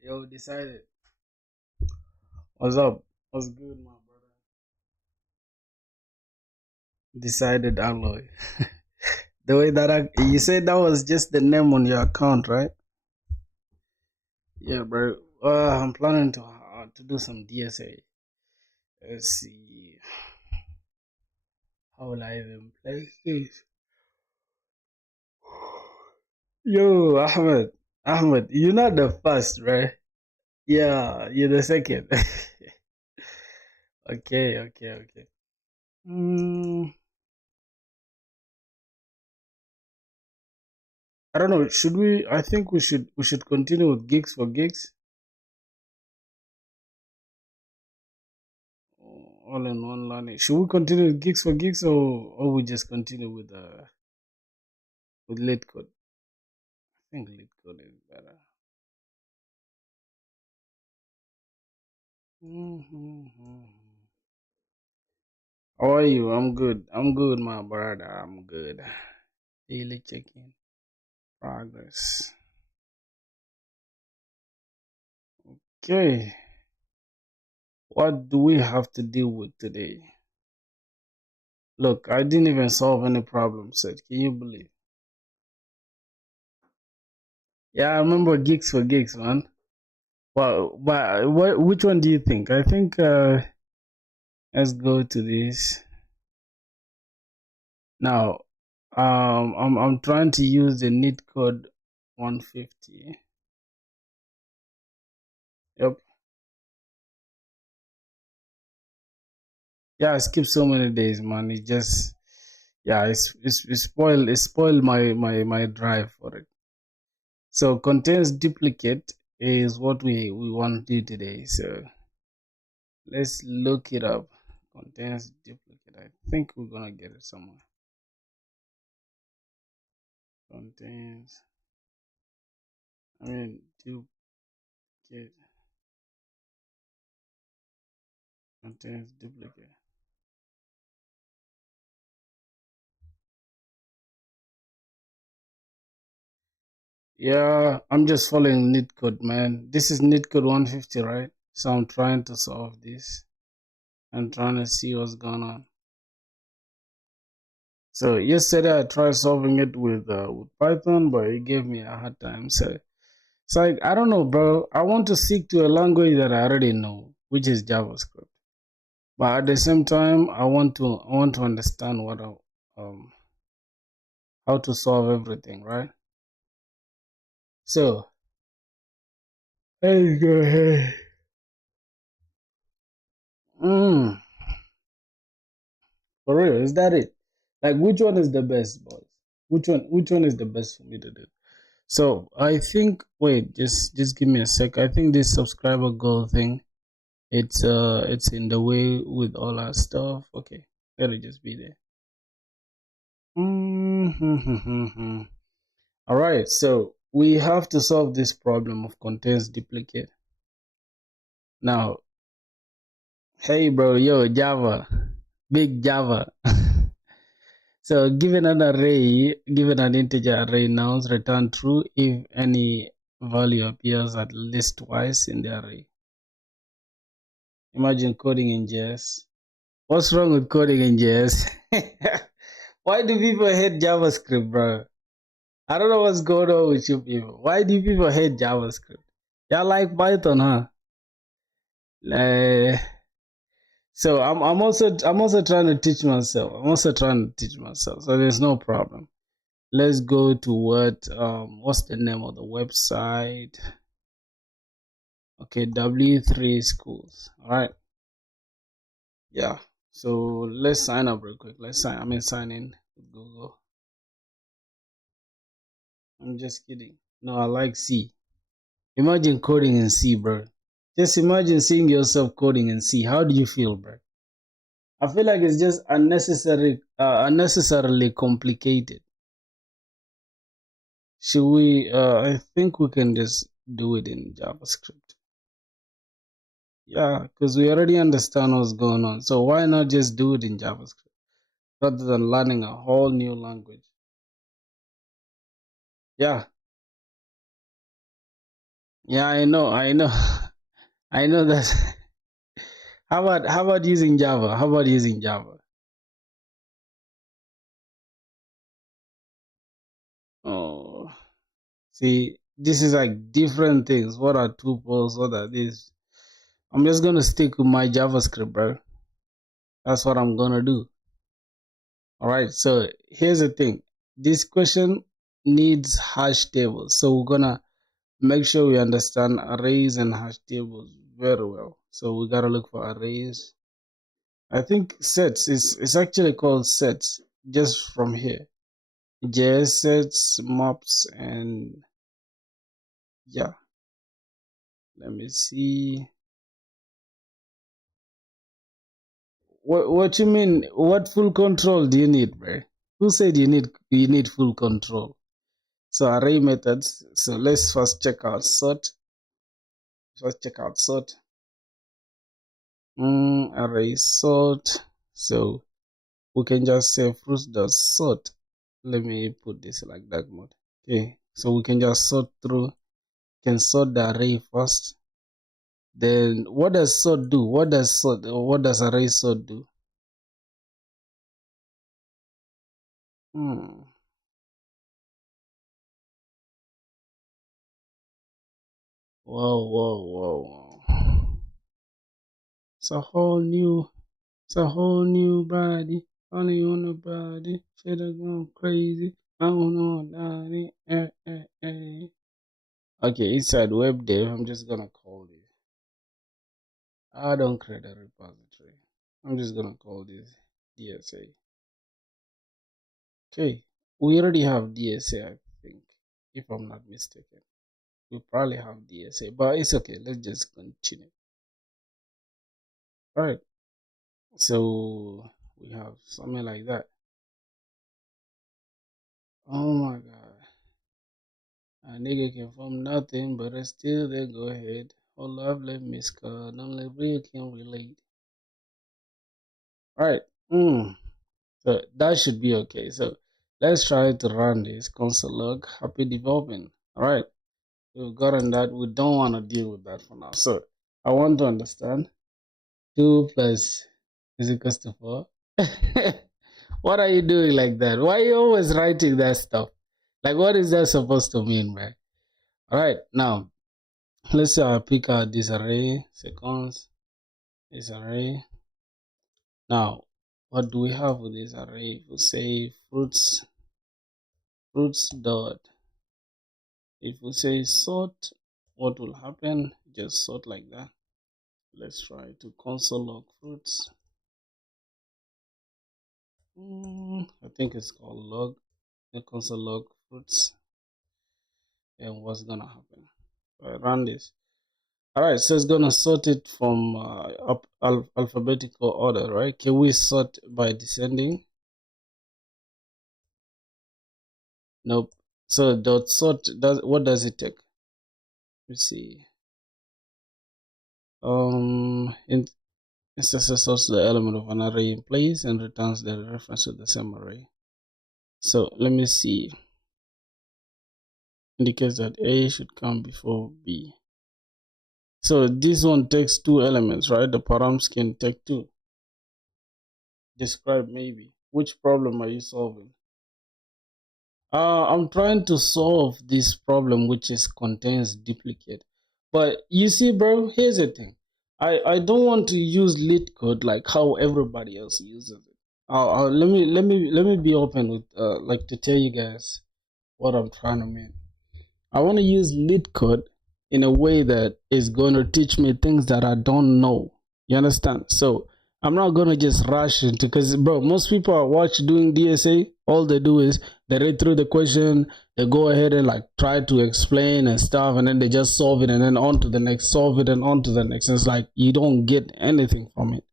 Yo, decided. What's up? What's good, my brother? Decided alloy. The way that you said that was just the name on your account, right? Yeah, bro. I'm planning to do some DSA. Let's see. How will I even play this? Yo, Ahmed, you're not the first, right? Yeah, you're the second. Okay. Mm, I don't know. Should we? I think we should continue with gigs for gigs. All in one learning. Should we continue with gigs for gigs, or we just continue with LeetCode? I think LeetCode is better. Mm-hmm. How are you? I'm good. I'm good, my brother. I'm good. Daily checking progress. Okay. What do we have to deal with today? Look, I didn't even solve any problem set. Can you believe? Yeah, I remember gigs for gigs, man. Well, but which one do you think? I think let's go to this. Now, I'm trying to use the NIT code 150. Yep. Yeah, I skipped so many days, man. It just yeah, it spoiled my drive for it. So contains duplicate is what we want to do today. So let's look it up. Contains duplicate. I think we're gonna get it somewhere. Contains. I mean duplicate. Contains duplicate. Yeah, I'm just following NIT code, man. This is NIT code 150, right? So I'm trying to solve this and trying to see what's going on. So yesterday I tried solving it with Python, but it gave me a hard time. So it's like I don't know, bro. I want to stick to a language that I already know, which is JavaScript. But at the same time, I want to understand um how to solve everything, right? So let's go ahead. Mm, for real, is that it? Like, which one is the best, boys? Which one is the best for me to do? So I think wait, just give me a sec. I think this subscriber goal thing, it's in the way with all our stuff. Okay, let it just be there. Mm-hmm. All right, so we have to solve this problem of contains duplicate. Now, hey bro, yo Java, big Java. So given an array, given an integer array nouns, return true if any value appears at least twice in the array. Imagine coding in JS. What's wrong with coding in JS? Why do people hate JavaScript, bro? I don't know what's going on with you people. Why do people hate JavaScript? Y'all like Python, huh? Uh, so I'm also trying to teach myself. So there's no problem. Let's go to what's the name of the website? Okay, W3 schools. All right. Yeah. So let's sign up real quick. Sign in with Google. I'm just kidding. No, I like C. Imagine coding in C, bro. Just imagine seeing yourself coding in C. How do you feel, bro? I feel like it's just unnecessarily complicated. Should we? I think we can just do it in JavaScript. Yeah, because we already understand what's going on. So why not just do it in JavaScript rather than learning a whole new language? Yeah, Yeah, I know, I know, I know that. How about using Java? How about using Java? Oh, see, this is like different things. What are tuples? What are these? I'm just gonna stick with my JavaScript, bro. That's what I'm gonna do. All right. So here's the thing. This question needs hash tables. So we're gonna make sure we understand arrays and hash tables very well. So we gotta look for arrays. I think sets is it's actually called sets just from here. JS sets, mops, and yeah. Let me see. What you mean? What full control do you need, bro? Who said you need full control? So array methods. So let's first check out sort. First check out sort. Array sort. So we can just say fruits dot sort. Let me put this like dark mode. Okay. So we can just sort through. Can sort the array first. Then what does sort do? What does array sort do? Hmm. Whoa, whoa, whoa, whoa. It's a whole new body. Only on the body. Shit is going crazy. I don't know daddy. Okay, inside web dev, I'm just gonna call this. I don't create a repository. I'm just gonna call this DSA. Okay, we already have DSA, I think, if I'm not mistaken. We probably have DSA, but it's okay. Let's just continue. All right. So we have something like that. Oh my god. A nigga can form nothing, but I still they go ahead. Hold up, let me score. Don't let real can relate. Alright. So that should be okay. So let's try to run this console log. Happy developing. Alright. We've gotten that. We don't want to deal with that for now. So I want to understand 2 plus is equals to 4. What are you doing like that? Why are you always writing that stuff? Like, what is that supposed to mean, man? All right, now let's say I pick out this array, seconds, this array. Now, what do we have with this array? If we say fruits dot, if we say sort, what will happen? Just sort like that. Let's try to console log fruits. I think it's called log, the console log fruits. And what's gonna happen? I run this. All right, so it's gonna sort it from alphabetical order, right? Can we sort by descending? Nope. So dot sort what does it take? Let's see. Instances sorts the element of an array in place and returns the reference to the same array. So let me see. Indicates that A should come before B. So this one takes 2 elements, right? The params can take 2. Describe maybe. Which problem are you solving? I'm trying to solve this problem which is contains duplicate. But you see, bro, here's the thing. I don't want to use LeetCode like how everybody else uses it. Let me be open with like to tell you guys what I'm trying to mean. I want to use LeetCode in a way that is going to teach me things that I don't know. You understand? So I'm not going to just rush into, because, bro, most people I watch doing DSA, all they do is they read through the question, they go ahead and like try to explain and stuff, and then they just solve it and then on to the next, solve it and on to the next. It's like you don't get anything from it.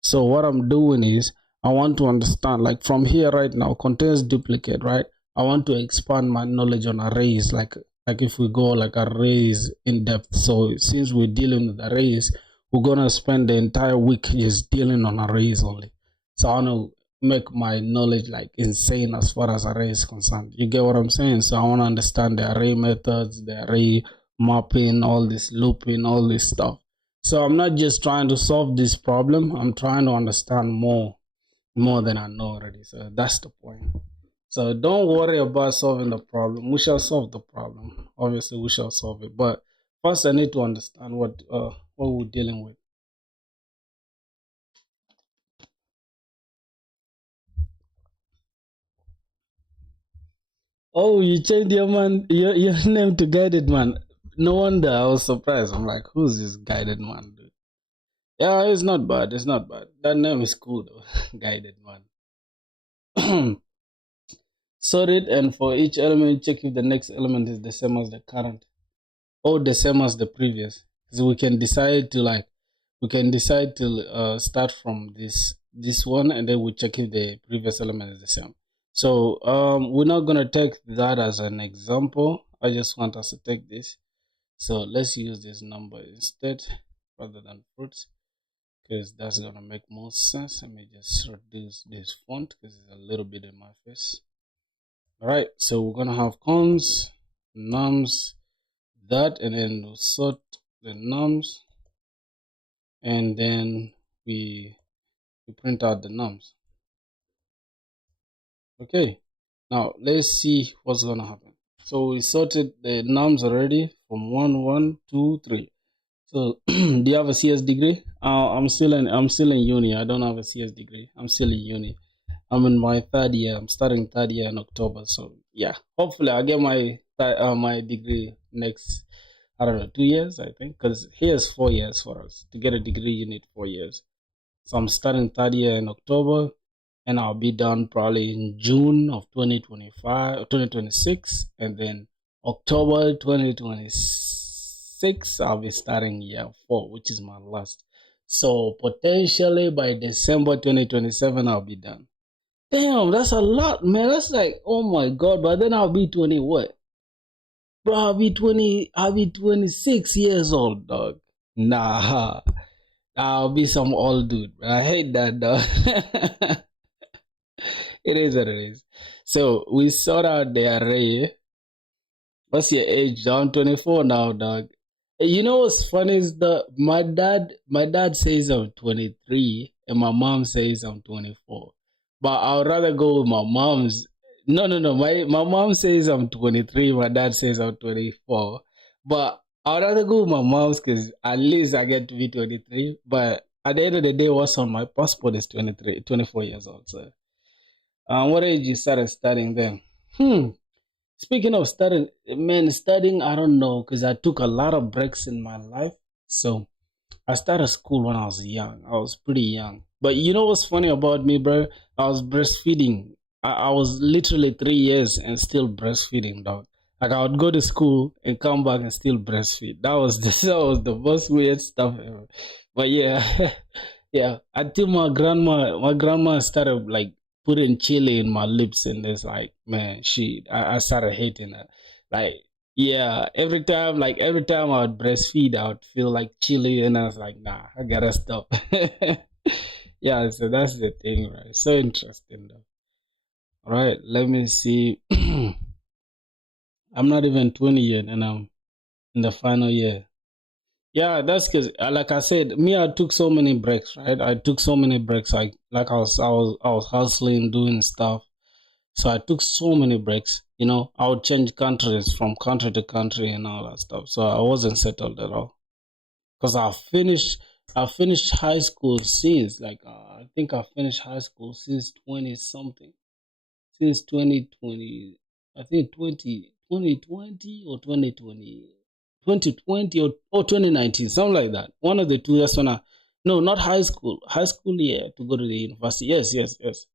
So what I'm doing is I want to understand, like from here right now, contains duplicate, right? I want to expand my knowledge on arrays, like if we go like arrays in depth. So since we're dealing with arrays, we're gonna spend the entire week just dealing on arrays only. So I want to make my knowledge like insane as far as arrays is concerned. You get what I'm saying? So I want to understand the array methods, the array mapping, all this looping, all this stuff. So I'm not just trying to solve this problem. I'm trying to understand more than I know already. So that's the point. So don't worry about solving the problem. We shall solve the problem. Obviously, we shall solve it. But first, I need to understand what we're dealing with. Oh, you changed your name to Guided Man. No wonder I was surprised. I'm like, who's this Guided Man, dude? Yeah, it's not bad. It's not bad. That name is cool though, Guided Man. Sort it, and for each element, check if the next element is the same as the current or the same as the previous. So we can decide to start from this one, and then we check if the previous element is the same. So we're not gonna take that as an example. I just want us to take this. So let's use this number instead rather than fruits, because that's gonna make more sense. Let me just reduce this font because it's a little bit in my face. All right, so we're gonna have cons, nums, that, and then we'll sort the nums, and then we print out the nums. Okay, now let's see what's gonna happen. So we sorted the nums already from 1, 1, 2, 3. So do you have a CS degree? I'm still in uni. I don't have a CS degree. I'm still in uni. I'm in my third year. I'm starting third year in October. So yeah, hopefully I get my degree next, I don't know, 2 years, I think, because here's 4 years for us. To get a degree, you need 4 years. So I'm starting third year in October, and I'll be done probably in June of 2025, 2026, and then October 2026, I'll be starting year 4, which is my last. So potentially by December 2027, I'll be done. Damn, that's a lot, man. That's like, oh my god. But then I'll be 20 what? Bro, I'll be 26 years old, dog. Nah, I'll be some old dude. I hate that, dog. It is what it is. So we sort out the array. What's your age? I'm 24 now, dog. You know what's funny is that my dad says I'm 23 and my mom says I'm 24. But I'd rather go with my mom's. No, no, no. My mom says I'm 23. My dad says I'm 24. But I'd rather go with my mom's because at least I get to be 23. But at the end of the day, what's on my passport is 23, 24 years old. So, what age you started studying then? Speaking of studying, man, studying, I don't know, because I took a lot of breaks in my life. So I started school when I was young. I was pretty young. But you know what's funny about me, bro? I was breastfeeding. I was literally 3 years and still breastfeeding, dog. Like I would go to school and come back and still breastfeed. That was that was the most weird stuff ever. But yeah, yeah. Until my grandma started like putting chili in my lips, and it's like, man, I started hating her. Like, yeah, every time I would breastfeed, I would feel like chili, and I was like, nah, I gotta stop. Yeah, so that's the thing, right? So interesting, though. All right, let me see. I'm not even 20 yet, and I'm in the final year. Yeah, that's because, like I said, me, I took so many breaks, right? I took so many breaks. I was hustling, doing stuff. So I took so many breaks. I would change countries from country to country and all that stuff. So I wasn't settled at all. Because I finished high school since I think I finished high school since 20 something, since 2020. I think 2020 or 2020 or 2019, something like that. One of the two. That's when I no, not high school, yeah, to go to the university. Yes, yes, yes,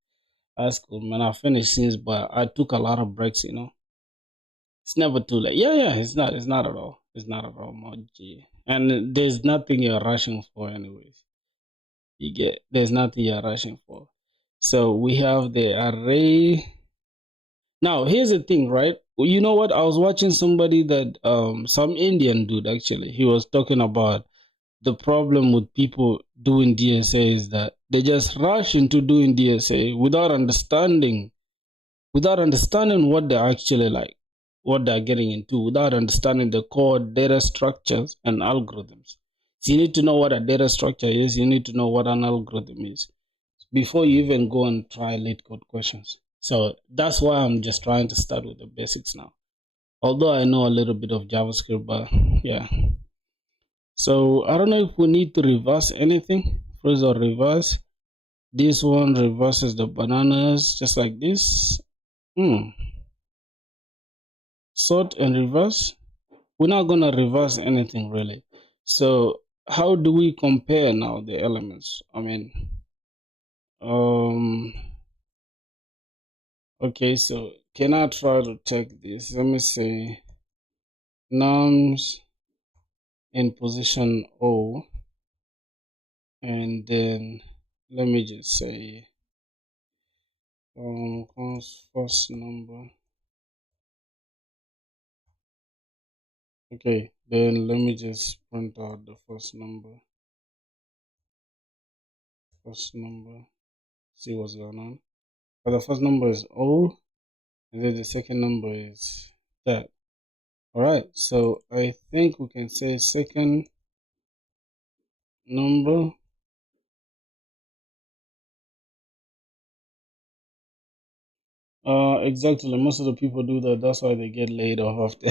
high school, man. I finished since, but I took a lot of breaks. It's never too late. Yeah, yeah, it's not at all. It's not at all, my G. And there's nothing you're rushing for, anyways. There's nothing you're rushing for. So we have the array. Now, here's the thing, right? You know what? I was watching somebody that, some Indian dude actually, he was talking about the problem with people doing DSA is that they just rush into doing DSA without understanding what they actually like. what they're getting into without understanding the core data structures and algorithms. So you need to know what a data structure is. You need to know what an algorithm is before you even go and try LeetCode questions. So that's why I'm just trying to start with the basics now. Although I know a little bit of JavaScript, but yeah. So I don't know if we need to reverse anything. First or reverse. This one reverses the bananas just like this. Sort and reverse. We're not gonna reverse anything really. So how do we compare now the elements? I mean, okay, so can I try to check this? Let me say nums in position O, and then let me just say first number. Okay, then let me just print out the first number. See what's going on. But the first number is O, and then the second number is that. Alright, so I think we can say second number exactly. Most of the people do that. That's why they get laid off after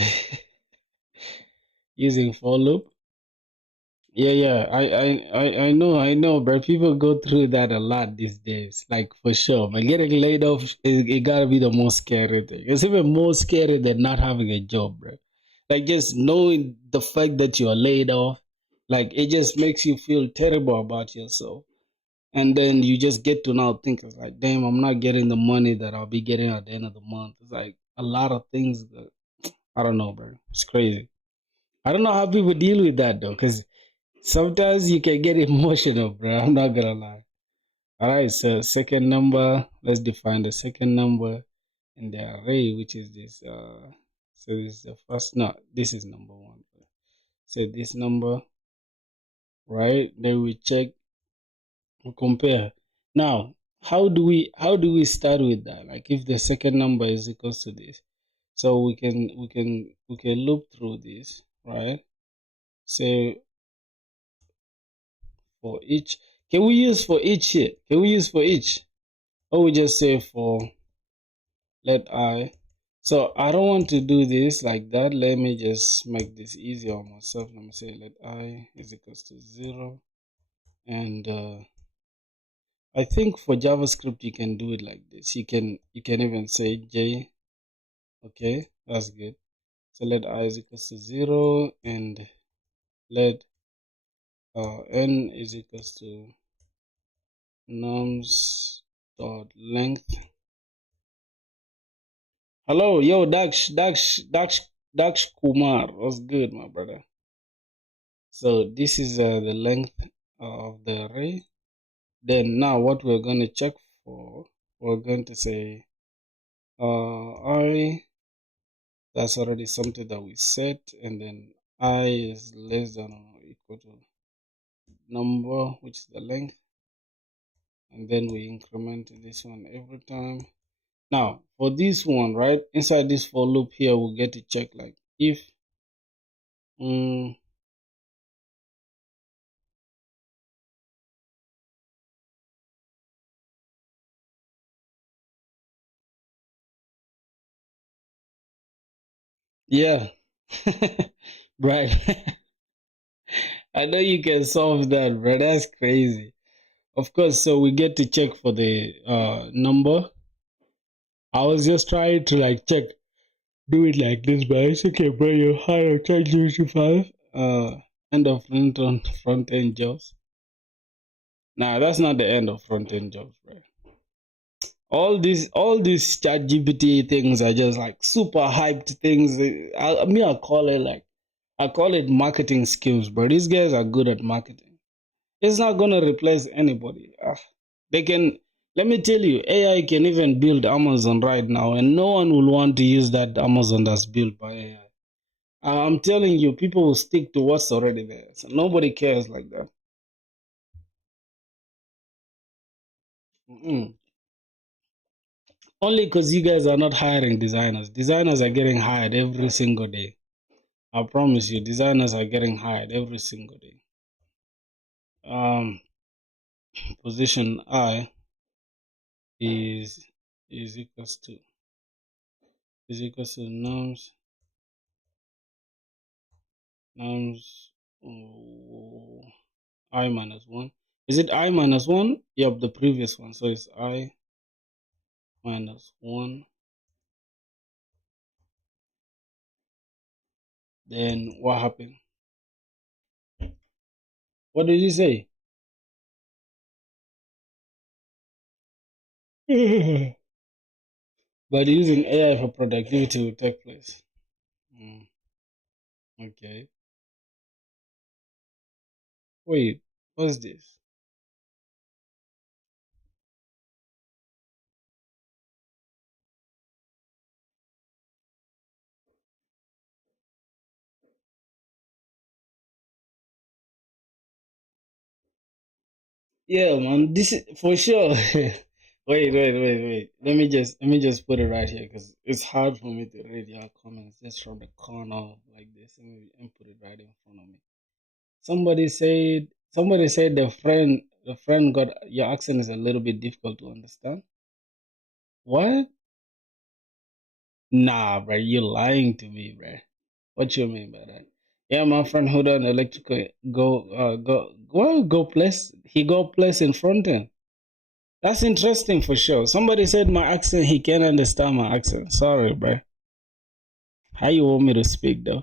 using for loop. Yeah. I know, but people go through that a lot these days. Like for sure. But getting laid off, it gotta be the most scary thing. It's even more scary than not having a job, bro. Like just knowing the fact that you are laid off, like it just makes you feel terrible about yourself. And then you just get to now think it's like, damn, I'm not getting the money that I'll be getting at the end of the month. It's like a lot of things that I don't know, bro. It's crazy. I don't know how people deal with that though, because sometimes you can get emotional, bro. I'm not gonna lie. All right, so second number. Let's define the second number in the array, which is this. So this is the first. No, this is number one. So this number, right? Then we check, we compare. Now, how do we start with that? Like if the second number is equals to this, so we can loop through this, right? So for each, can we use for each here? Can we use for each? Or we just say for let I. So I don't want to do this like that. Let me just make this easier on myself. Let me say let I is equals to 0. And I think for JavaScript you can do it like this. You can even say J. Okay, that's good. So let I is equals to 0 and let n is equals to nums dot length. Hello, yo, Daksh Kumar. What's good, my brother? So this is the length of the array. Then now what we're going to check for, we're going to say I, that's already something that we set, and then I is less than or equal to number, which is the length, and then we increment this one every time. Now for this one, right, inside this for loop here, we'll get to check like if yeah. Right. I know you can solve that, bro. That's crazy. Of course, so we get to check for the number. I was just trying to like check, do it like this, but it's okay, bro. You're higher, try 5. End of front end jobs. Nah, that's not the end of front end jobs, bro. All these chat GPT things are just like super hyped things. I call it marketing skills, bro. These guys are good at marketing. It's not gonna replace anybody. They can. Let me tell you, AI can even build Amazon right now, and no one will want to use that Amazon that's built by AI. I'm telling you, people will stick to what's already there. So nobody cares like that. Mm-mm. Only because you guys are not hiring designers. Designers are getting hired every single day. I promise you, designers are getting hired every single day. Position I is equals to nums I minus 1. Is it I minus 1? Yep, the previous one. So it's I minus 1. Then what happened? What did you say? But using AI for productivity will take place. Okay. Wait, what's this? Yeah, man, this is for sure. Wait. Let me just put it right here because it's hard for me to read your comments just from the corner like this. Let me put it right in front of me. Somebody said the friend got your accent is a little bit difficult to understand. What? Nah, bro, you're lying to me, bro. What you mean by that? Yeah, my friend who done electrical go place. He go place in front end. That's interesting for sure. Somebody said my accent. He can't understand my accent. Sorry, bro. How you want me to speak though?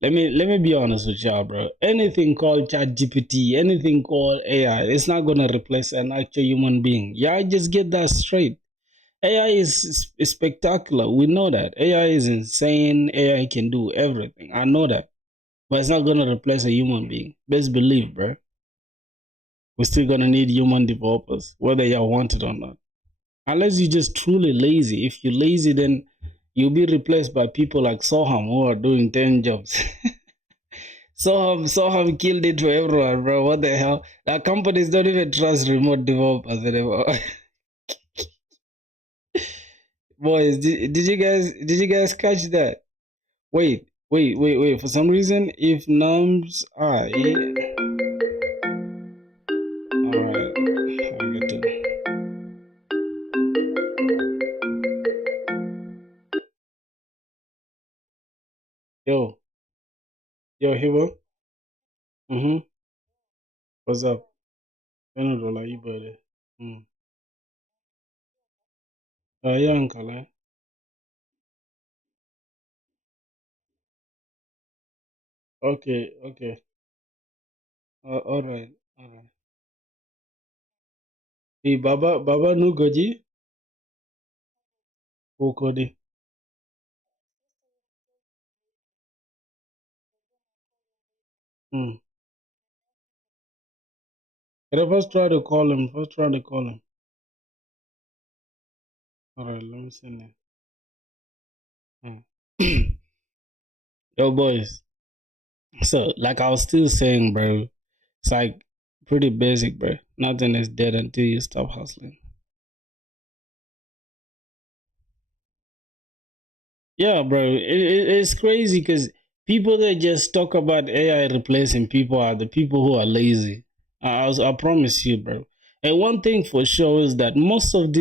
Let me be honest with y'all, bro. Anything called Chat GPT, anything called AI, it's not gonna replace an actual human being. Yeah, just get that straight. AI is spectacular. We know that. AI is insane. AI can do everything. I know that. But it's not gonna replace a human being. Best believe, bro. We're still gonna need human developers, whether y'all want it or not. Unless you're just truly lazy. If you're lazy, then you'll be replaced by people like Soham who are doing 10 jobs. Soham killed it for everyone, bro. What the hell? Like companies don't even trust remote developers anymore. Boys, did you guys catch that? Wait. For some reason, if nums I alright, I get to yo Hero. What's up? Benadol, are you better? Yeah, uncle. Okay. All right. Hey, Baba Nugoji, Okodi. Hmm. Can I first try to call him? All right, let me send it. Yo, boys. So, like I was still saying, bro, it's like pretty basic, bro. Nothing is dead until you stop hustling. Yeah, bro, it's crazy because people that just talk about AI replacing people are the people who are lazy. I promise you, bro. And one thing for sure is that most of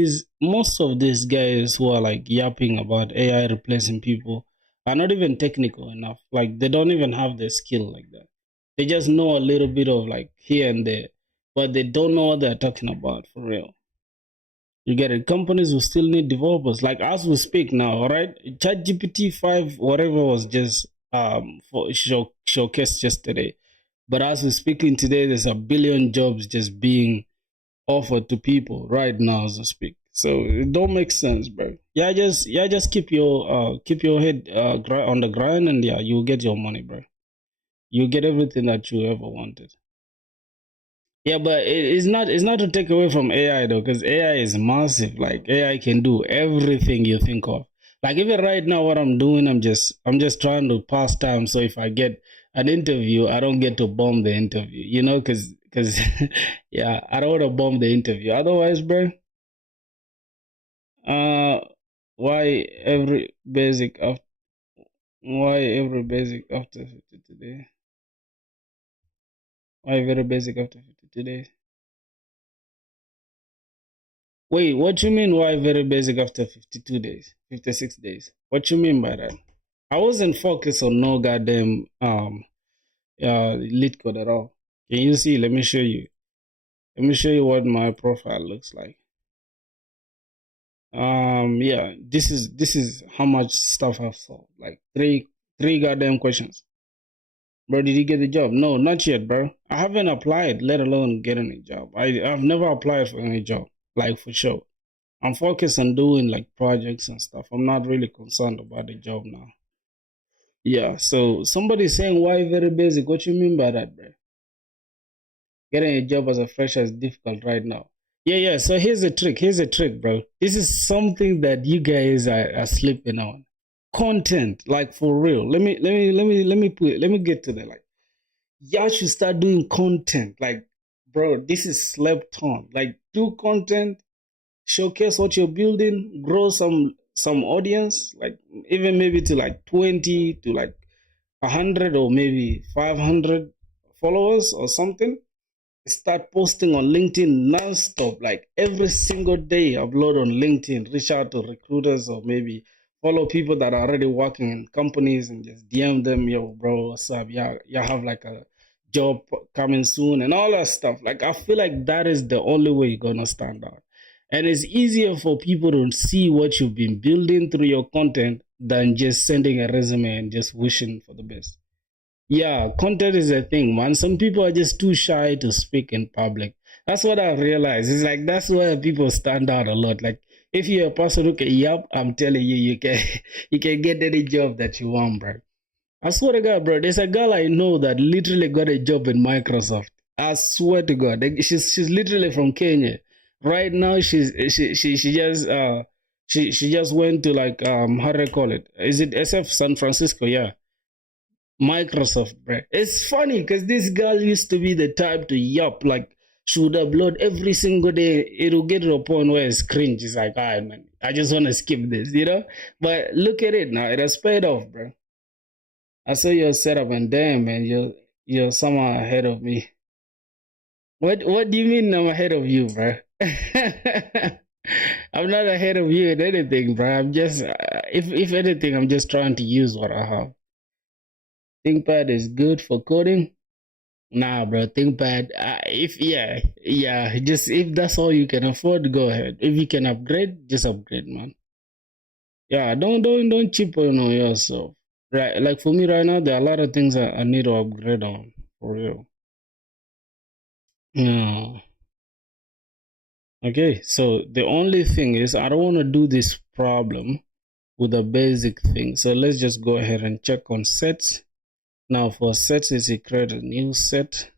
these guys who are like yapping about AI replacing people are not even technical enough. Like they don't even have the skill like that. They just know a little bit of like here and there, but they don't know what they're talking about for real. You get it. Companies will still need developers. Like as we speak now, all right? ChatGPT 5, whatever was just for showcased yesterday. But as we're speaking today, there's a billion jobs just being offered to people right now as we speak. So it don't make sense, bro. Yeah, just keep your head on the grind, and yeah, you'll get your money, bro. You'll get everything that you ever wanted. Yeah, but it's not to take away from AI though, because AI is massive. Like AI can do everything you think of. Like even right now, what I'm doing, I'm just trying to pass time. So if I get an interview, I don't get to bomb the interview. Because yeah, I don't want to bomb the interview. Otherwise, bro, Why every basic after why every basic after 52 days? Why very basic after 52 days? Wait, what you mean why very basic after 52 days? 56 days? What you mean by that? I wasn't focused on no goddamn LeetCode at all. Can you see? Let me show you. Let me show you what my profile looks like. Yeah, this is how much stuff I've solved. Like three goddamn questions. Bro, did you get the job? No, not yet, bro. I haven't applied, let alone getting a job. I've never applied for any job, like for sure. I'm focused on doing like projects and stuff. I'm not really concerned about the job now. Yeah, so somebody's saying why very basic? What you mean by that, bro? Getting a job as a fresher is difficult right now. Yeah. So here's the trick. Here's a trick, bro. This is something that you guys are sleeping on. Content, like for real. Let me get to that. Like, y'all should start doing content. Like, bro, this is slept on. Like, do content, showcase what you're building, grow some audience, like even maybe to like 20 to like 100 or maybe 500 followers or something. Start posting on LinkedIn non-stop, like every single day. Upload on LinkedIn, reach out to recruiters or maybe follow people that are already working in companies and just DM them, yo, bro, what's up? Yeah, have like a job coming soon and all that stuff. Like, I feel like that is the only way you're gonna stand out. And it's easier for people to see what you've been building through your content than just sending a resume and just wishing for the best. Yeah, content is a thing, man. Some people are just too shy to speak in public. That's what I've realized. It's like that's where people stand out a lot. Like if you're a person who can yap, I'm telling you, you can you can get any job that you want, bro. I swear to God, bro. There's a girl I know that literally got a job in Microsoft. I swear to God, like, she's literally from Kenya. Right now, she just she just went to like how do I call it? Is it SF San Francisco? Yeah, Microsoft, bro. It's funny because this girl used to be the type to yap, like she would upload every single day. It'll get to a point where it's cringe. It's like, ah, man, I just want to skip this, you know? But look at it now. It has paid off, bro. I saw your setup and damn, man, you're somehow ahead of me. What do you mean I'm ahead of you, bro? I'm not ahead of you in anything, bro. I'm just, if anything, I'm just trying to use what I have. ThinkPad is good for coding. Nah, bro, ThinkPad. If just if that's all you can afford, go ahead. If you can upgrade, just upgrade, man. Yeah, don't cheap on yourself. Right, like for me right now, there are a lot of things I need to upgrade on for real. Yeah. Okay, so the only thing is I don't want to do this problem with a basic thing. So let's just go ahead and check on sets. Now for sets, is you create a new set.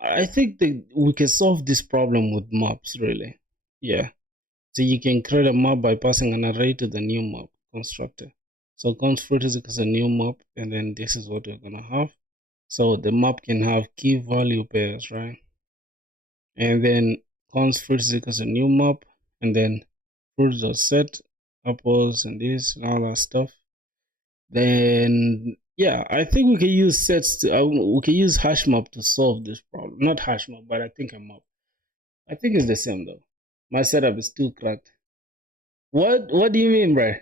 I think that we can solve this problem with maps, really. Yeah. So you can create a map by passing an array to the new map constructor. So const fruit is a new map, and then this is what we're gonna have. So the map can have key value pairs, right? And then const fruit is a new map, and then fruits are set, apples and this and all that stuff. Then yeah, I think we can use sets to we can use hash map to solve this problem. Not hash map, but I think a map. I think it's the same though. My setup is too cracked. What do you mean, bro?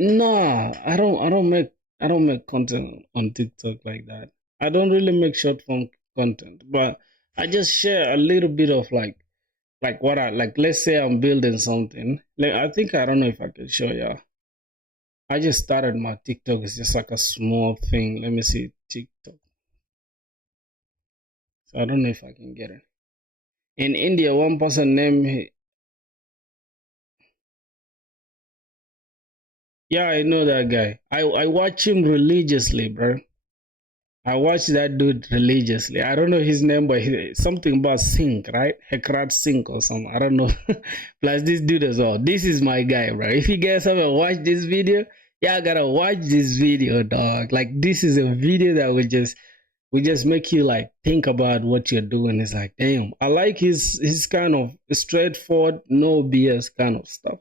Nah, I don't make content on TikTok like that. I don't really make short form content, but I just share a little bit of like what I like. Let's say I'm building something. Like I don't know if I can show you. I just started my TikTok. It's just like a small thing. Let me see TikTok. So I don't know if I can get it. In India, one person named. Yeah, I know that guy. I watch him religiously, bro. I watch that dude religiously. I don't know his name, but something about Sink, right? Hekrat Sink or something. I don't know. Plus this dude as well. This is my guy, bro. If you guys haven't watched this video, yeah, I gotta watch this video, dog. Like this is a video that will We just make you like think about what you're doing. It's like, damn, I like his kind of straightforward, no BS kind of stuff.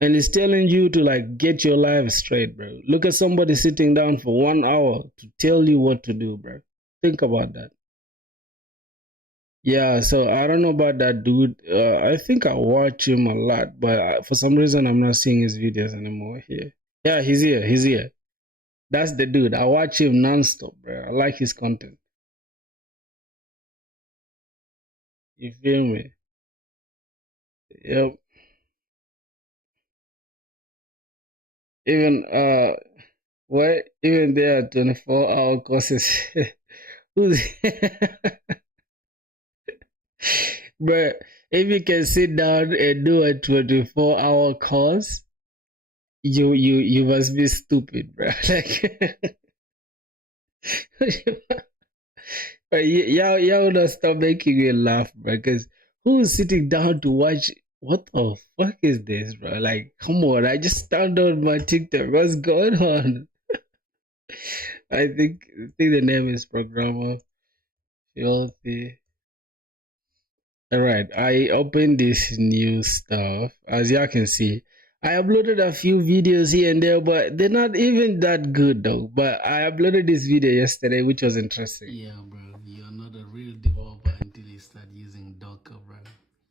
And it's telling you to like get your life straight, bro. Look at somebody sitting down for 1 hour to tell you what to do, bro. Think about that. Yeah, so I don't know about that dude. I think I watch him a lot, but for some reason I'm not seeing his videos anymore here. Yeah, he's here. He's here. That's the dude. I watch him nonstop, bro. I like his content. You feel me? Yep. Even what? Even there are 24-hour courses. Who's But if you can sit down and do a 24-hour course, you must be stupid, bro. Like, but y'all not stop making me laugh, bro. Because who's sitting down to watch? What the fuck is this, bro? Like, come on! I just turned on my TikTok. What's going on? I think the name is Programmer Filthy. All right, I opened this new stuff. As y'all can see, I uploaded a few videos here and there, but they're not even that good though. But I uploaded this video yesterday, which was interesting. Yeah, bro, you're not a real developer until you start using Docker, bro.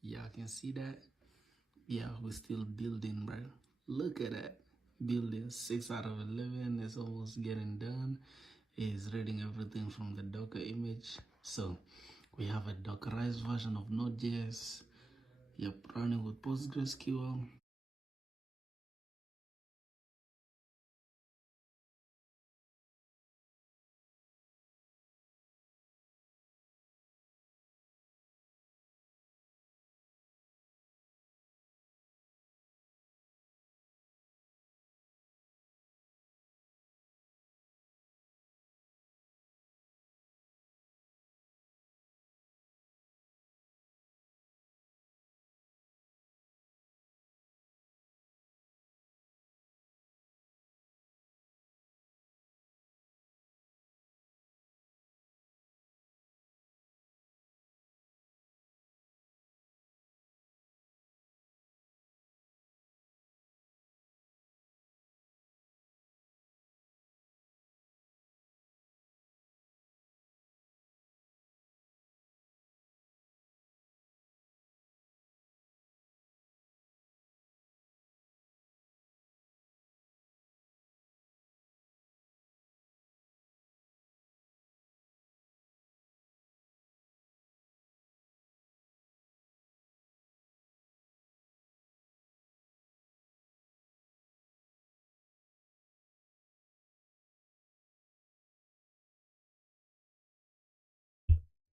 Yeah, I can see that. Yeah, we're still building, bro. Look at that. Building 6 out of 11 is almost getting done. Is reading everything from the Docker image. So we have a Dockerized version of Node.js. Yep, running with PostgreSQL.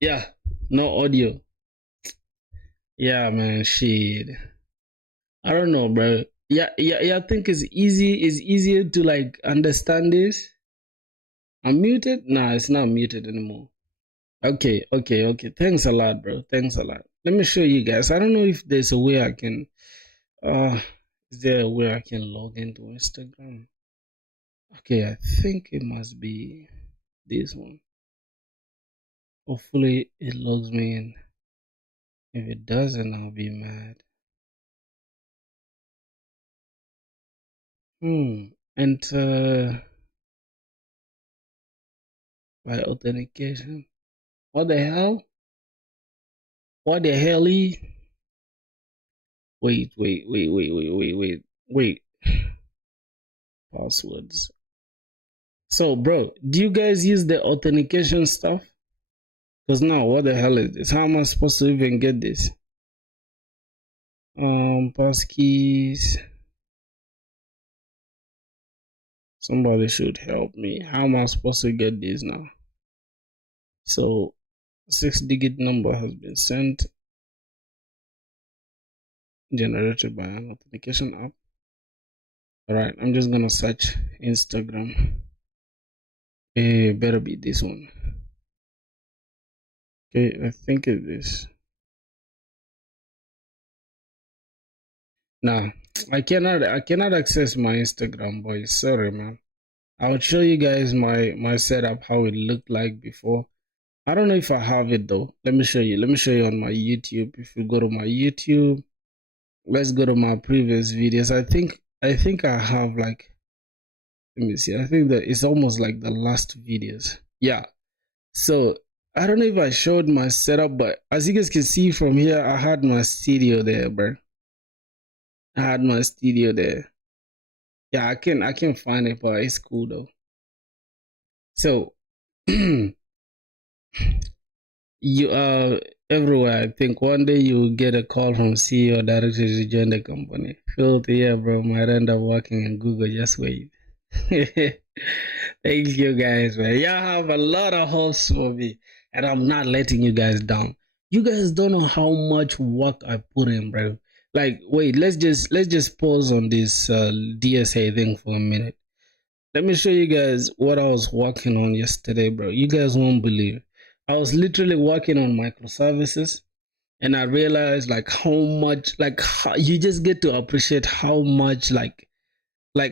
Yeah, no audio. Yeah, man, shit. I don't know, bro. Yeah. I think it's easy. It's easier to like understand this. I'm muted. Nah, it's not muted anymore. Okay. Thanks a lot, bro. Thanks a lot. Let me show you guys. I don't know if there's a way I can. Is there a way I can log into Instagram? Okay, I think it must be this one. Hopefully, it logs me in. If it doesn't, I'll be mad. Enter by authentication. What the hell? What the hell? Wait. Passwords. So, bro, do you guys use the authentication stuff? Because now, what the hell is this? How am I supposed to even get this? Passkeys. Somebody should help me. How am I supposed to get this now? So, 6-digit number has been sent, generated by an authentication app. All right, I'm just gonna search Instagram. It better be this one. Okay, I think it is. Nah, I cannot access my Instagram, boys. Sorry, man. I'll show you guys my setup, how it looked like before. I don't know if I have it though. Let me show you. Let me show you on my YouTube. If you go to my YouTube, let's go to my previous videos. I think I have like, let me see. I think that it's almost like the last videos. Yeah. So I don't know if I showed my setup, but as you guys can see from here, I had my studio there, bro. I had my studio there. Yeah, I can find it, but it's cool though. So you are everywhere. I think one day you will get a call from CEO directly to join the company. Filthy, yeah, bro. Might end up working in Google. Just wait. Thank you guys, man. Y'all have a lot of hopes for me, and I'm not letting you guys down. You guys don't know how much work I put in, bro. Like, wait, let's just pause on this DSA thing for a minute. Let me show you guys what I was working on yesterday, bro. You guys won't believe. I was literally working on microservices, and I realized like how much, like how, you just get to appreciate how much like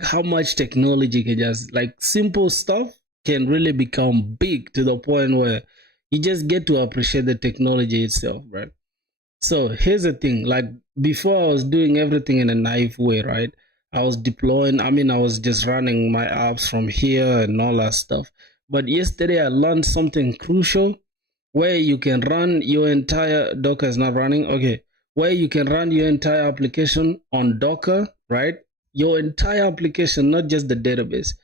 how much technology can just, like, simple stuff can really become big to the point where you just get to appreciate the technology itself, right? So here's the thing, like, before I was doing everything in a naive way, right? I was deploying, I was just running my apps from here and all that stuff. But yesterday I learned something crucial, where you can run your entire Docker is not running. Okay. Where you can run your entire application on Docker, right? Your entire application, not just the database.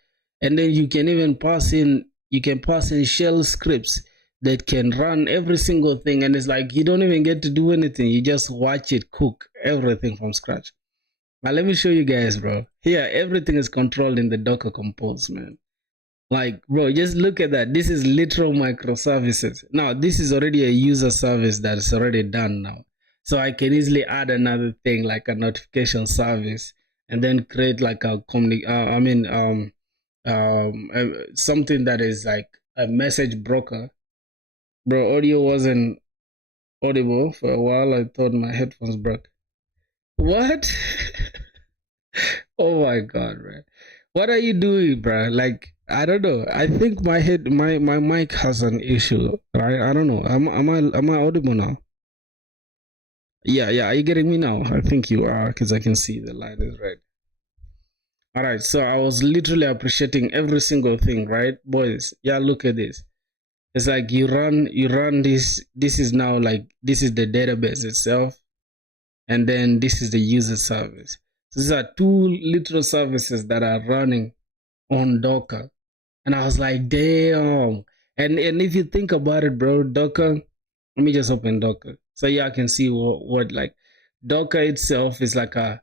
And then you can pass in shell scripts that can run every single thing. And it's like you don't even get to do anything. You just watch it cook everything from scratch. Now let me show you guys, bro. Here, everything is controlled in the Docker Compose, man. Like, bro, just look at that. This is literal microservices. Now, this is already a user service that is already done now. So I can easily add another thing like a notification service, and then create like a something that is like a message broker. Bro, audio wasn't audible for a while. I thought my headphones broke. What? Oh my god, man. What are you doing, bro? Like, I don't know. I think my mic has an issue, right? I don't know. Am I audible now? Yeah, yeah. Are you getting me now? I think you are, because I can see the line is red. All right. So I was literally appreciating every single thing, right, boys? Yeah, look at this. It's like you run this. This is now like, this is the database itself, and then this is the user service. So these are two literal services that are running on Docker. And I was like, damn. And if you think about it, bro, Docker, let me just open Docker. So yeah, I can see what like Docker itself is like a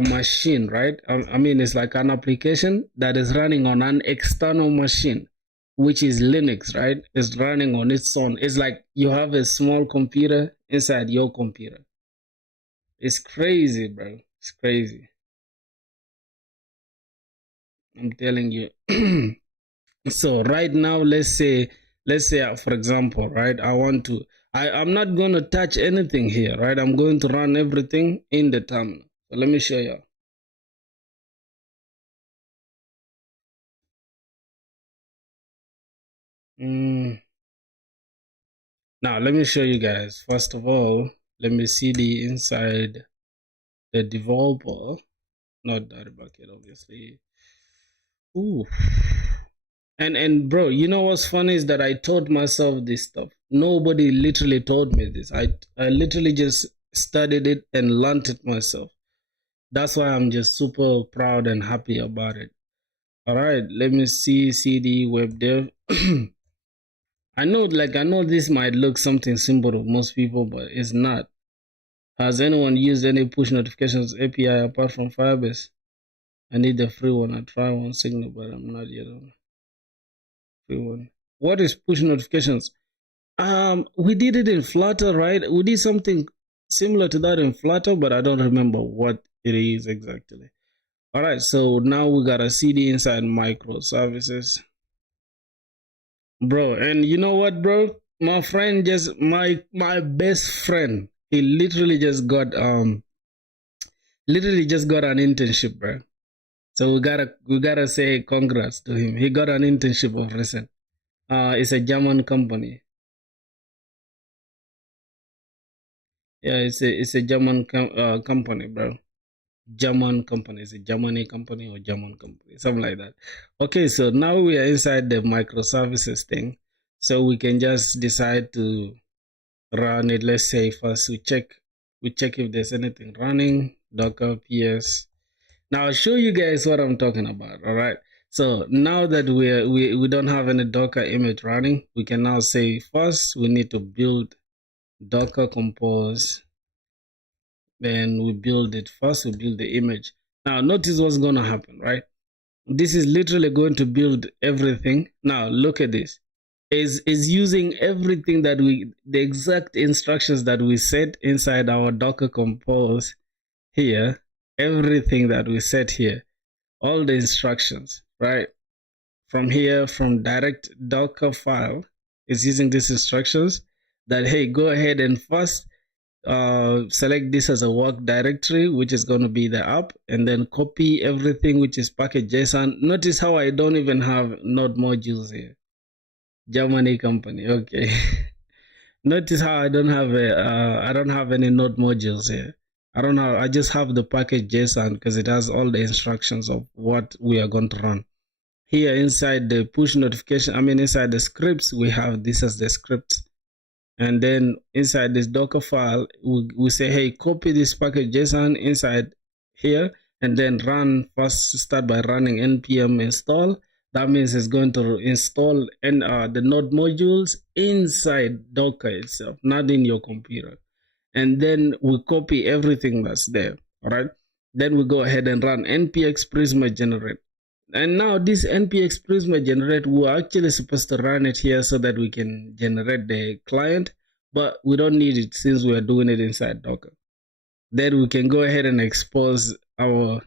machine, right? It's like an application that is running on an external machine, which is Linux, right? It's running on its own. It's like you have a small computer inside your computer. It's crazy, bro. It's crazy. I'm telling you. So right now, let's say for example, right, I'm not going to touch anything here, right? I'm going to run everything in the terminal. So let me show you. Now let me show you guys. First of all, let me see the inside the developer, not that bucket, obviously. Ooh. And bro, you know what's funny is that I taught myself this stuff. Nobody literally told me this. I literally just studied it and learned it myself. That's why I'm just super proud and happy about it. All right, let me see CD web dev. I know this might look something simple to most people, but it's not. Has anyone used any push notifications API apart from Firebase? I need the free one. I try one Signal, but I'm not yet on free one. What is push notifications? We did it in Flutter, right? We did something similar to that in Flutter, but I don't remember what it is exactly. All right, so now we got a CD inside microservices, bro. And you know what, bro? My friend just my best friend. He literally just got an internship, bro. So we gotta say congrats to him. He got an internship of recent. It's a German company. Yeah, it's a German company, bro. German company. Is it Germany company or German company? Something like that. Okay, so now we are inside the microservices thing. So we can just decide to run it. Let's say first we check if there's anything running, Docker, PS. Now I'll show you guys what I'm talking about. All right. So now that we don't have any Docker image running, we can now say first we need to build Docker compose. Then we build it first. We build the image. Now notice what's gonna happen, right? This is literally going to build everything. Now look at this. Is using everything that the exact instructions that we set inside our Docker compose here. Everything that we set here, all the instructions, right? From here, from direct Docker file, is using these instructions that, hey, go ahead and first select this as a work directory, which is going to be the app, and then copy everything which is package JSON. Notice how I don't even have node modules here. Germany company, okay. Notice how I don't have any node modules here. I just have the package JSON because it has all the instructions of what we are going to run. Here inside the push notification, inside the scripts, we have this as the script. And then inside this Docker file, we say, hey, copy this package JSON inside here, and then start by running npm install. That means it's going to install the node modules inside Docker itself, not in your computer. And then we copy everything that's there. All right. Then we go ahead and run npx prisma generate. And now this npx prisma generate, we're actually supposed to run it here so that we can generate the client, but we don't need it since we are doing it inside Docker. Then we can go ahead and expose our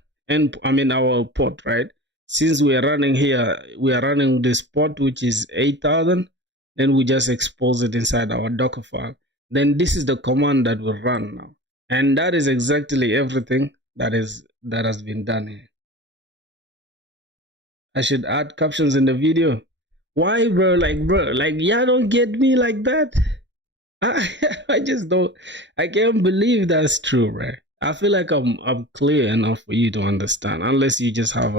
port, right? Since we are running here, we are running this port, which is 8000. Then we just expose it inside our Docker file. Then this is the command that will run now. And that is exactly everything that has been done here. I should add captions in the video. Why, bro? Like, y'all don't get me like that. I just don't. I can't believe that's true, right? I feel like I'm clear enough for you to understand, unless you just have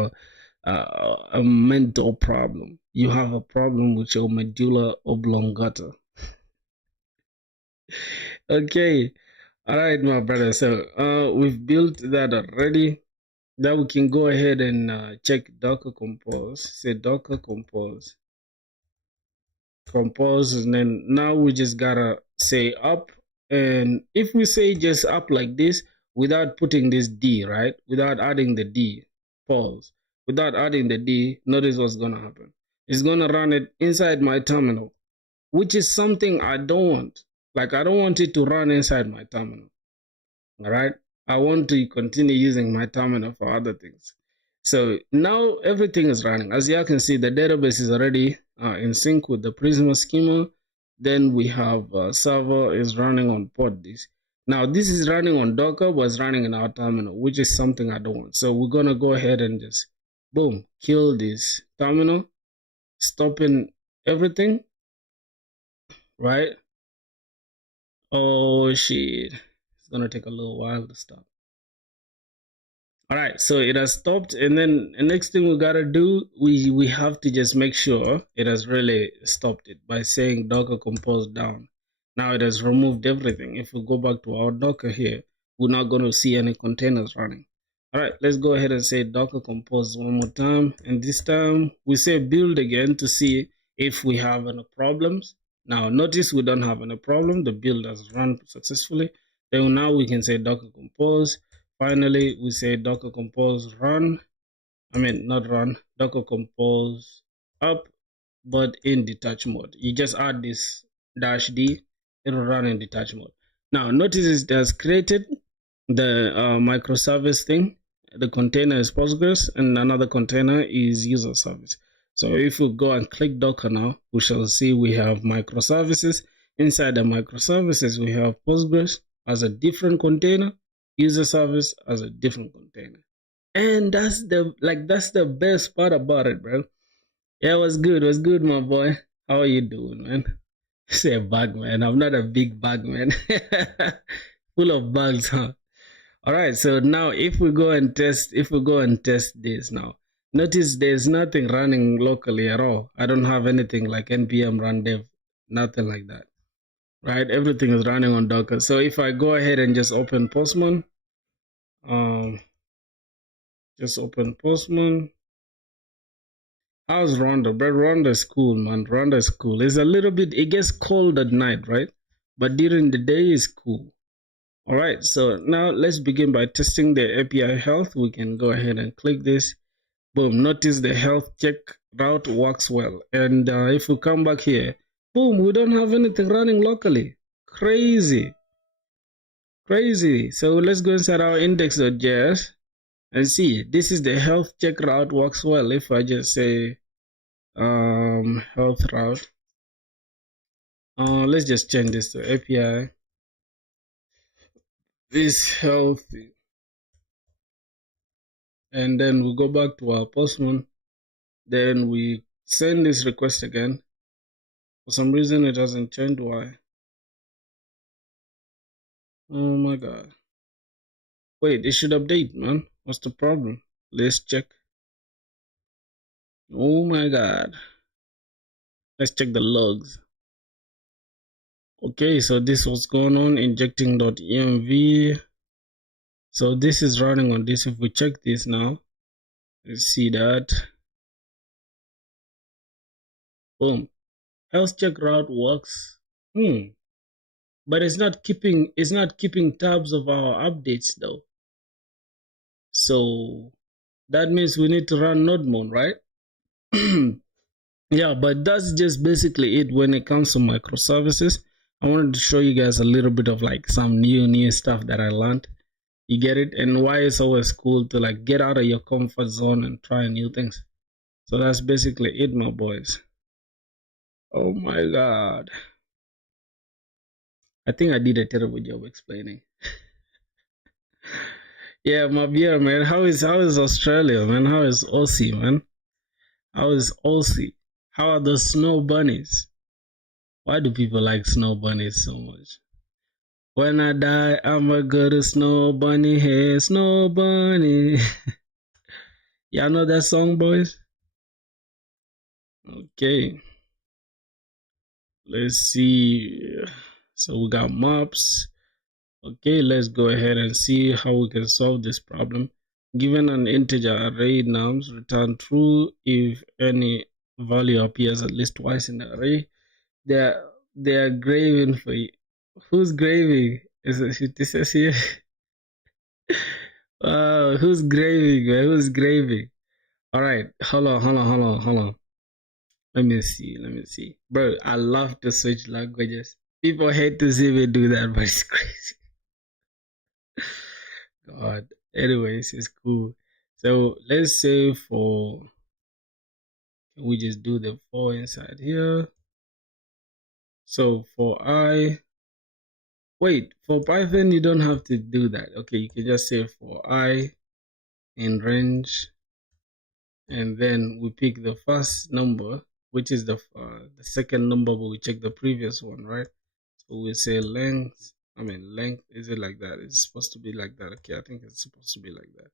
a mental problem. You have a problem with your medulla oblongata. Okay, all right, my brother. So we've built that already. Now we can go ahead and check Docker compose. Say Docker compose, and then now we just gotta say up. And if we say just up like this without putting this D, right? Without adding the D, pause. Without adding the D, notice what's gonna happen. It's gonna run it inside my terminal, which is something I don't want. Like, I don't want it to run inside my terminal. All right. I want to continue using my terminal for other things. So now everything is running. As you can see, the database is already in sync with the Prisma schema. Then we have server is running on port this. Now this is running on Docker, but it's running in our terminal, which is something I don't want. So we're gonna go ahead and just boom, kill this terminal, stopping everything, right? Oh shit, it's gonna take a little while to stop. All right, so it has stopped, and then the next thing we gotta do, we have to just make sure it has really stopped it by saying Docker compose down. Now it has removed everything. If we go back to our Docker here, we're not going to see any containers running. All right, let's go ahead and say Docker compose one more time, and this time we say build again to see if we have any problems. Now notice we don't have any problem. The build has run successfully. Then now we can say Docker compose. Finally, we say Docker compose run. Not run, Docker compose up, but in detach mode. You just add this -D, it will run in detach mode. Now, notice it has created the microservice thing. The container is Postgres, and another container is user service. So if we go and click Docker now, we shall see we have microservices. Inside the microservices, we have Postgres as a different container, user service as a different container. And that's the best part about it, bro. Yeah, it was good, my boy. How are you doing, man? Say a bug, man. I'm not a big bug, man. Full of bugs, huh? All right. So now, if we go and test this now, notice there's nothing running locally at all. I don't have anything like npm run dev, nothing like that. Right? Everything is running on Docker. So if I go ahead and just open Postman, um, just open Postman. How's Rwanda? But Rwanda is cool, man. Rwanda is cool. It's a little bit, it gets cold at night, right? But during the day, it's cool. All right, so now let's begin by testing the API health. We can go ahead and click this. Boom, notice the health check route works well. And if we come back here, boom, we don't have anything running locally. Crazy. Crazy. So let's go inside our index.js and see. This is the health check route works well. If I just say health route, let's just change this to API. This healthy. And then we go back to our Postman. Then we send this request again. For some reason, it hasn't changed. Why? Oh my god. Wait, it should update, man. What's the problem? Let's check. Oh my god. Let's check the logs. Okay, so this was going on, injecting.env. So this is running on this. If we check this now, let's see that. Boom. Health check route works. But it's not keeping tabs of our updates though. So that means we need to run nodemon, right? Yeah, but that's just basically it when it comes to microservices. I wanted to show you guys a little bit of like some new stuff that I learned. You get it? And why it's always cool to like get out of your comfort zone and try new things. So that's basically it, my boys. Oh my god. I think I did a terrible job explaining. Yeah, my beer, man. How is Australia, man? How is Aussie, man? How is Aussie? How are the snow bunnies? Why do people like snow bunnies so much? When I die, I'ma go to snow bunny, hey, snow bunny. Y'all know that song, boys? Okay. Let's see. So we got maps. Okay, let's go ahead and see how we can solve this problem. Given an integer array nums, return true if any value appears at least twice in the array. They are graving for you. Who's graving? Is it this is here? Who's graving, man? Who's graving? All right, hold on. Let me see. Bro, I love to switch languages. People hate to see me do that, but it's crazy. God. Anyways, it's cool. So let's say we just do the for inside here. So for for Python, you don't have to do that. Okay, you can just say for I in range, and then we pick the first number, which is the second number, but we check the previous one, right? So we say length. Length, is it like that? It's supposed to be like that. Okay, I think it's supposed to be like that.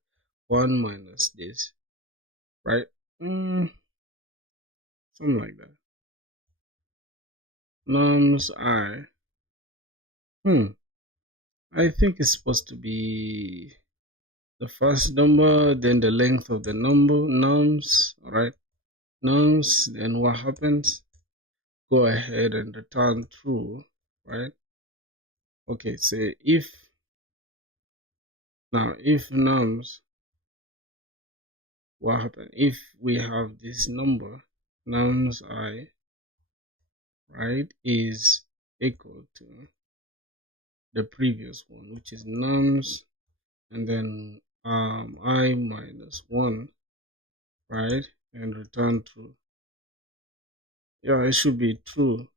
1 minus this, right? Something like that. Nums I. I think it's supposed to be the first number, then the length of the number, nums, alright? Nums, then what happens? Go ahead and return true, right? Okay, say if nums, what happens? If we have this number, nums I, right, is equal to the previous one, which is nums, and then I minus 1, right, and return true. Yeah, it should be true.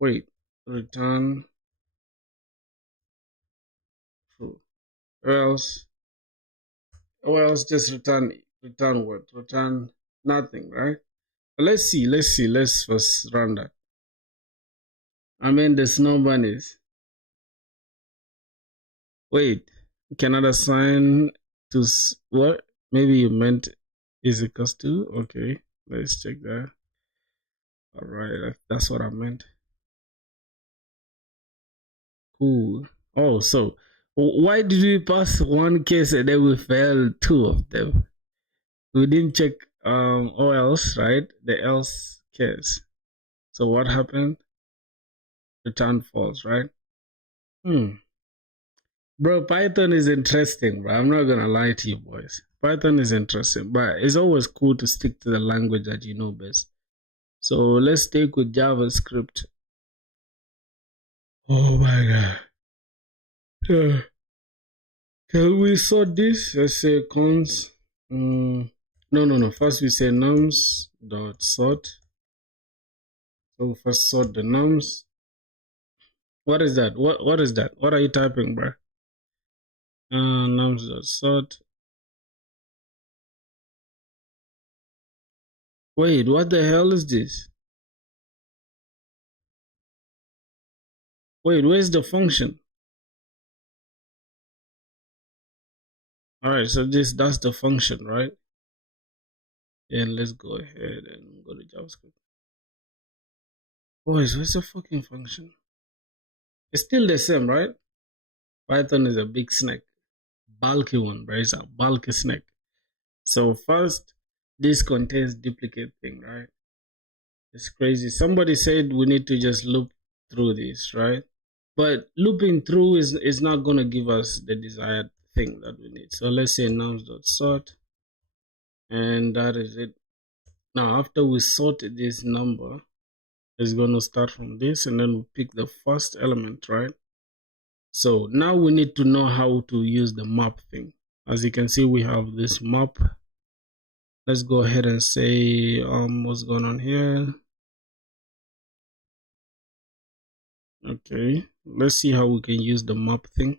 Wait, return true. Or else Or else just return what? Return nothing, right? Let's see. Let's first run that. I mean, the snow bunnies. Wait, cannot assign to what? Maybe you meant is equals to. Okay, let's check that. All right, that's what I meant. Cool. Oh, so why did we pass one case and then we failed two of them? We didn't check or else, right? The else case. So what happened? Return false, right? Hmm. Bro, Python is interesting, bro. I'm not gonna lie to you boys. Python is interesting, but it's always cool to stick to the language that you know best. So let's stick with JavaScript. Oh my god. Can we sort this? Let's say cons. No. First we say nums dot sort. So we first sort the nums. What is that? What is that? What are you typing, bro? Nums dot sort. Wait, what the hell is this? Wait, where's the function? All right, so that's the function, right? And let's go ahead and go to JavaScript. Boys, where's the fucking function? It's still the same, right? Python is a big snake, bulky one, right? It's a bulky snake. So first, this contains duplicate thing, right? It's crazy. Somebody said we need to just loop through this, right? But looping through is not gonna give us the desired thing that we need. So let's say nums.sort, and that is it. Now after we sort this number, it's gonna start from this, and then we pick the first element, right? So now we need to know how to use the map thing. As you can see, we have this map. Let's go ahead and say what's going on here. Okay, let's see how we can use the map thing.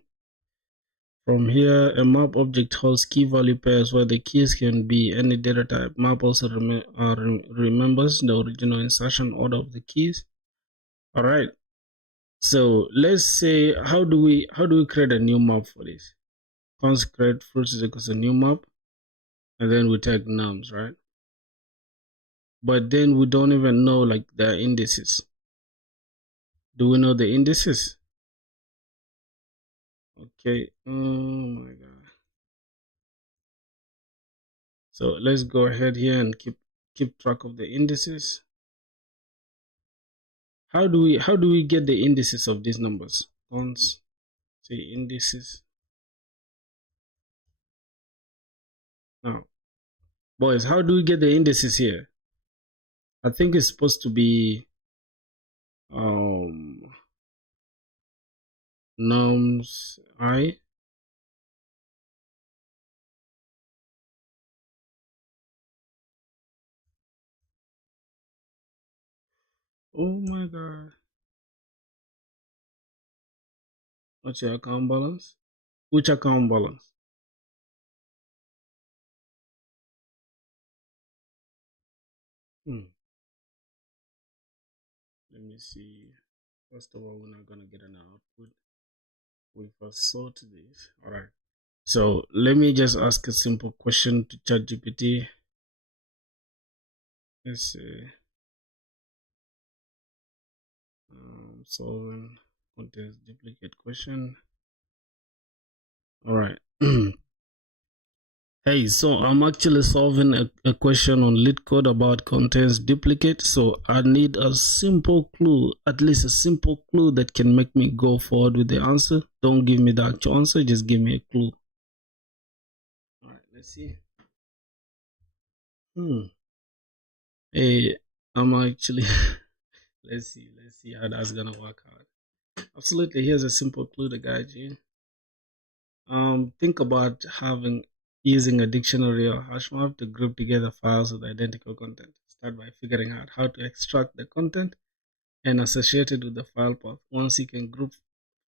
From here, a map object holds key value pairs where the keys can be any data type. Map also remembers the original insertion order of the keys. All right. So let's say how do we create a new map for this? Const create fruits is equals a new map, and then we take nums, right? But then we don't even know like the indices. Do we know the indices? Okay. Oh my god. So let's go ahead here and keep track of the indices. How do we get the indices of these numbers? Cons, say indices. Now, boys, how do we get the indices here? I think it's supposed to be nums I. Oh my god. What's your account balance? Which account balance? Let me see. First of all, we're not gonna get an output. We first sort this. Alright. So let me just ask a simple question to ChatGPT. Let's see. Solving contains duplicate question. All right. Hey, so I'm actually solving a question on LeetCode about contains duplicate. So I need a simple clue, at least a simple clue that can make me go forward with the answer. Don't give me the actual answer, just give me a clue. All right, let's see. Hey, I'm actually let's see how that's gonna work out. Absolutely, here's a simple clue to guide you. Think about using a dictionary or hash map to group together files with identical content. Start by figuring out how to extract the content and associate it with the file path. Once you can group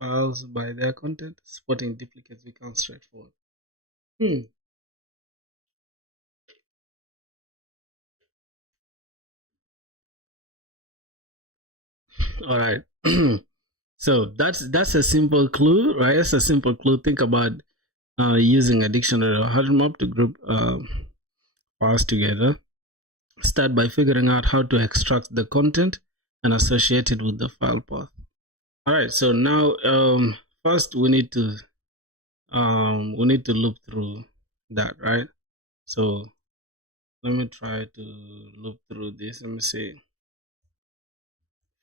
files by their content, spotting duplicates becomes straightforward. All right. So that's a simple clue, right? That's a simple clue. Think about using a dictionary or hash map to group files together. Start by figuring out how to extract the content and associate it with the file path. All right. So now, first we need to loop through that, right? So let me try to loop through this. Let me see.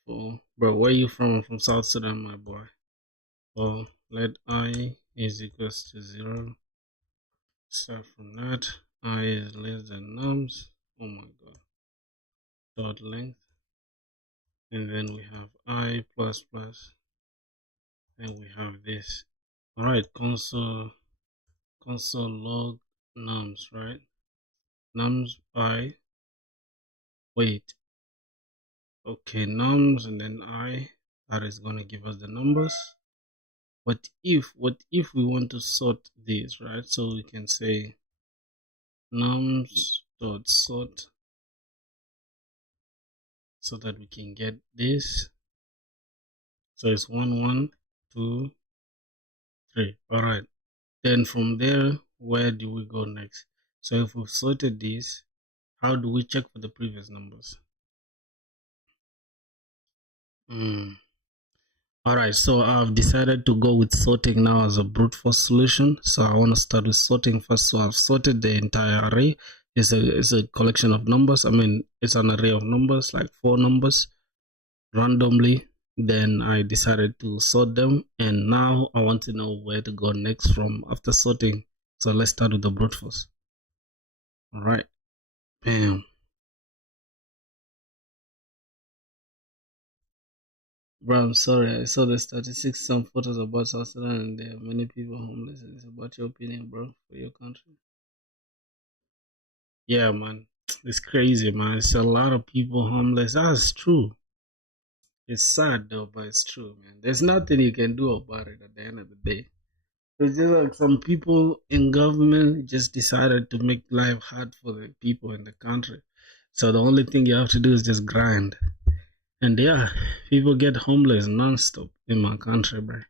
Oh, bro, where you from? I'm from South Sudan, my boy. Well, let I is equals to 0. Start from that. I is less than nums. Oh my god. Dot length. And then we have I plus plus. And we have this. Alright, console log nums, right? Nums by wait. Okay, nums and then I. That is gonna give us the numbers. What if we want to sort these, right? So we can say nums dot sort so that we can get this. So it's 1 1 2 3. All right, then from there, where do we go next? So if we've sorted this, how do we check for the previous numbers? All right, so I've decided to go with sorting now as a brute force solution. So I want to start with sorting first. So I've sorted the entire array. It's a collection of numbers. I mean, it's an array of numbers, like 4 numbers randomly. Then I decided to sort them, and now I want to know where to go next from after sorting. So let's start with the brute force. All right, bam. Bro, I'm sorry. I saw the statistics, some photos about South Sudan, and there are many people homeless. It's about your opinion, bro, for your country. Yeah, man, it's crazy, man. It's a lot of people homeless. That's true. It's sad though, but it's true, man. There's nothing you can do about it at the end of the day. It's just like some people in government just decided to make life hard for the people in the country. So the only thing you have to do is just grind. And yeah, people get homeless nonstop in my country, bro.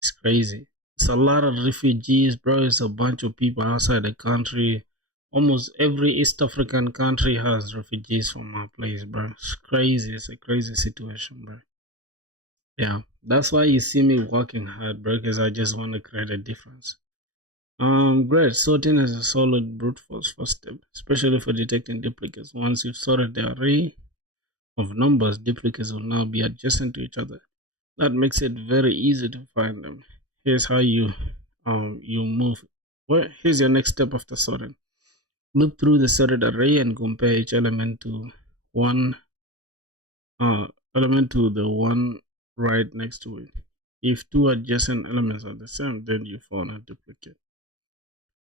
It's crazy. It's a lot of refugees, bro. It's a bunch of people outside the country. Almost every East African country has refugees from my place, bro. It's crazy. It's a crazy situation, bro. Yeah, that's why you see me working hard, bro, because I just want to create a difference. Great. Sorting is a solid brute force first step, especially for detecting duplicates. Once you've sorted the array of numbers, duplicates will now be adjacent to each other. That makes it very easy to find them. Here's how you move. Well, here's your next step after sorting. Look through the sorted array and compare each one element to the one right next to it. If two adjacent elements are the same, then you found a duplicate.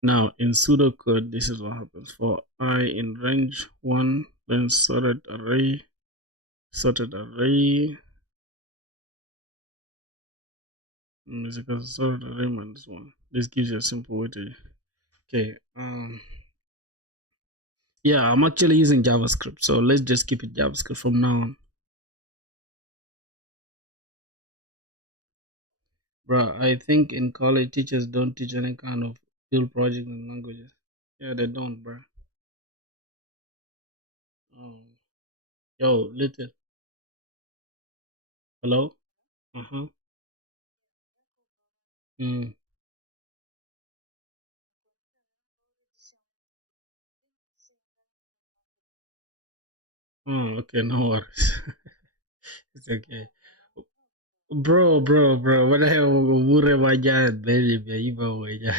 Now in pseudocode, this is what happens. For I in range 1, then sorted array. Musical sorted array minus 1. This gives you a simple way to. Okay. Yeah, I'm actually using JavaScript, so let's just keep it JavaScript from now on. Bro, I think in college teachers don't teach any kind of field project in languages. Yeah, they don't, bro. Oh. Yo, little. Hello? Uh-huh. Mm. Oh, okay, no worries. It's okay. Bro. What the hell? Mure baja, baby, baby,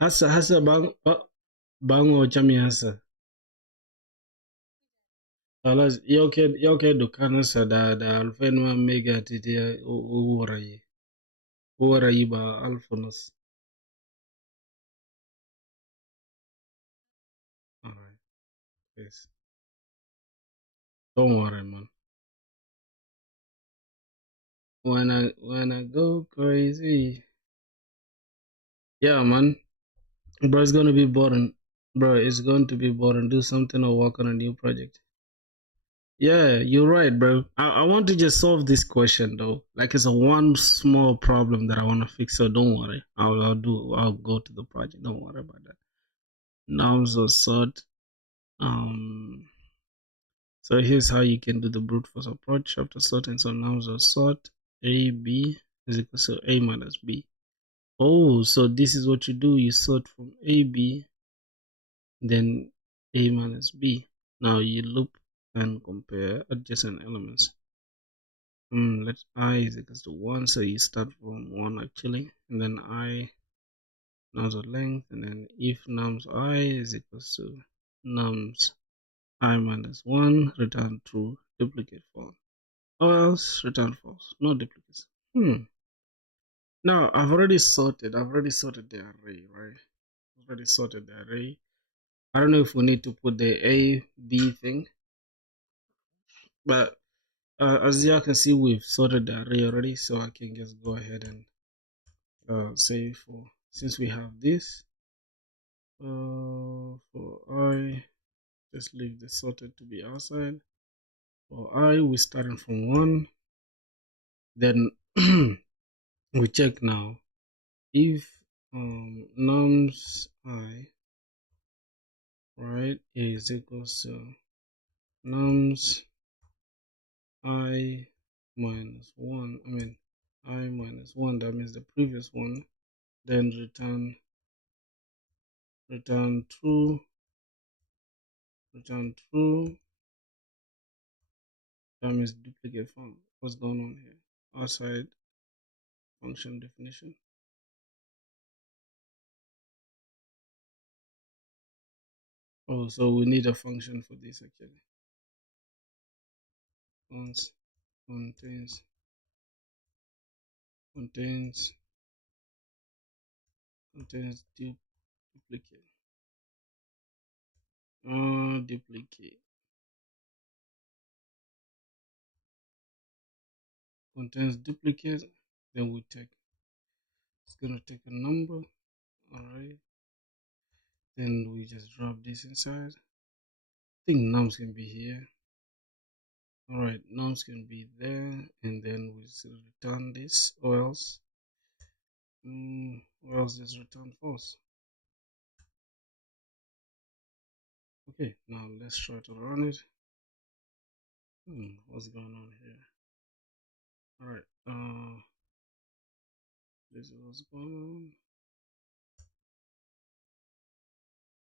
hasa bang o chami hasa. Alas, yoke dukana sa da alfenwa mega titi uwarayi ba alfonus. Alright, please. Don't worry, man. When I go crazy. Yeah, man. Bro, it's gonna be boring. Bro, it's going to be boring. Do something or work on a new project. Yeah, you're right, bro. I want to just solve this question though. Like it's a one small problem that I want to fix. So don't worry. I'll go to the project. Don't worry about that. Nouns or sort. Um. So here's how you can do the brute force approach after sorting some nouns or sort. A B is equal to A minus B. Oh, so this is what you do. You sort from A B, then A minus B. Now you loop and compare adjacent elements. Let I is equals to 1, so you start from 1 actually, and then I nums of length, and then if nums I is equals to nums I minus 1, return true, duplicate false, or else return false, no duplicates. Now I've already sorted the array, right? I've already sorted the array. I don't know if we need to put the A, B thing, but as you can see, we've sorted the array already, so I can just go ahead and say since we have this, for I, just leave the sorted to be outside. For I, we're starting from 1. Then we check now if nums I, right, is equals to nums I minus 1. I minus 1, that means the previous one. Then return true, that means duplicate found. What's going on here? Outside function definition. Oh, so we need a function for this actually. Contains duplicate. Duplicate. Contains duplicate. Then we take. It's gonna take a number. Alright. Then we just drop this inside. I think nums can be here. Alright, nums can be there, and then we just return this, or else just return false. Okay, now let's try to run it. What's going on here? Alright, this is what's going on.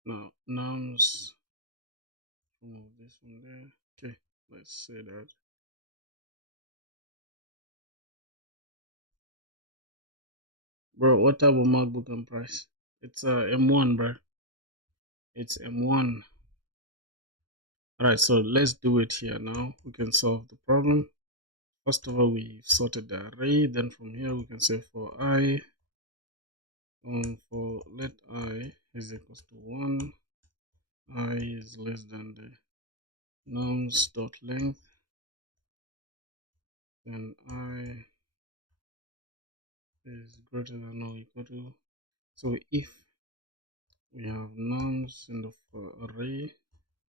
Now nums, remove this one there. Okay, let's say that. Bro, what type of MacBook and price? It's M1, bro. It's M1. Alright, so let's do it here now. We can solve the problem. First of all, we sorted the array. Then from here, we can say for I, for let I is equals to 1, I is less than the nums dot length, then I is greater than or equal to. So if we have nums in the array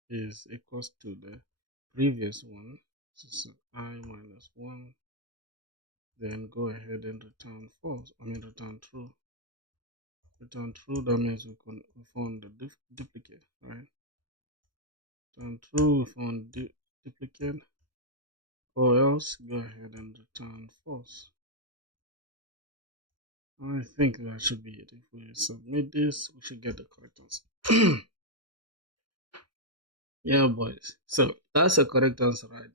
is equals to the previous one, which is I minus 1, then go ahead and return false. Return true. Return true, that means we found the duplicate, right? Return true, we found duplicate, or else go ahead and return false. I think that should be it. If we submit this, we should get the correct answer. Yeah, boys. So that's a correct answer, right?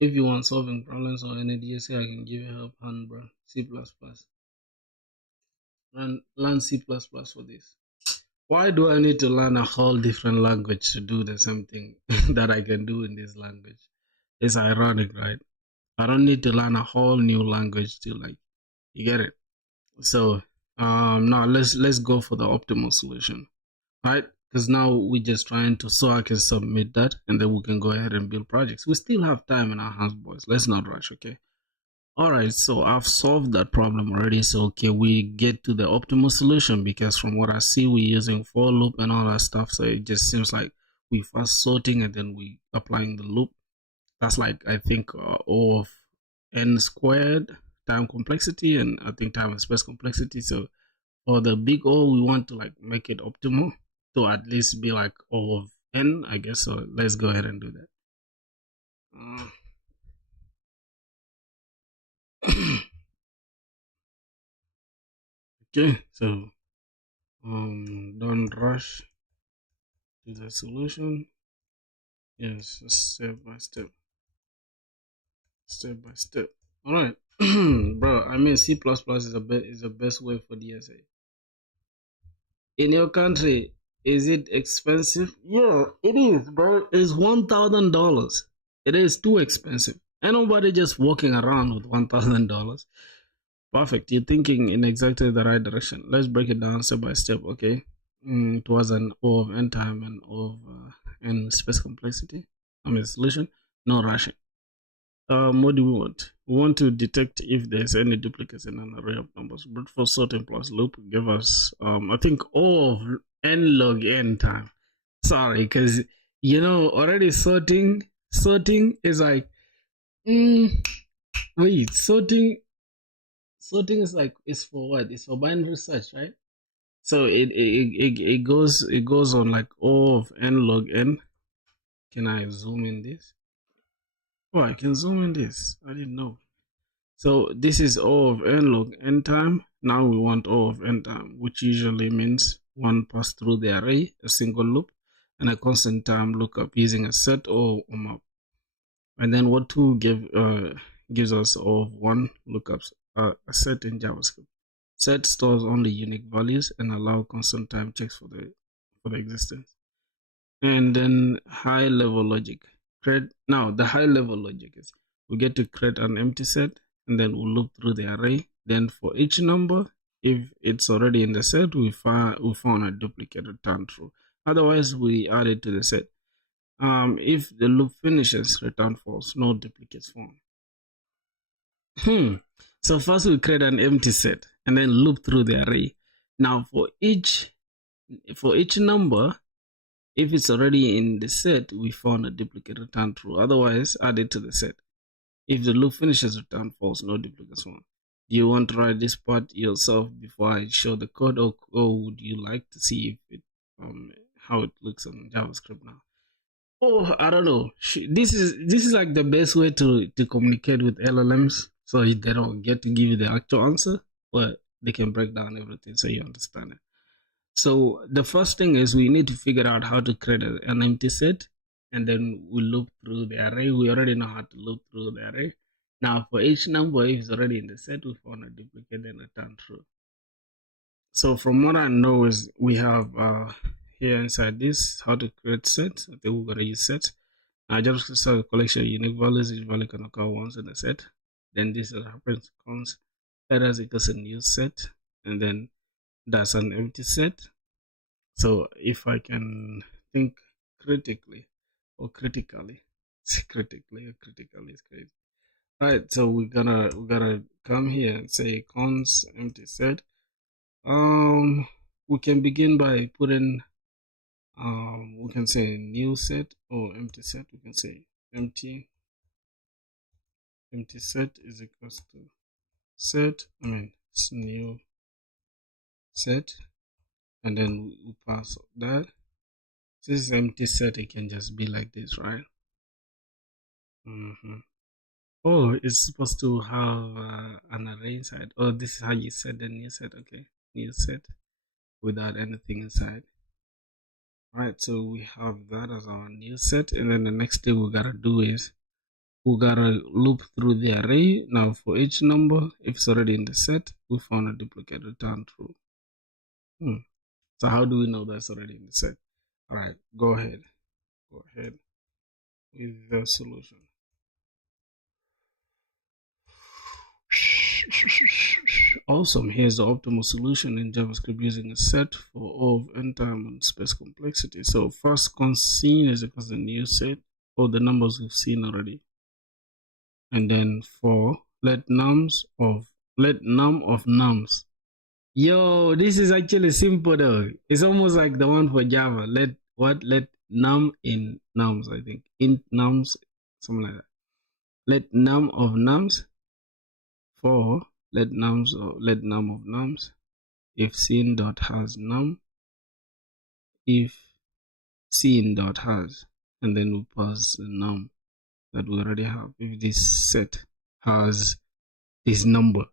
If you want solving problems or any DSA, I can give you help hand, bro. C++. Learn C++ for this. Why do I need to learn a whole different language to do the same thing that I can do in this language? It's ironic, right? I don't need to learn a whole new language to you get it. So now let's go for the optimal solution, right? Because now we're just trying to, so I can submit that and then we can go ahead and build projects. We still have time in our hands, boys. Let's not rush, okay? All right, so I've solved that problem already. So okay, we get to the optimal solution because from what I see, we're using for loop and all that stuff. So it just seems like we first sorting and then we applying the loop. That's like I think O of n squared time complexity, and I think time and space complexity. So for the big O, we want to like make it optimal to at least be like O of n, I guess. So let's go ahead and do that. Okay, so don't rush to the solution. Yes, step by step, step by step. All right, bro. I mean, C++ is the best way for DSA. In your country, is it expensive? Yeah, it is, bro. It's $1,000. It is too expensive. Ain't nobody just walking around with $1,000. Perfect. You're thinking in exactly the right direction. Let's break it down step by step. Okay. It was an O of n time and O of n space complexity. I mean solution. No rushing. What do we want? We want to detect if there's any duplicates in an array of numbers. Brute force sorting plus loop give us I think O of n log n time. Sorry, because already sorting is like wait, sorting is like is for what? It's for binary search, right? So it goes on like O of n log n. Can I zoom in this? Oh, I can zoom in this. I didn't know. So this is O of n log n time. Now we want O of n time, which usually means one pass through the array, a single loop, and a constant time lookup using a set or a map. And then what two gives us O of one lookups, a set in JavaScript. Set stores only unique values and allow constant time checks for the existence. And then high level logic. Now the high level logic is we get to create an empty set and then we'll loop through the array. Then for each number, if it's already in the set, we found a duplicate return true. Otherwise, we add it to the set. If the loop finishes, return false, no duplicates found. So first we create an empty set and then loop through the array. Now for each number, if it's already in the set, we found a duplicate return true. Otherwise, add it to the set. If the loop finishes, return false, no duplicates found. Do you want to write this part yourself before I show the code, or would you like to see if it how it looks on JavaScript now? Oh, I don't know. This is like the best way to communicate with LLMs, so they don't get to give you the actual answer, but they can break down everything so you understand it. So the first thing is we need to figure out how to create an empty set, and then we loop through the array. We already know how to loop through the array. Now for each number, if it's already in the set, we found a duplicate and return true. So from what I know is we have here inside this how to create sets. I think we're gonna use sets. JavaScript start a collection of unique values. Each value can occur once in a set. Then this happens cons errors equals a new set, and then that's an empty set. So if I can think critically or critically, critically is crazy. All right, so we gotta come here and say cons empty set. We can begin by putting we can say new set or empty set. We can say empty set is equals to set. It's new set, and then we pass that. This is empty set. It can just be like this, right? Oh, it's supposed to have an array inside. Oh, this is how you set the new set. Okay, new set without anything inside. Alright, so we have that as our new set, and then the next thing we gotta do is we gotta loop through the array. Now for each number, if it's already in the set, we found a duplicate return true. So how do we know that's already in the set? Alright, go ahead with the solution. Awesome. Here's the optimal solution in JavaScript using a set for O of n time and space complexity. So first const seen is equals the new set or the numbers we've seen already. And then for let num of nums. Yo, this is actually simple though. It's almost like the one for Java. Let num in nums, I think. Int nums, something like that. Let num of nums for let num of nums. If scene dot has num, if scene dot has, and then we pass the num that we already have. If this set has this number.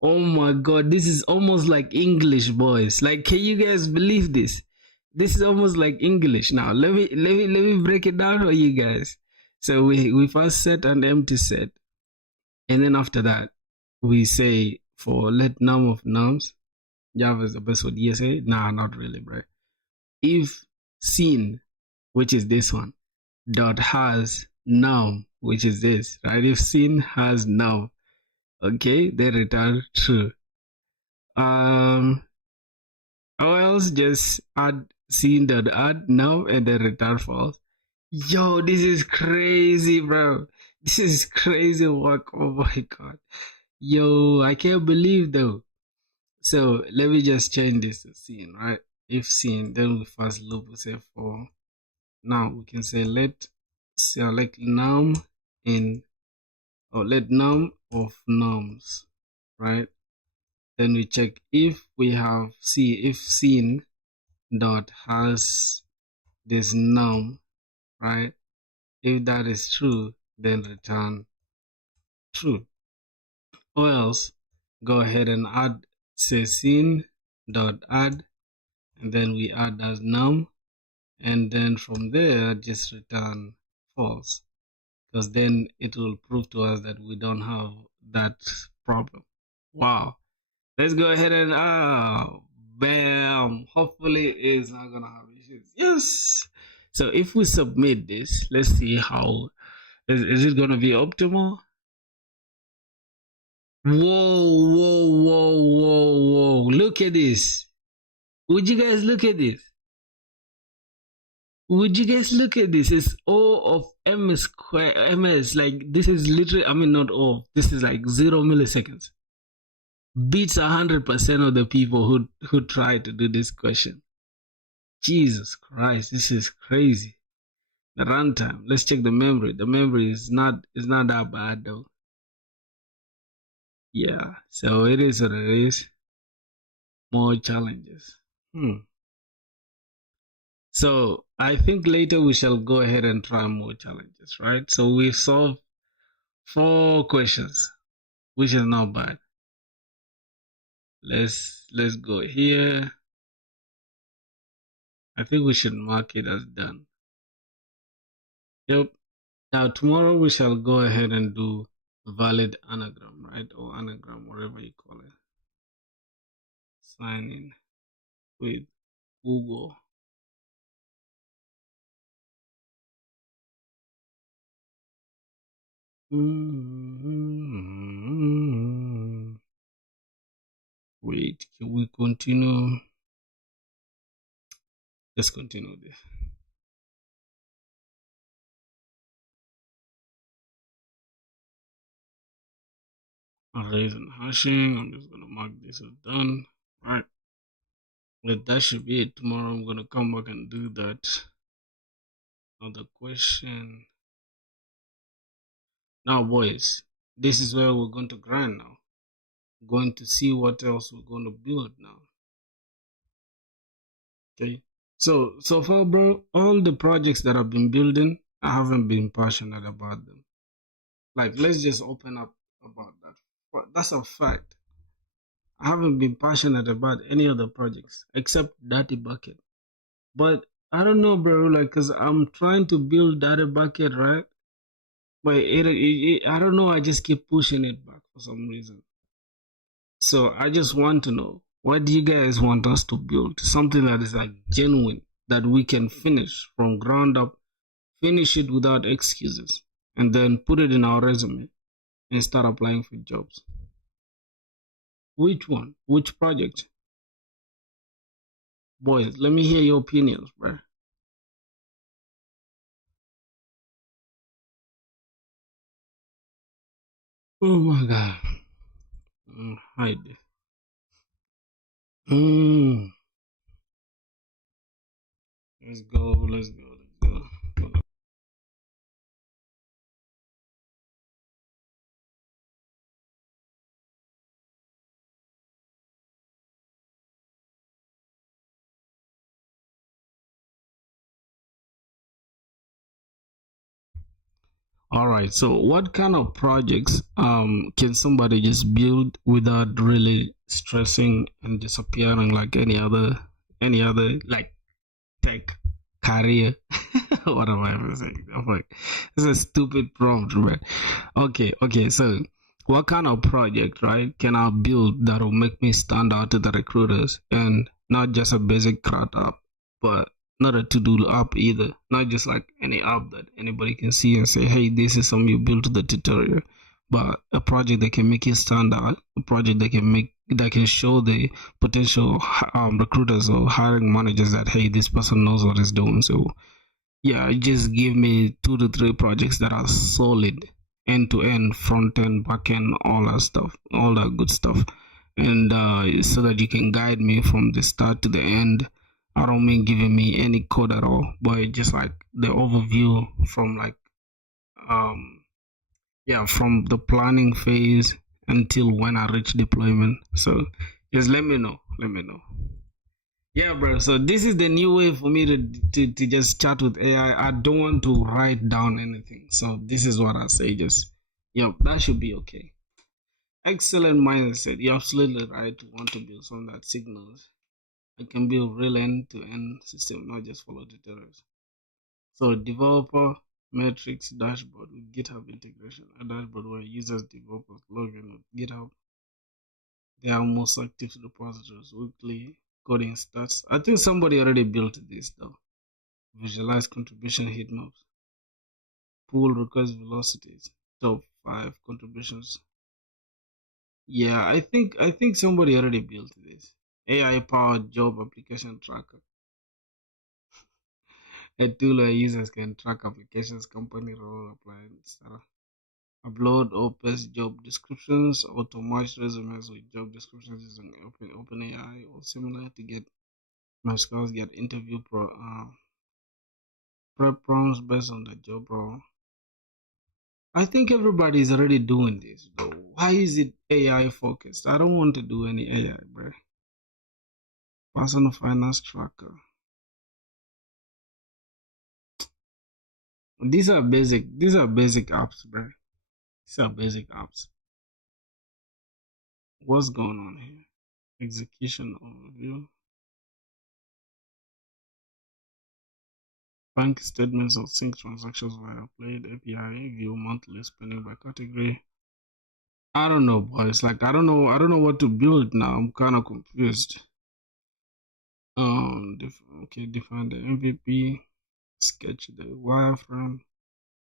Oh my god, this is almost like English, boys. Like, can you guys believe this? This is almost like English. Now let me break it down for you guys. So we first set an empty set, and then after that we say for let num of nums. Java is the best word. ESA? Nah, not really, bro. If scene, which is this one, dot has num, which is this, right? If scene has num, okay, they return true. Or else just add scene dot add num and then return false. Yo, this is crazy, bro. This is crazy work. Oh my god. Yo, I can't believe though. So let me just change this to scene, right? If scene, then we first loop, we say for. Now we can say let select num in, or let num of nums, right? Then we check if we have if scene dot has this num, right? If that is true, then return true. Or else go ahead and add, say scene dot add, and then we add as num, and then from there just return false, because then it will prove to us that we don't have that problem. Wow. Let's go ahead and bam. Hopefully it's not gonna have issues. Yes. So if we submit this, let's see how is it gonna be optimal? Whoa. Look at this. Would you guys look at this? Would you guys look at this? It's O of M square MS. Like this is literally, I mean not O, this is like 0 milliseconds. Beats 100% of the people who try to do this question. Jesus Christ, this is crazy. The runtime. Let's check the memory. The memory is not that bad though. Yeah, so it is what it is. More challenges. So I think later we shall go ahead and try more challenges, right? So we've solved 4 questions, which is not bad. Let's go here. I think we should mark it as done. Yep. Now tomorrow we shall go ahead and do valid anagram, right? Or anagram, whatever you call it. Sign in with Google. Wait, can we continue? Let's continue this. Arrays and hashing. I'm just gonna mark this as done. Right. But that should be it. Tomorrow I'm gonna come back and do that. Another question. Now, boys, this is where we're going to grind now. Going to see what else we're going to build now. Okay. So far, bro, all the projects that I've been building, I haven't been passionate about them. Like, let's just open up about that. But that's a fact. I haven't been passionate about any other projects except Dirty Bucket. But I don't know, bro, like, cause I'm trying to build Dirty Bucket, right? But I don't know, I just keep pushing it back for some reason. So I just want to know, what do you guys want us to build? Something that is like genuine, that we can finish from ground up, finish it without excuses, and then put it in our resume and start applying for jobs. Which one? Which project? Boys, let me hear your opinions, bro. Oh my god. Hide. Mm. Let's go. Let's go. Let's go. All right. So, what kind of projects can somebody just build without really stressing and disappearing like any other like tech career? What am I even saying? I'm like, this is a stupid prompt, man. Okay. So, what kind of project, right, can I build that will make me stand out to the recruiters and not just a basic CRUD app, but not a to-do app either, not just like any app that anybody can see and say, hey, this is something you built to the tutorial, but a project that can make you stand out, a project that can show the potential recruiters or hiring managers that hey, this person knows what he's doing. So yeah, just give me 2 to 3 projects that are solid, end to end, front end, back end, all that stuff, all that good stuff, and so that you can guide me from the start to the end. I don't mean giving me any code at all, but just like the overview from like um yeah, from the planning phase until when I reach deployment. So just let me know. Let me know. Yeah, bro. So this is the new way for me to just chat with AI. I don't want to write down anything. So this is what I say. Just yep, that should be okay. Excellent mindset. You're absolutely right to want to build something that signals. I can build real end-to-end system, not just follow tutorials. So developer metrics dashboard with GitHub integration. A dashboard where users, developers log in with GitHub. They are most active repositories, weekly coding stats. I think somebody already built this though. Visualize contribution heat maps, pull request velocities, top 5 contributions. Yeah, I think somebody already built this. AI powered job application tracker. A tool where users can track applications, company role, apply, etc. Upload or paste job descriptions, automate resumes with job descriptions using OpenAI or similar to get my scores, get interview prep prompts based on the job role. I think everybody is already doing this though. Why is it AI focused? I don't want to do any AI, bro. Personal finance tracker. These are basic apps, bro. These are basic apps. What's going on here? Execution overview. Bank statements of sync transactions via Played API. View monthly spending by category. I don't know, boys. Like I don't know what to build now. I'm kind of confused. Define the MVP, sketch the wireframe,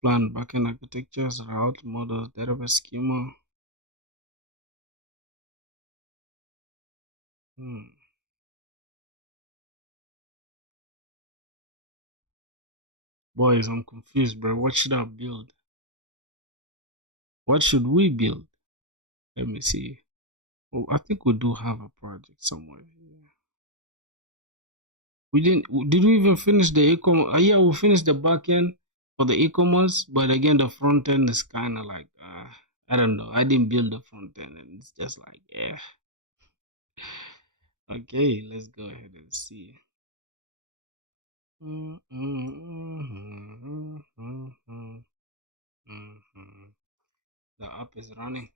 plan backend architectures, route models, database schema. Boys, I'm confused, bro. What should I build? What should we build? Let me see. Oh, I think we do have a project somewhere. We didn't. Did we even finish the e-commerce? Yeah, we finished the backend for the e-commerce, but again, the front end is kind of like I don't know. I didn't build the front end, and it's just like yeah. Okay, let's go ahead and see. The app is running.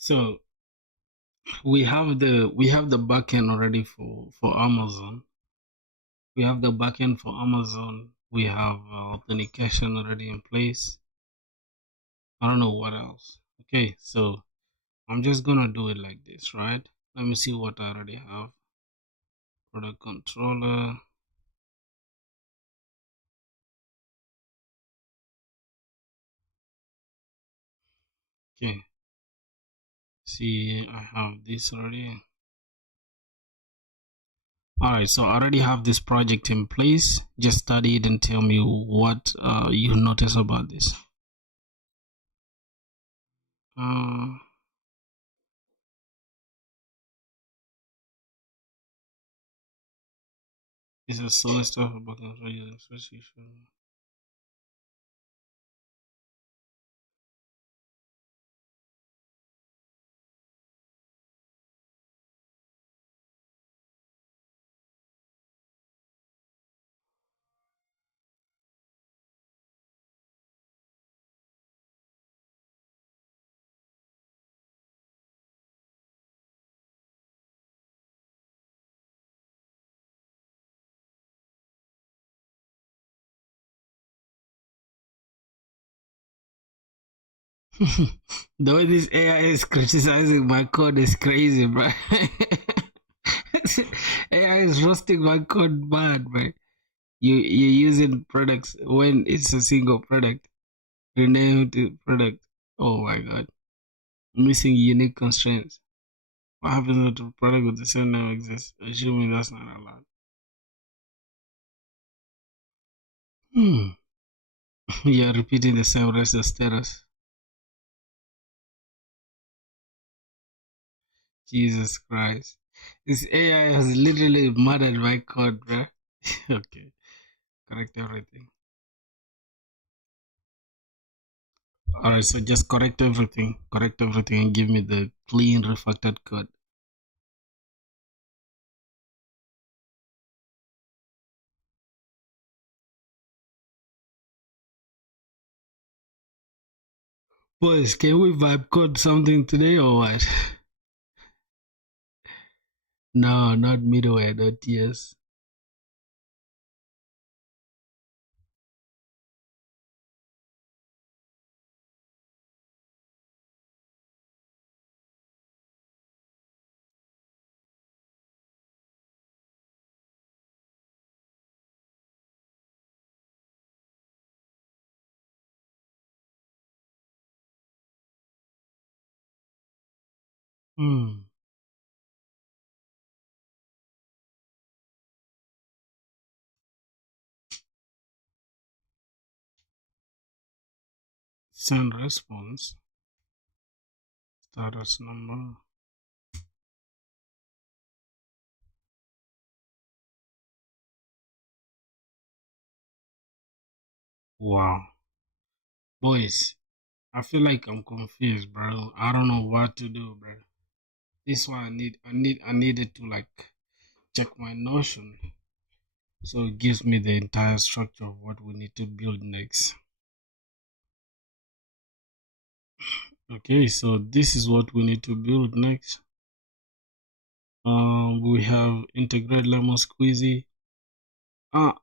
So we have the backend already for Amazon. We have the backend for Amazon. We have authentication already in place. I don't know what else. Okay, so I'm just gonna do it like this, right? Let me see what I already have. Product controller. Okay, see, I have this already. Alright, so I already have this project in place. Just study it and tell me what you notice about this. This is solid stuff about using association. The way this AI is criticizing my code is crazy, bro. AI is roasting my code bad, bro. You're using products when it's a single product. Rename to product. Oh my god. Missing unique constraints. What happens if the product with the same name exists? Assuming that's not allowed. Hmm. You're repeating the same rest of status. Jesus Christ. This AI has literally murdered my code, bro. Okay. Correct everything. Alright, so just correct everything. Correct everything and give me the clean refactored code. Boys, can we vibe code something today or what? No, not middleware.ts. Hmm. Send response. Status number. Wow. Boys, I feel like I'm confused, bro. I don't know what to do, bro. This one I needed to like check my Notion. So it gives me the entire structure of what we need to build next. Okay, so this is what we need to build next. We have integrate lemon squeezy. I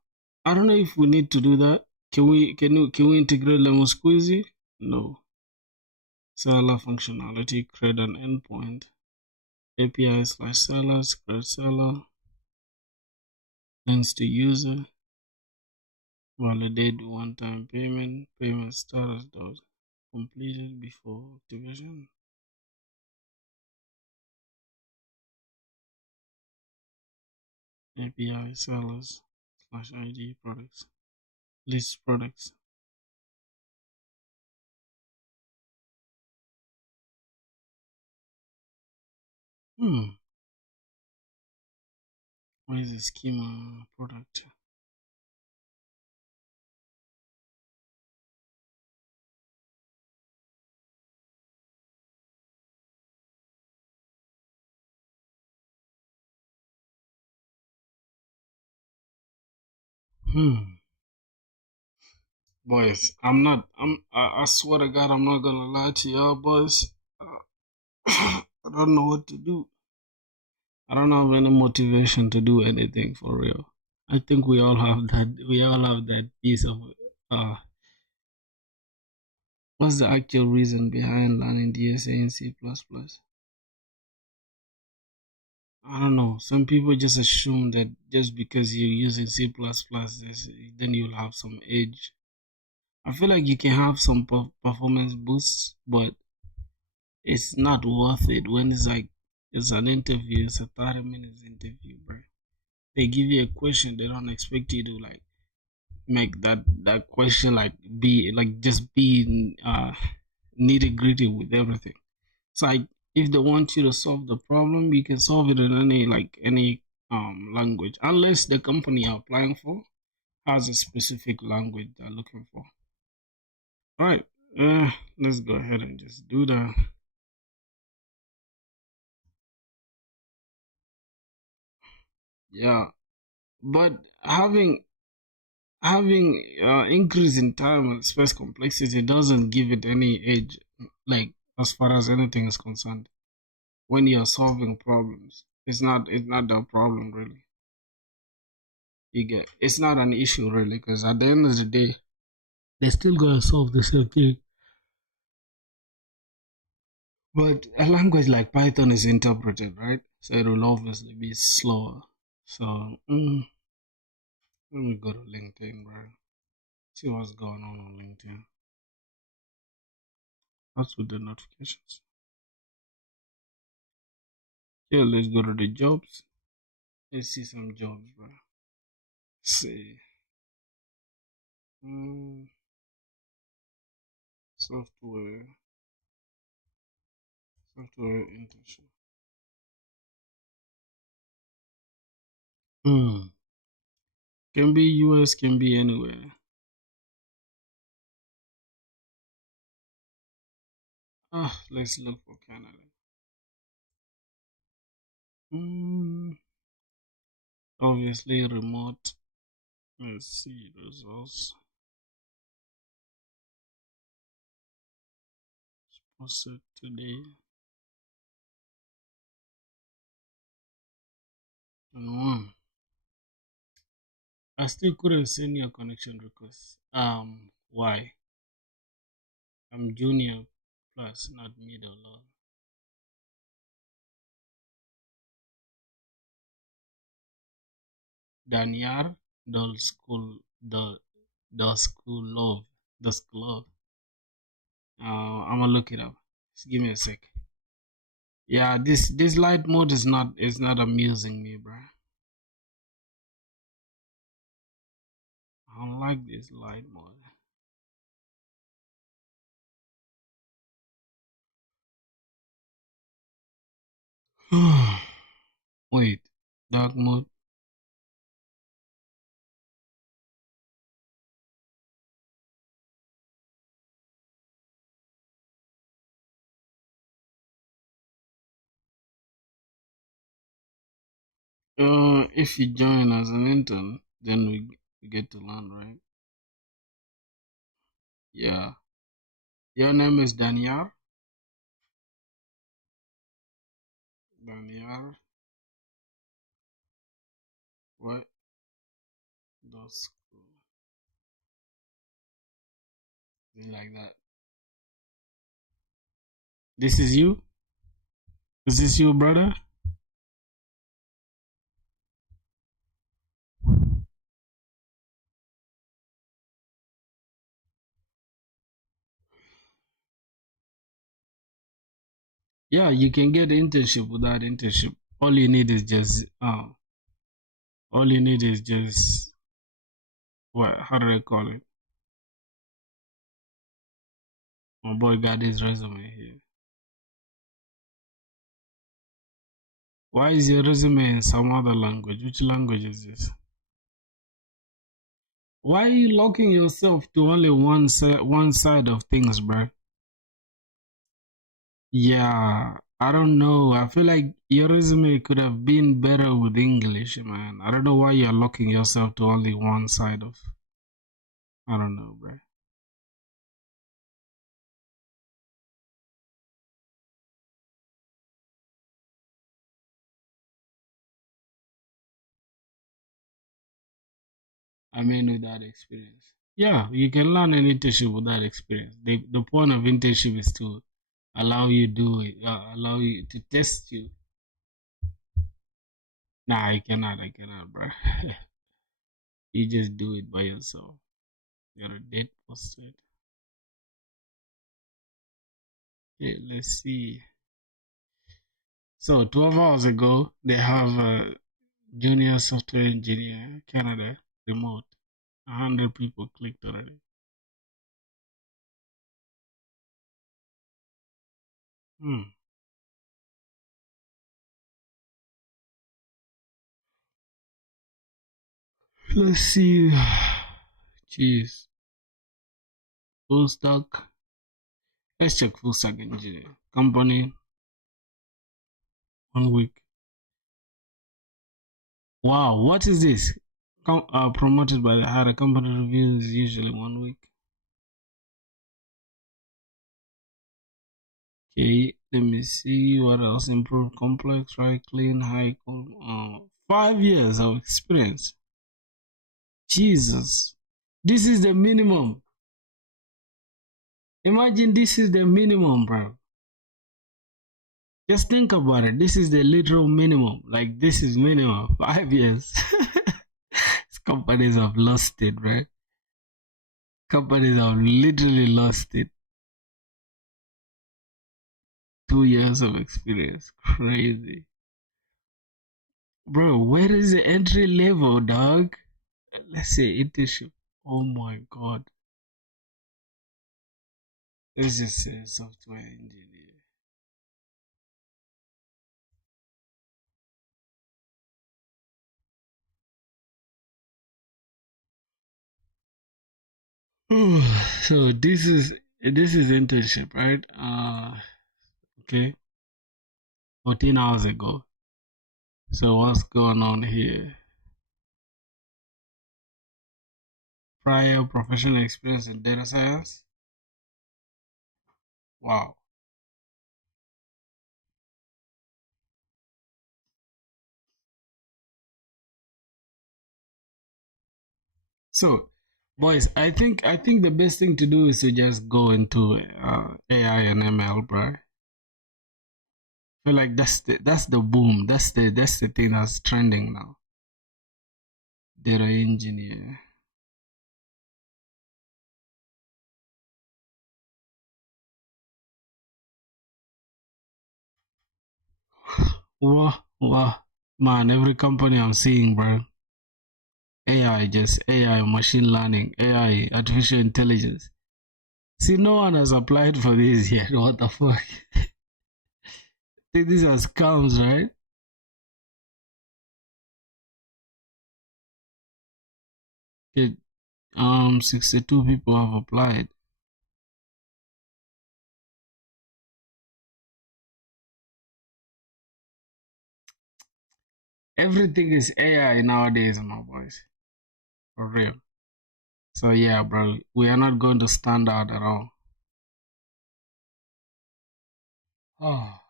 don't know if we need to do that. Can we integrate lemon squeezy? No. Seller functionality, create an endpoint. API/seller, create seller. Links to user. Validate one-time payment. Payment status dot completed before activation. API sellers /ID products. List products. Where is the schema product? Boys, I swear to God, I'm not gonna lie to y'all, boys. I don't know what to do. I don't have any motivation to do anything for real. I think we all have that. We all have that piece of uh What's the actual reason behind learning DSA and C++? I don't know. Some people just assume that just because you're using C++, then you'll have some edge. I feel like you can have some performance boosts, but it's not worth it when it's like it's an interview, it's a 30 minutes interview, bro. They give you a question, they don't expect you to like make that question like be like just be nitty gritty with everything. It's like if they want you to solve the problem, you can solve it in any language, unless the company you're applying for has a specific language they're looking for. All right, let's go ahead and just do that. Yeah, but having increase in time and space complexity doesn't give it any edge, like as far as anything is concerned. When you're solving problems, it's not the problem really. You get it's not an issue really because at the end of the day, they're still gonna solve the same thing. But a language like Python is interpreted, right? So it will obviously be slower. So let me go to LinkedIn, bro. See what's going on LinkedIn. That's with the notifications. Yeah, let's go to the jobs. Let's see some jobs, bro. See. Mm, software. Software internship. Hmm. Can be US, can be anywhere. Let's look for Canada. Mm, obviously remote. Let's see results. Posted today. And one. I still couldn't send you a connection request. Why? I'm junior plus, not middle. Danyar, the school love, the school love. I'm gonna look it up. Just give me a sec. Yeah, this light mode is not amusing me, bro. I don't like this light mode. Wait, dark mode. If you join as an intern, then we get to learn, right? Yeah. Your name is Daniel. Daniel. What? Those like that. This is you? Is this you, brother? Yeah, you can get internship without internship. All you need is just all you need is just what? How do I call it? My boy got his resume here. Why is your resume in some other language? Which language is this? Why are you locking yourself to only one side of things, bro? Yeah, I don't know. I feel like your resume could have been better with English, man. I don't know why you're locking yourself to only one side of. I don't know, bro. I may know that experience. Yeah, you can learn an internship without experience. The point of internship is to allow you do it, allow you to test you. Nah, I cannot, bro. You just do it by yourself. You're a dead posted. Okay, let's see. So 12 hours ago, they have a junior software engineer, Canada, remote. 100 people clicked already. Hmm. Let's see. Jeez. Full stack. Let's check full stack engineer. Company, 1 week. Wow, what is this? Promoted by the higher company reviews usually 1 week. Okay, let me see what else. Improve complex, right? Clean, high. 5 years of experience. Jesus, this is the minimum. Imagine this is the minimum, bro. Just think about it. This is the literal minimum. Like this is minimum 5 years. Companies have lost it, right? Companies have literally lost it. 2 years of experience. Crazy. Bro, where is the entry level, dog? Let's say internship. Oh my god. Let's just say software engineer. So this is internship, right? Okay. 14 hours ago. So what's going on here? Prior professional experience in data science. Wow. So, boys, I think the best thing to do is to just go into AI and ML, bro. I feel like that's the boom. That's the thing that's trending now. Data engineer. Wow, wow, man! Every company I'm seeing, bro. AI, just AI, machine learning, AI, artificial intelligence. See, no one has applied for this yet. What the fuck? Think these are scams, right? It, 62 people have applied. Everything is AI nowadays, my boys. For real. So yeah, bro, we are not going to stand out at all. Oh.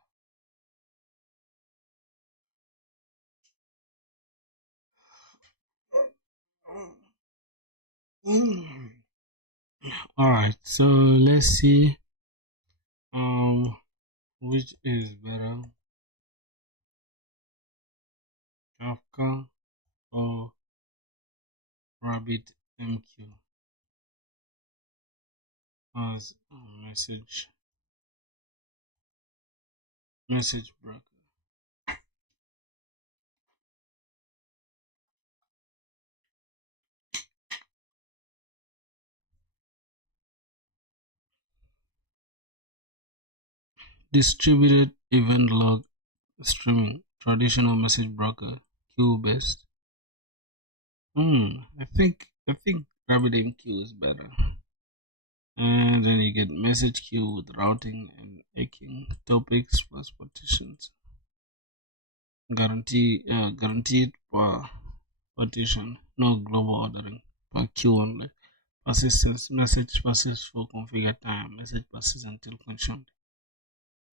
All right, so let's see. Which is better, Kafka or Rabbit MQ as a message broker? Distributed event log streaming, traditional message broker, queue based. I think RabbitMQ is better. And then you get message queue with routing and eking, topics plus partitions. Guaranteed per partition, no global ordering, per queue only. Persistence, message persists for configure time, message persists until consumed.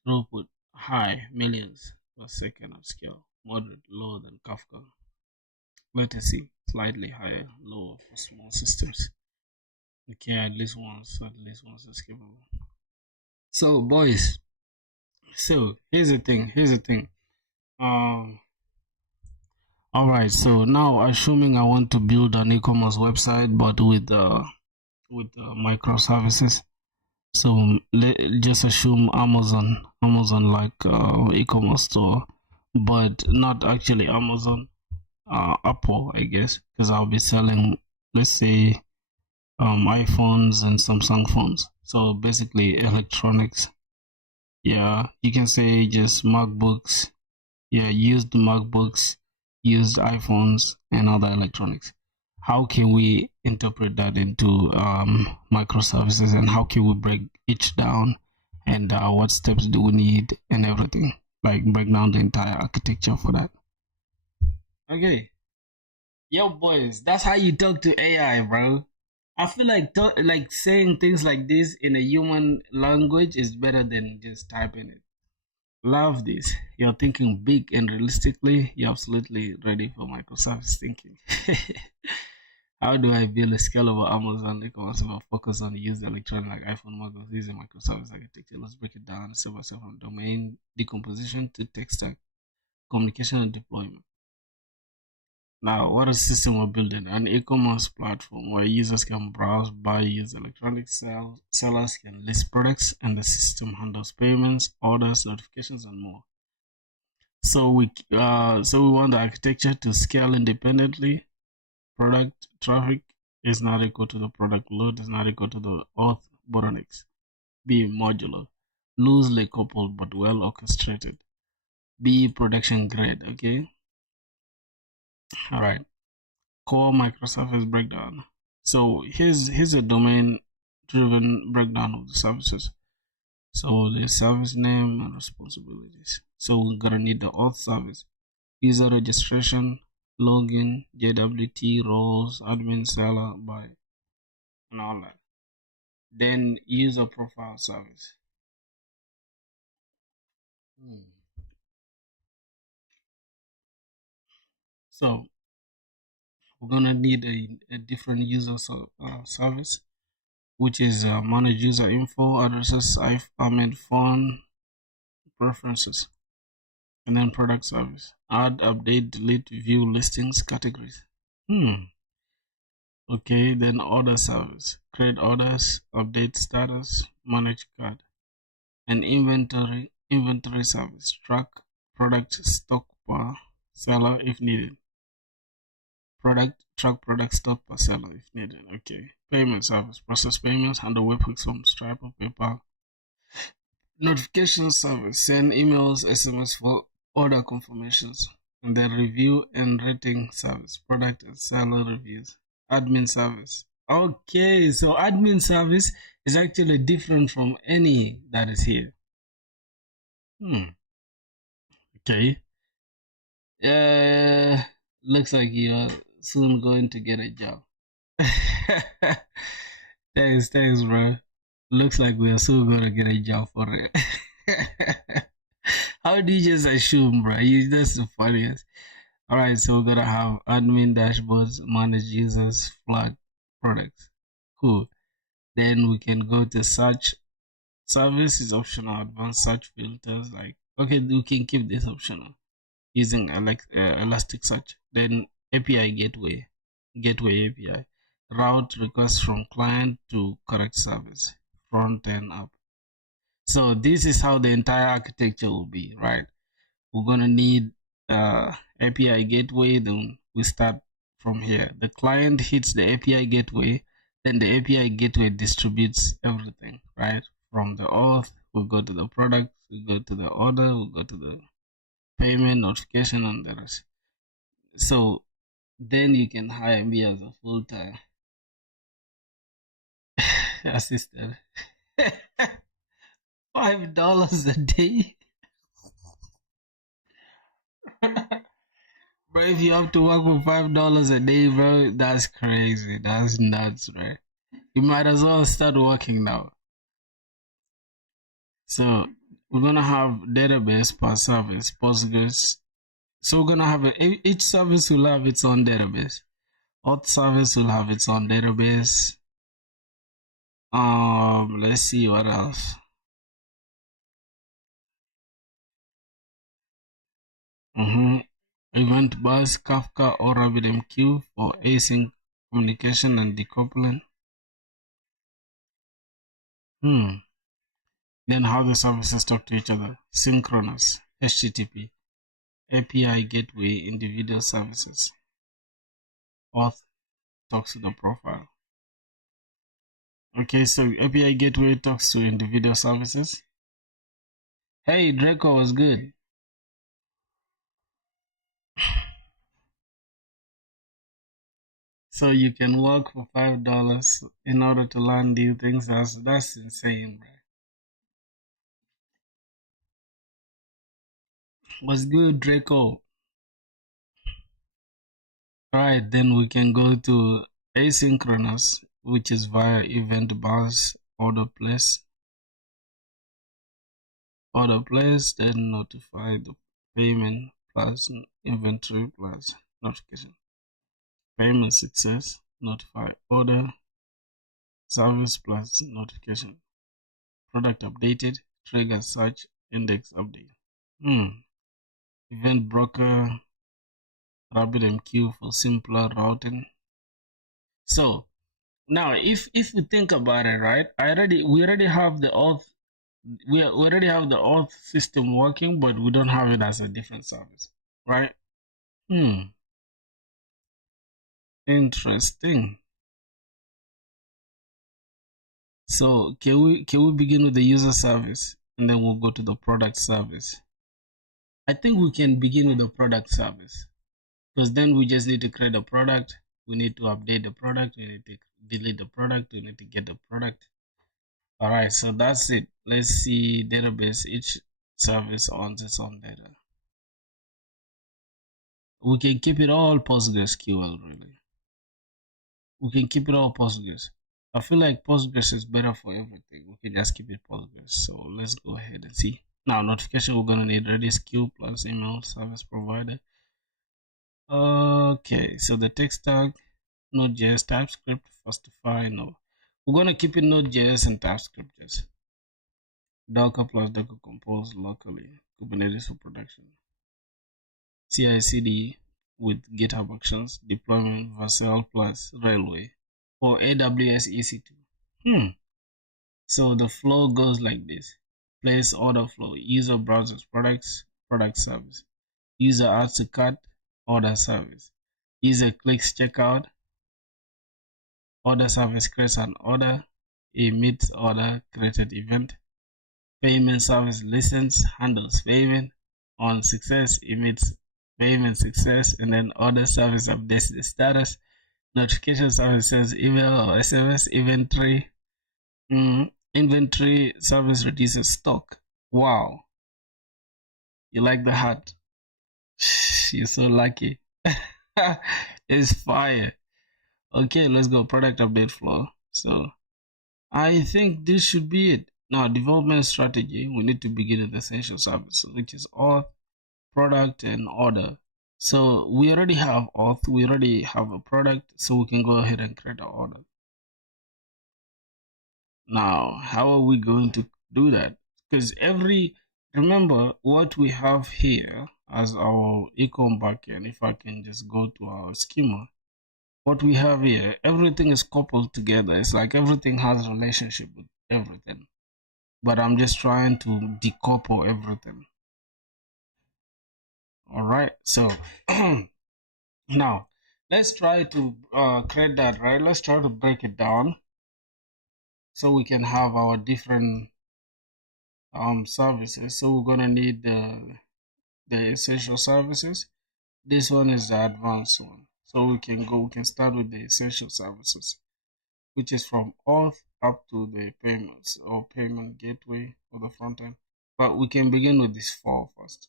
Throughput, high, millions per second of scale, moderate, lower than Kafka. Latency, slightly higher, lower for small systems. Okay, at least once is capable. So boys, so here's the thing. Um all right, so now assuming I want to build an e-commerce website but with microservices. So just assume Amazon like e-commerce store, but not actually Amazon, Apple, I guess, because I'll be selling, let's say, iPhones and Samsung phones. So basically electronics. Yeah, you can say just MacBooks. Yeah, used MacBooks, used iPhones, and other electronics. How can we interpret that into microservices, and how can we break each down, and what steps do we need, and everything? Like break down the entire architecture for that. Okay, yo boys, that's how you talk to AI, bro. I feel like like saying things like this in a human language is better than just typing it. Love this. You're thinking big and realistically. You're absolutely ready for microservice thinking. How do I build a scalable Amazon e-commerce focus on used electronic like iPhone models using microservice architecture? Let's break it down step by step from domain decomposition to tech stack, communication and deployment. Now, what is system we're building? An e-commerce platform where users can browse, buy, use electronics, sellers can list products, and the system handles payments, orders, notifications, and more. So we want the architecture to scale independently. Product traffic is not equal to the product load is not equal to the auth bottlenecks. Be modular, loosely coupled but well orchestrated. Be production grade. Okay. All right. Core microservice breakdown. So here's a domain driven breakdown of the services. So the service name and responsibilities. So we're gonna need the auth service, user registration, login, JWT, roles, admin, seller, buy, and all that. Then user profile service. Hmm. So we're gonna need a different user service, which is manage user info, addresses, phone, preferences, and then product service. Add, update, delete, view listings, categories. Hmm. Okay, then order service. Create orders, update status, manage card. And inventory service. Track product stock per seller if needed. Track product stock per seller if needed. Okay. Payment service. Process payments, handle webhooks from Stripe or PayPal. Notification service. Send emails, SMS for order confirmations. And then review and rating service. Product and seller reviews. Admin service. Okay, so admin service is actually different from any that is here. Okay. Looks like you're soon going to get a job. Thanks, bro. Looks like we are soon gonna get a job for it. How do you just assume, bro? That's the funniest. All right, so we're gonna have admin dashboards, manage users, flag products. Cool. Then we can go to search. Service is optional. Advanced search filters, like okay, we can keep this optional using Elasticsearch. Then API gateway API, route requests from client to correct service, front end up. So this is how the entire architecture will be, right? We're gonna need API gateway. Then we start from here. The client hits the API gateway, then the API gateway distributes everything, right? From the auth, we go to the product, we go to the order, we go to the payment notification, and the rest. So then you can hire me as a full-time assistant. $5 a day. Bro, if you have to work for $5 a day, bro, that's crazy. That's nuts, right? You might as well start working now. So we're gonna have database per service, Postgres. So we're gonna have each service will have its own database. Auth service will have its own database. Let's see what else. Event bus, Kafka, or RabbitMQ for async communication and decoupling. Then how the services talk to each other. Synchronous, HTTP, API gateway, individual services. Auth talks to the profile. Okay, so API gateway talks to individual services. Hey, Draco was good. So you can work for $5 in order to learn new things. That's insane, bro. What's good, Draco? Right, then we can go to asynchronous, which is via event bus, order place, then notify the payment plus inventory plus notification. Payment success, notify order, service plus notification. Product updated, trigger search, index update. Event broker, RabbitMQ for simpler routing. So now, if we think about it, right? We already have the auth. We already have the auth system working, but we don't have it as a different service, right? Interesting. So can we begin with the user service and then we'll go to the product service? I think we can begin with the product service because then we just need to create a product. We need to update the product. We need to delete the product. We need to get the product. All right, so that's it. Let's see database. Each service owns its own data. We can keep it all PostgreSQL, really. We can keep it all Postgres. I feel like Postgres is better for everything. We can just keep it Postgres. So let's go ahead and see. Now, notification, we're gonna need Redis queue plus email service provider. Okay, so the tech stack, Node.js, TypeScript, Fastify, no. We're gonna keep it Node.js and TypeScript just. Docker plus Docker Compose locally, Kubernetes for production. CI/CD with GitHub Actions, deployment Vercel plus Railway, or AWS EC2. So the flow goes like this. Place order flow, user browsers products, product service. User adds to cart, order service. User clicks checkout, order service creates an order, emits order created event. Payment service listens, handles payment. On success, emits payment success, and then order service updates the status. Notification service sends email or SMS. Inventory service reduces stock. Wow, you like the hat? You're so lucky. It's fire. Okay, let's go. Product update flow. So I think this should be it. Now, development strategy. We need to begin with essential services, which is auth, product, and order. So we already have auth. We already have a product. So we can go ahead and create an order. Now, how are we going to do that? Because remember what we have here as our econ backend. If I can just go to our schema, what we have here, everything is coupled together. It's like everything has a relationship with everything. But I'm just trying to decouple everything. All right. So now let's try to create that, right? Let's try to break it down so we can have our different services. So we're gonna need the essential services. This one is the advanced one. So we can start with the essential services, which is from auth up to the payments or payment gateway for the front end. But we can begin with this four first.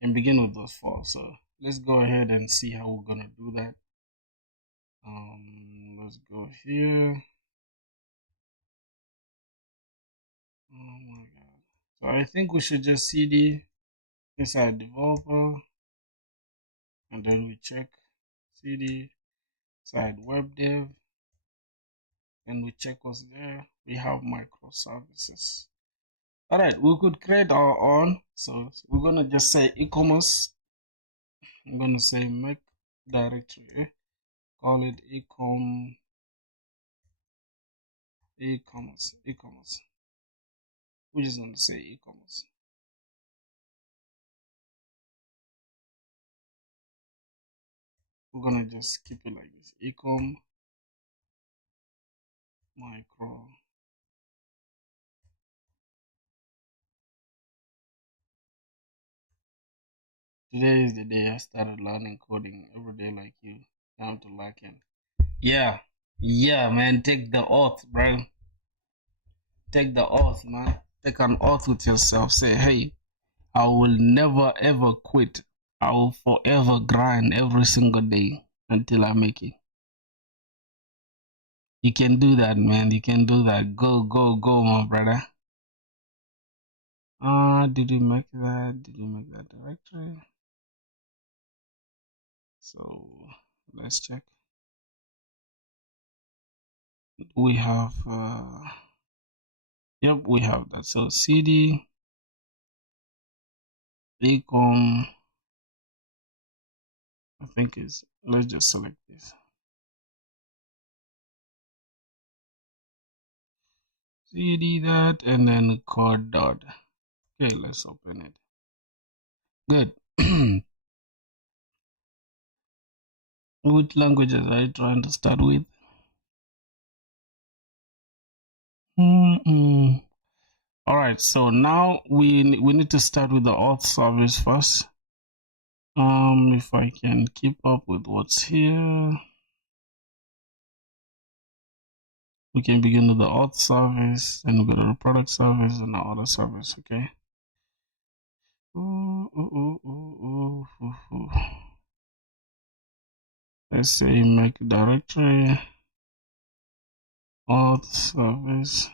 And begin with those four. So let's go ahead and see how we're gonna do that. Let's go here. Oh my god. So I think we should just cd inside developer and then we check cd side web dev and we check what's there. We have microservices. All right, we could create our own. So we're gonna just say e-commerce. I'm gonna say make directory. Call it e-commerce. We're just gonna say e-commerce. We're gonna just keep it like this. Ecom micro. Today is the day I started learning coding every day like you. Down to lacking. Yeah. Yeah, man. Take the oath, bro. Take the oath, man. Take an oath with yourself. Say, hey, I will never ever quit. I will forever grind every single day until I make it. You can do that, man. You can do that. Go, go, go, my brother. Did we make that? Did we make that directory? So let's check. We have yep, we have that. So cd ecom, I think is, let's just select this. Cd that and then code dot. Okay, let's open it. Good. Which languages are you trying to start with? All right, so now we need to start with the auth service first. If I can keep up with what's here, we can begin with the auth service, and we go to the product service and the other service. Okay. Let's say make directory auth service,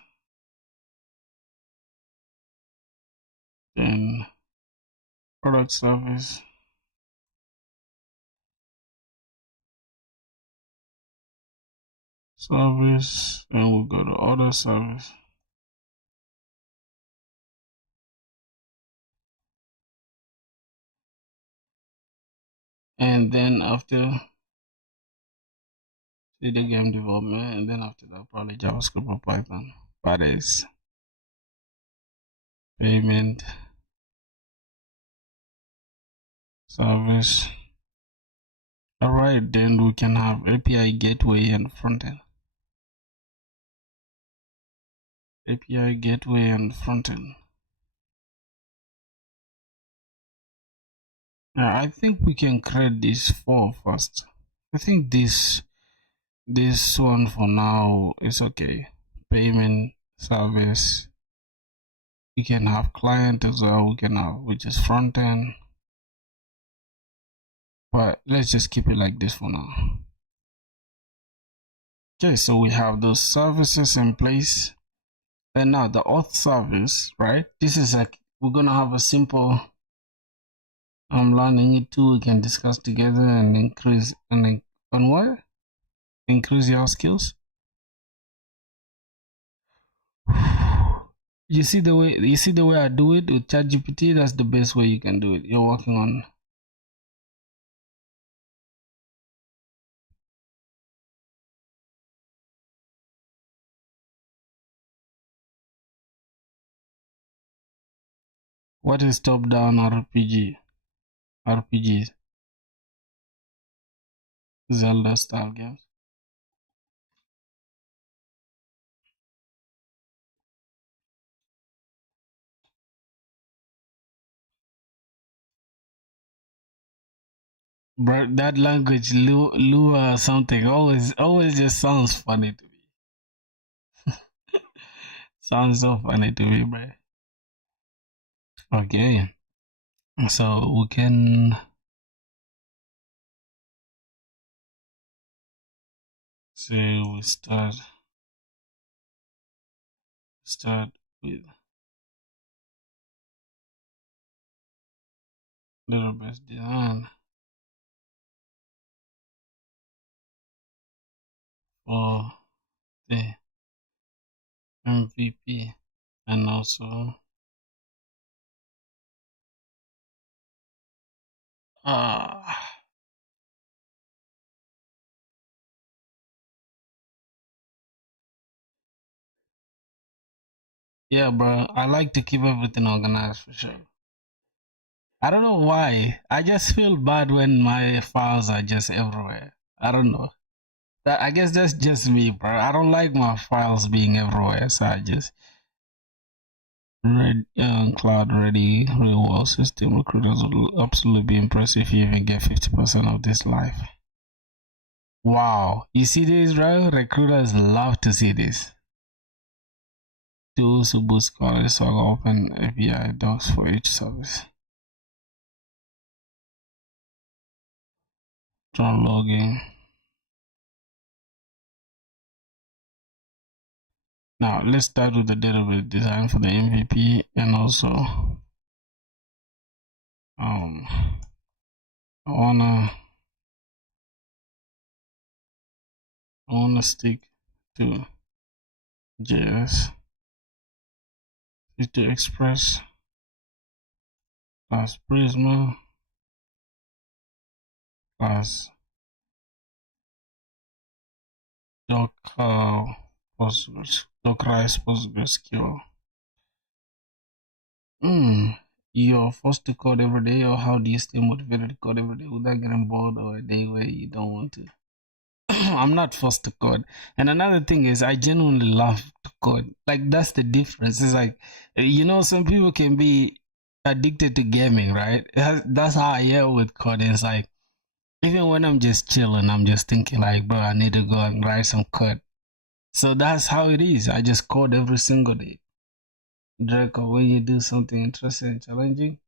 then product service, and we'll go to other service. And then after the game development, and then after that probably JavaScript or Python. That is payment service. All right, then we can have API gateway and frontend. API gateway and frontend. Now I think we can create these four first. I think this one for now is okay. Payment service. We can have client as well. We can have, which is front end. But let's just keep it like this for now. Okay, so we have those services in place. And now the auth service, right? This is like, we're gonna have a simple learning it too. We can discuss together and increase and on what? Increase your skills. You see the way I do it with ChatGPT. That's the best way you can do it. You're working on. What is top-down RPGs? Zelda style games. Bro, that language, Lua something, always just sounds funny to me. Sounds so funny to me, bro. Okay, so we can say we start with database design for the MVP, and also yeah, bro. I like to keep everything organized for sure. I don't know why. I just feel bad when my files are just everywhere. I don't know. I guess that's just me, bro. I don't like my files being everywhere, so I just cloud ready, real world system. Recruiters will absolutely be impressed if you even get 50% of this life. Wow, you see this, bro? Recruiters love to see this. Tools to boost quality, so I'll open API docs for each service. Try logging. Now let's start with the database design for the MVP, and also I wanna stick to JS, to Express class Prisma class Dockerize PostgreSQL. You're forced to code every day, or how do you stay motivated to code every day without getting bored or a day where you don't want to? I'm not forced to code. And another thing is, I genuinely love to code. Like, that's the difference. It's like, some people can be addicted to gaming, right? That's how I am with coding. It's like, even when I'm just chilling, I'm just thinking, like, bro, I need to go and write some code. So that's how it is. I just code every single day. Draco, when you do something interesting and challenging,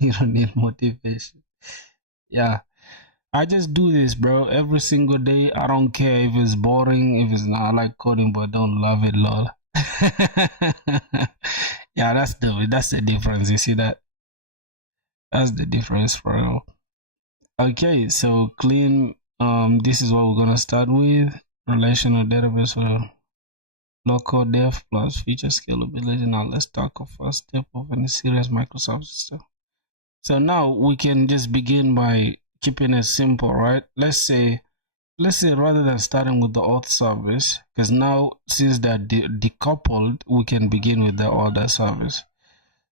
you don't need motivation. Yeah. I just do this, bro, every single day. I don't care if it's boring, if it's not. I like coding, but don't love it, lol. Yeah, that's the difference. You see that? That's the difference, bro. Okay, so clean. This is what we're gonna start with. Relational database for local dev plus feature scalability. Now let's talk a first step of any serious microservices. So now we can just begin by keeping it simple, right? Let's say rather than starting with the auth service, because now since they're decoupled, we can begin with the order service.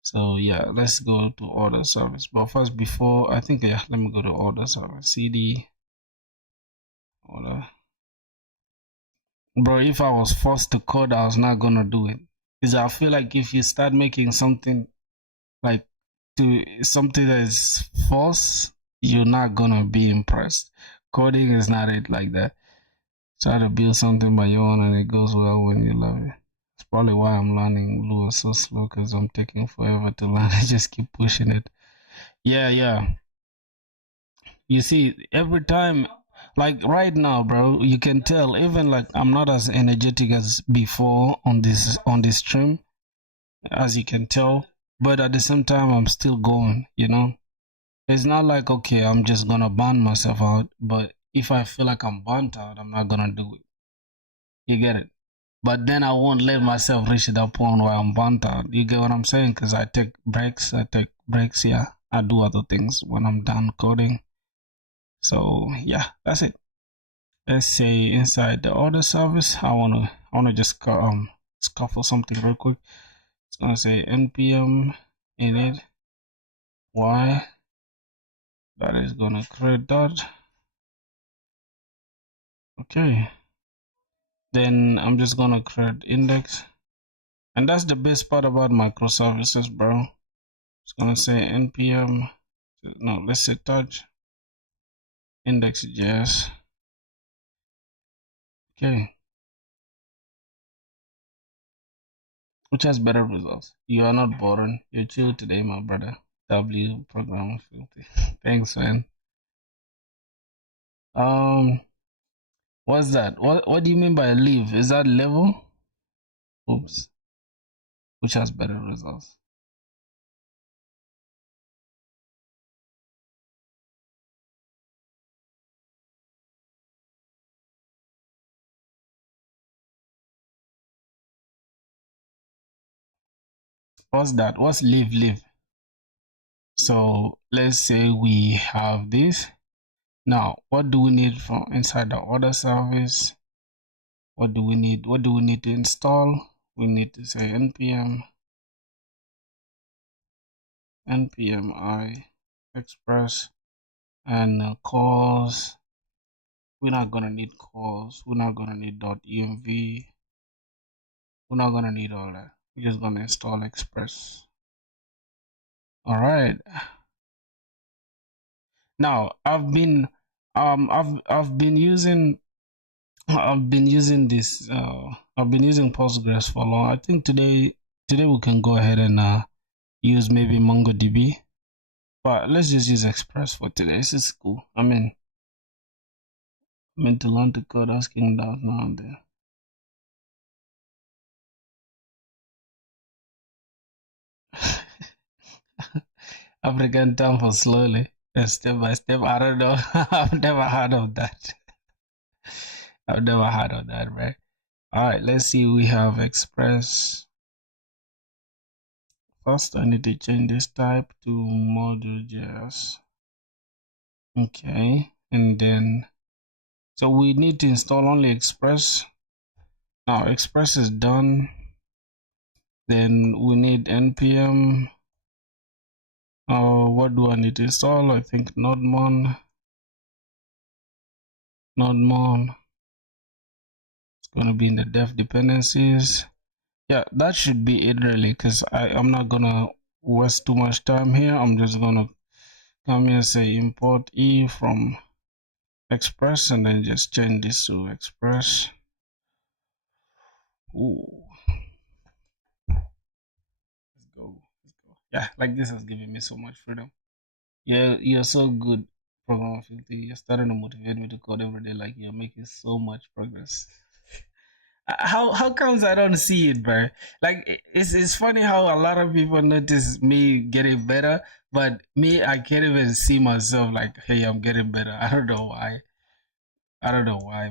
So yeah, let's go to order service. But first, before I think, yeah, let me go to order service. CD order. Bro, if I was forced to code, I was not gonna do it. Because I feel like if you start making something like to something that is false, you're not gonna be impressed. Coding is not it like that. Try to build something by your own and it goes well when you love it. It's probably why I'm learning Lua so slow, because I'm taking forever to learn. I just keep pushing it. Yeah. You see, every time, like right now, bro, you can tell even like I'm not as energetic as before on this stream, as you can tell. But at the same time, I'm still going. It's not like, okay, I'm just gonna burn myself out, but if I feel like I'm burnt out, I'm not gonna do it. You get it? But then I won't let myself reach that point where I'm burnt out. You get what I'm saying? Because I take breaks, yeah. I do other things when I'm done coding. So yeah, that's it. Let's say inside the order service, I wanna just scuffle something real quick. It's gonna say npm init y, that is gonna create dot. Okay. Then I'm just gonna create index. And that's the best part about microservices, bro. It's gonna say npm, no, let's say touch index.js. Okay. Which has better results. You are not boring. You're chill today, my brother. W program filthy. Thanks, man. What's that? What do you mean by leave? Is that level? Oops. Which has better results? What's that? What's live? So let's say we have this. Now, what do we need from inside the order service? What do we need? What do we need to install? We need to say npm I express and calls. We're not gonna need calls. We're not gonna need .env. We're not gonna need all that. We're just gonna install express. All right. Now I've been using this I've been using Postgres for long. I think today we can go ahead and use maybe MongoDB, but let's just use Express for today. This is cool. I mean to learn to code asking that now and then. African term for slowly and step by step. I don't know. I've never heard of that. I've never heard of that, right? All right, let's see. We have Express. First, I need to change this type to module.js. Okay, and then so we need to install only Express. Now Express is done. Then we need npm. What do I need to install? I think nodemon. It's going to be in the dev dependencies. Yeah, that should be it really, because I'm not gonna waste too much time here. I'm just gonna come here and say import e from Express and then just change this to Express. Ooh. Let's go. Yeah, like this has given me so much freedom. Yeah, you're so good, Program 50. You're starting to motivate me to code every day. Like you're making so much progress. How comes I don't see it, bro? Like it's funny how a lot of people notice me getting better, but me I can't even see myself like, hey, I'm getting better. I don't know why.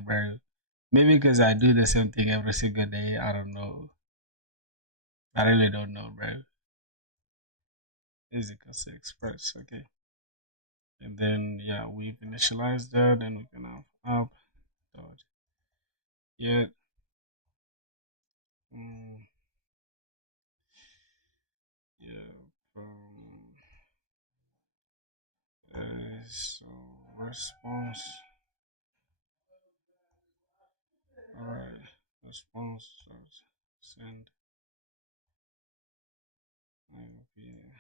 Bro. Maybe because I do the same thing every single day. I don't know. I really don't know, bro. Easy to express, okay. And then yeah, we've initialized that, and we can have app dot get yeah so response. All right, response send API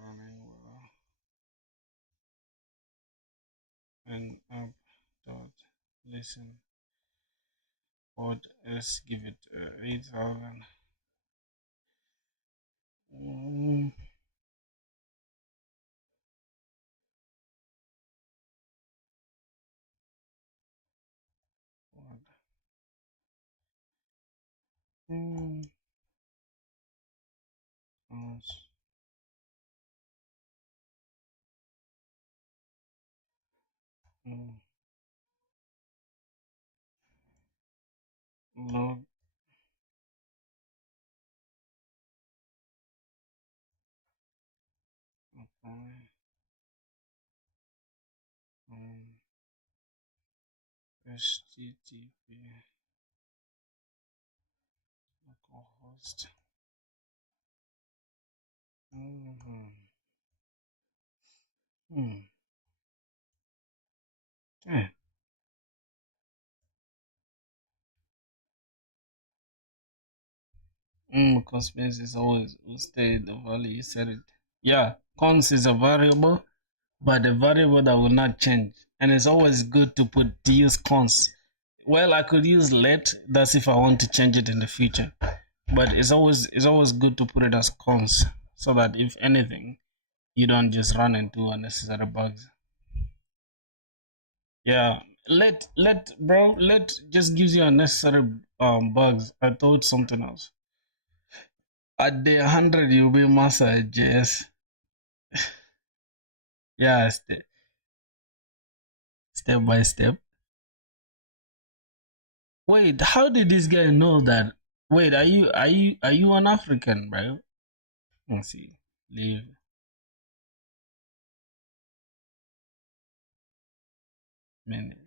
running well, and app dot listen port s give it 8,000. Log apply HTTP localhost. Okay. Because space is always will stay the value you set it. Yeah, cons is a variable, but a variable that will not change. And it's always good to use cons. Well, I could use let, that's if I want to change it in the future. But it's always good to put it as cons so that if anything, you don't just run into unnecessary bugs. Yeah, let just gives you unnecessary bugs. I thought something else. At day 100, you'll be master at JS. Yeah, step by step. Wait, how did this guy know that? Wait, are you an African, bro? Let's see. Leave. Minute.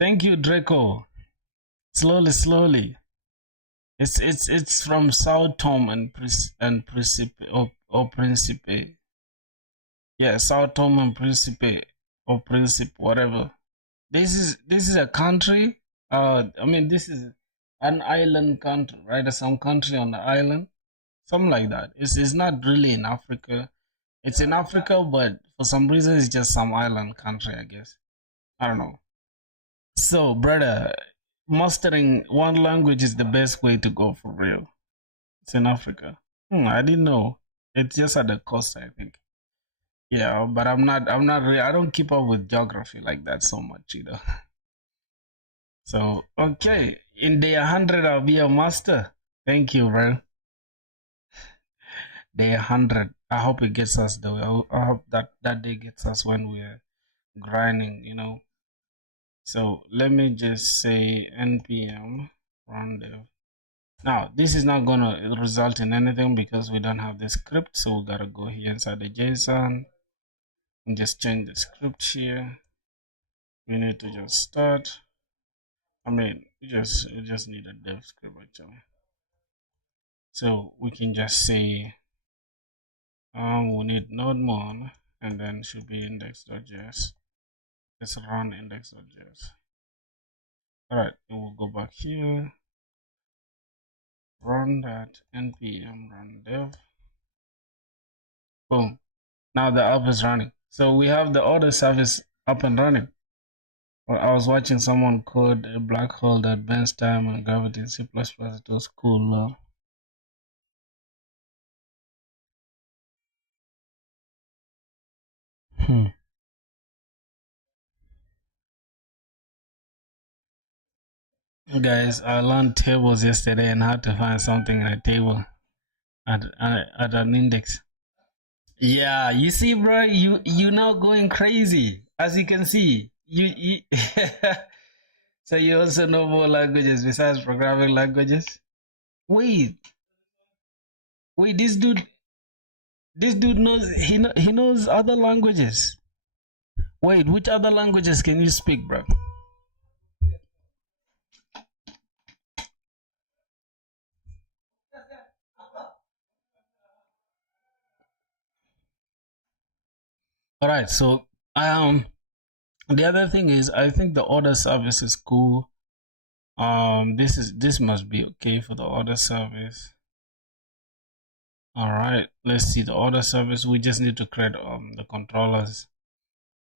Thank you, Draco. Slowly, slowly. It's from Sao Tome and Principe or Principe. Yeah, Sao Tome and Principe or Principe, whatever. This is a country. I mean, this is an island country, right? Some country on the island, something like that. It's not really in Africa. It's in Africa, but for some reason, it's just some island country, I guess. I don't know. So, brother, mastering one language is the best way to go for real. It's in Africa. I didn't know. It's just at the coast, I think. Yeah, but I'm not really, I don't keep up with geography like that so much. So, okay. In day 100, I'll be a master. Thank you, bro. Day 100. I hope it gets us though. I hope that day gets us when we're grinding. So let me just say npm run dev. Now, this is not going to result in anything because we don't have the script. So we got to go here inside the JSON and just change the script here. We need to just start. I mean, you just need a dev script actually. So we can just say we need node-mon and then should be index.js. Let's run index.js. All right, and we'll go back here, run that npm run dev. Boom. Now the app is running. So we have the order service up and running. Well, I was watching someone code a black hole that bends time and gravity in C++. It was cool. Guys, I learned tables yesterday and how to find something in a table at an index. Yeah, you see, bro, you now going crazy. As you can see, you so you also know more languages besides programming languages. Wait, wait, this dude knows he knows other languages. Wait, which other languages can you speak, bro? All right, so the other thing is I think the order service is cool. This must be okay for the order service. All right, let's see the order service. We just need to create the controllers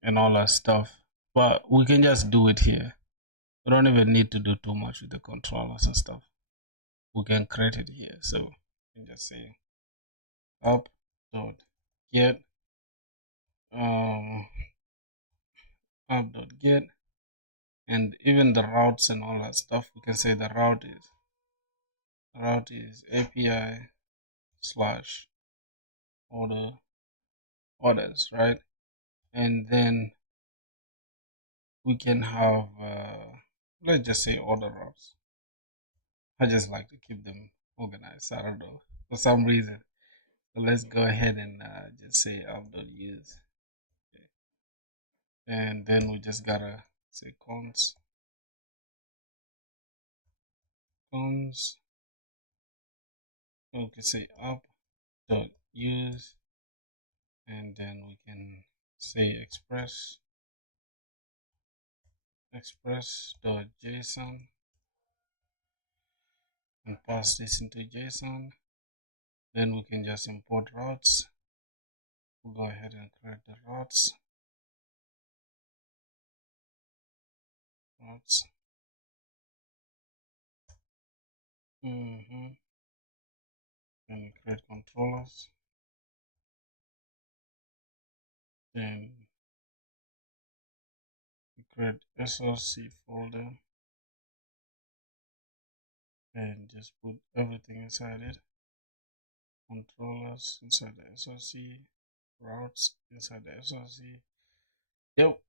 and all that stuff, but we can just do it here. We don't even need to do too much with the controllers and stuff. We can create it here. So you can just say up dot get um up dot get, and even the routes and all that stuff. We can say the route is API slash orders, right? And then we can have let's just say order routes. I just like to keep them organized. I don't know for some reason. So let's go ahead and just say app.use. Okay. And then we just gotta say cons we can say app.use, and then we can say express.json and pass this into JSON. Then we can just import routes. We'll go ahead and create the routes. Then we create controllers. Then we create SRC folder and just put everything inside it. Controllers inside the SRC, routes inside the SRC. Yep.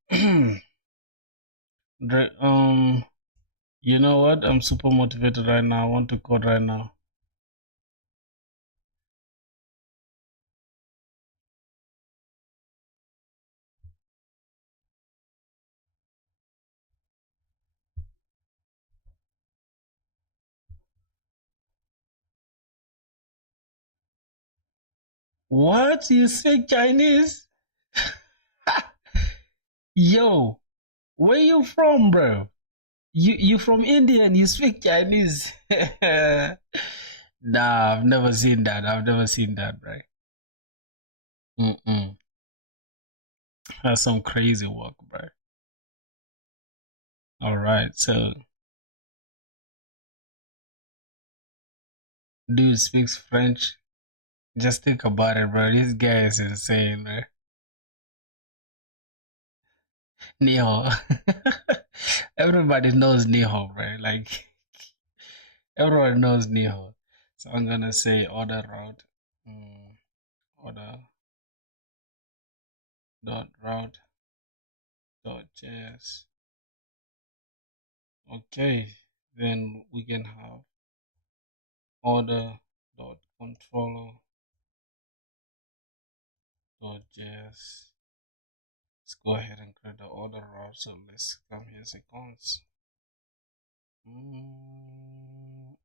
You know what? I'm super motivated right now. I want to code right now. What? You speak Chinese? Yo, where you from, bro? You from India and you speak Chinese? Nah, I've never seen that. I've never seen that, bro. Mm-mm. That's some crazy work, bro. All right, so dude speaks French. Just think about it, bro. This guy is insane, bro. Ni hao. Everybody knows ni hao, bro. Like everyone knows ni hao. So I'm gonna say order route. Order dot route dot js. Okay, then we can have order dot controller dot js. Let's go ahead and create the order route. So let's come here sequence.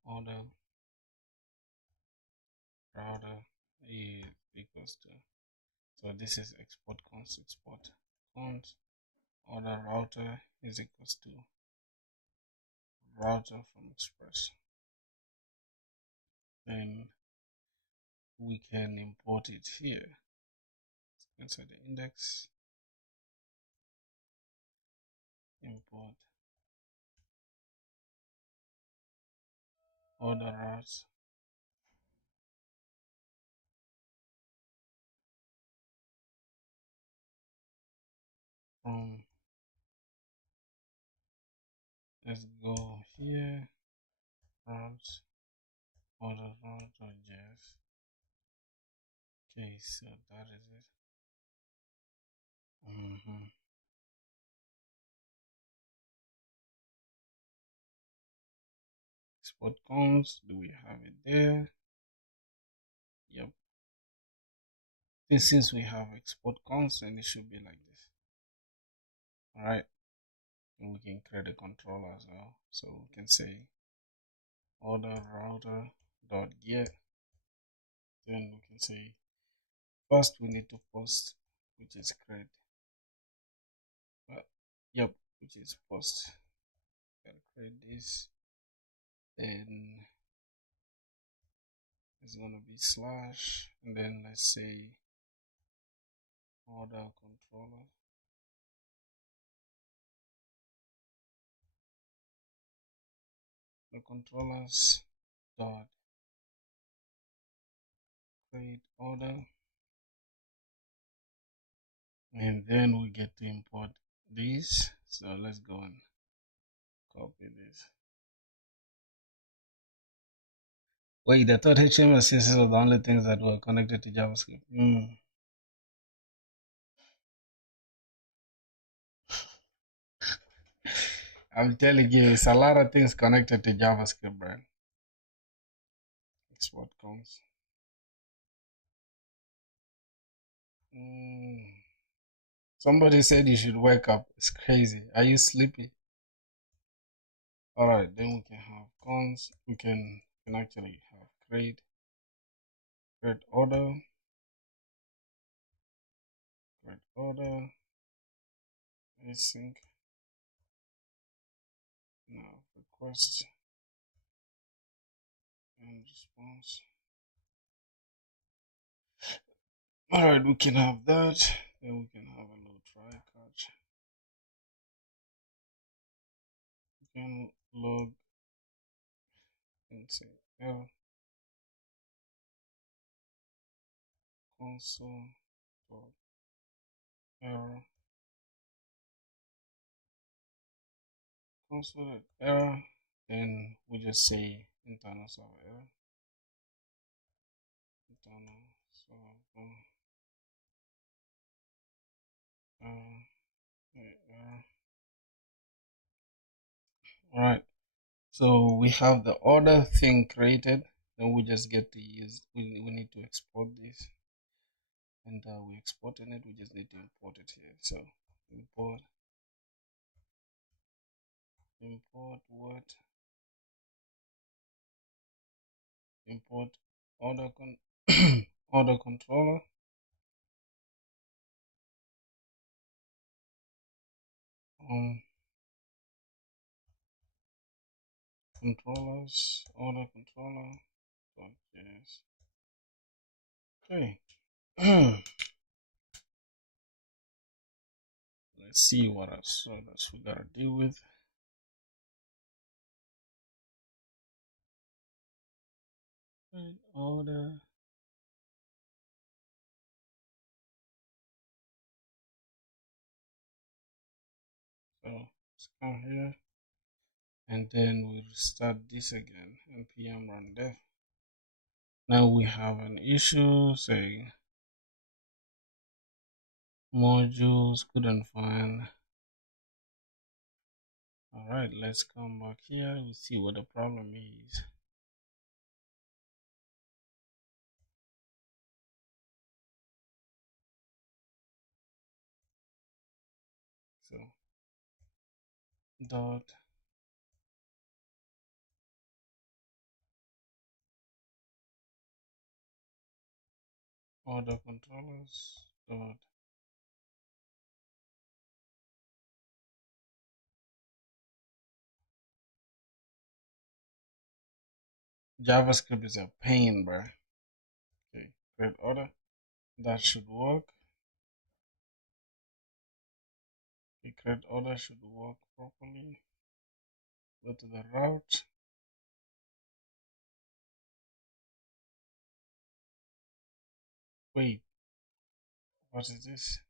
Order router is equals to, so this is export const export const order router is equals to router from express. Then we can import it here inside the index, import order routes from, let's go here, routes order route.js. Okay, so that is it. Export const, do we have it there? Yep. Since we have export const, then it should be like this. All right, and we can create a controller as well. So we can say order router dot get. Then we can say first we need to post, which is create. Yep, which is post. Gotta create this. Then it's gonna be slash, and then let's say order controller. The controllers dot create order, and then we get to import these. So let's go and copy this. Wait, I thought HTML CSS were the only things that were connected to JavaScript. I'm telling you, it's a lot of things connected to JavaScript, bro. Export comes. Somebody said you should wake up. It's crazy. Are you sleepy? Alright, then we can have cons. We can actually have create order, async, now request and response. Alright, we can have that. Then we can have a little try catch. We can log and say error console dot error console error. Then we just say internal server error, internal server error, error. All right. So we have the order thing created. Then we just get to use. We need to export this, and we exporting it. We just need to import it here. So import what? Import order order controller. Controllers order controller. Yes. Okay. Let's see what else we gotta deal with. Order. So let's come here, and then we restart this again. npm run dev. Now we have an issue saying modules couldn't find. All right, let's come back here. We see what the problem is. So dot order controllers dot JavaScript is a pain, bro. Okay, create order. That should work. The create order should work properly. Go to the route. Wait, what is this?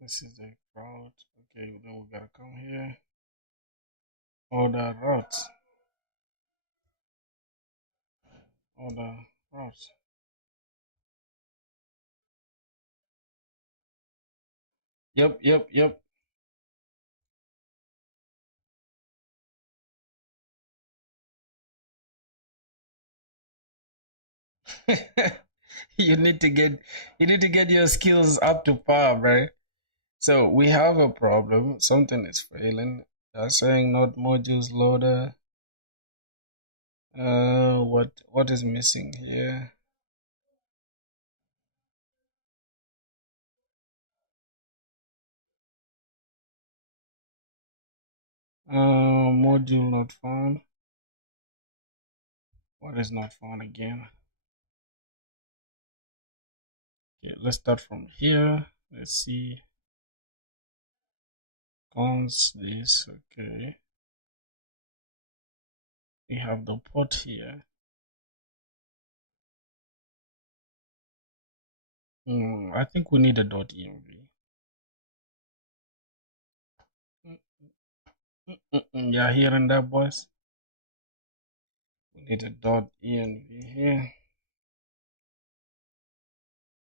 This is the route. Okay, then we gotta come here. Order route. Order route. Yep. you need to get your skills up to par, right? So we have a problem. Something is failing. They're saying not modules loader. What is missing here? Module not found. What is not found again? Okay, let's start from here. Let's see. Cons this. Okay. We have the port here. I think we need a .env. Yeah, here and there, boys. We need a .env here.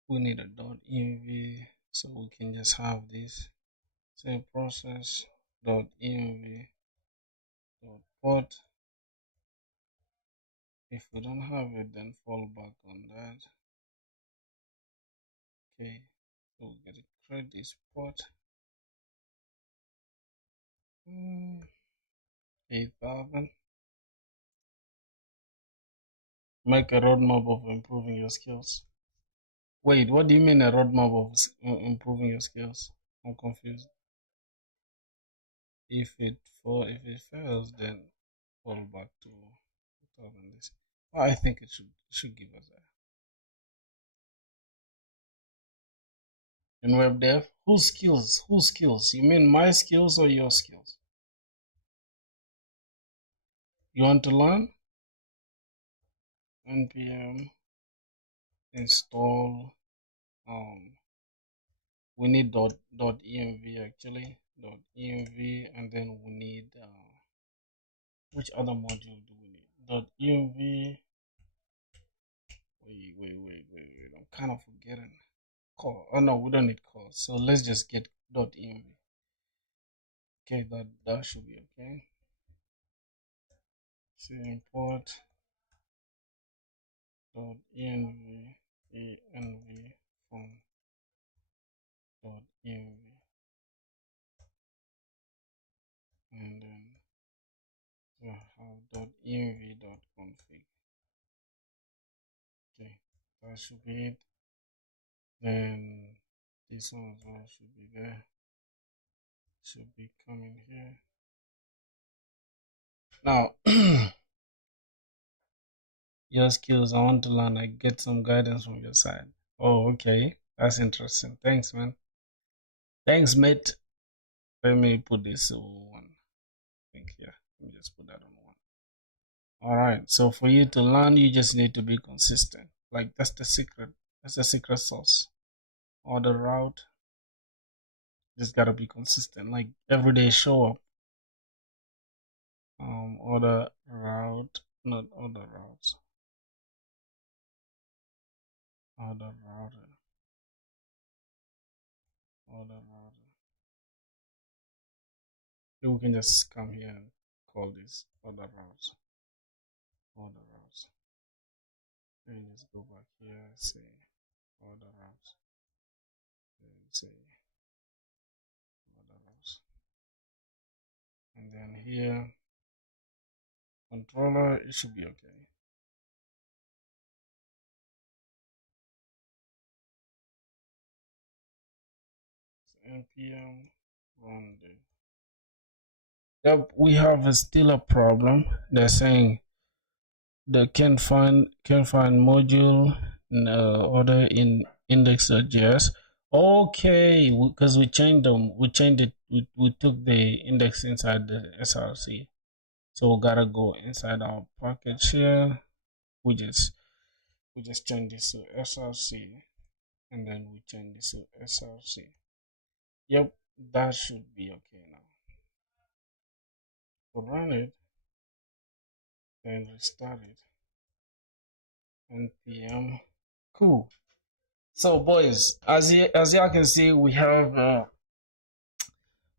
We need a .env, so we can just have this. Say process .env .port. If we don't have it, then fall back on that. Okay, so we gotta create this port. 8,000. Make a roadmap of improving your skills. Wait, what do you mean a roadmap of improving your skills? I'm confused. If it fails, then fall back to 2000. Well, I think it should give us that. In web dev, whose skills? Whose skills? You mean my skills or your skills? You want to learn? npm install. We need .env actually. .env, and then we need which other module do we need? .env. Wait. I'm kind of forgetting. Core. Oh no, we don't need core. So let's just get .env. Okay, that should be okay. So import dot env from dot env, and then we have dot env dot config. Okay, that should be it. Then this one as well should be there. Should be coming here. Now your skills, I want to learn. I get some guidance from your side. Oh, okay. That's interesting. Thanks, man. Thanks, mate. Let me put this one. I think here. Let me just put that on one. All right. So for you to learn, you just need to be consistent. Like that's the secret. That's the secret sauce. Order route. Just gotta be consistent. Like every day, show up. Order route, not order routes. Order router. Order router. We can just come here and call this order routes. Order routes. And just go back here, say order routes. And say order routes. And then here, controller, it should be okay. So npm run the. Yep, we have still a problem. They're saying they can't find module order in index.js. Okay, because we changed them. We changed it. We took the index inside the src. So we gotta go inside our package here. We just change this to src, and then we change this to src. Yep, that should be okay now. We'll run it and restart it. npm. Cool. So boys, as y'all can see, we have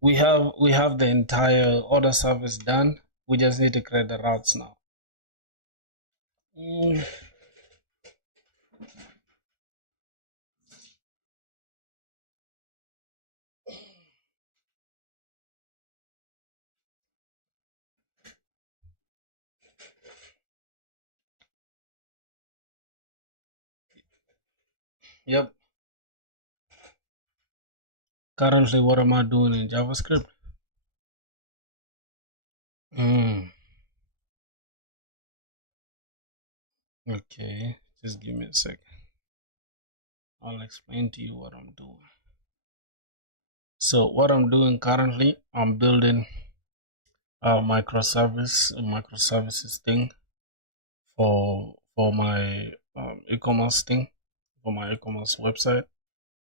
the entire order service done. We just need to create the routes now. Yep. Currently, what am I doing in JavaScript? Okay, just give me a second. I'll explain to you what I'm doing. So what I'm doing currently, I'm building a microservices thing for my e-commerce thing, for my e-commerce website.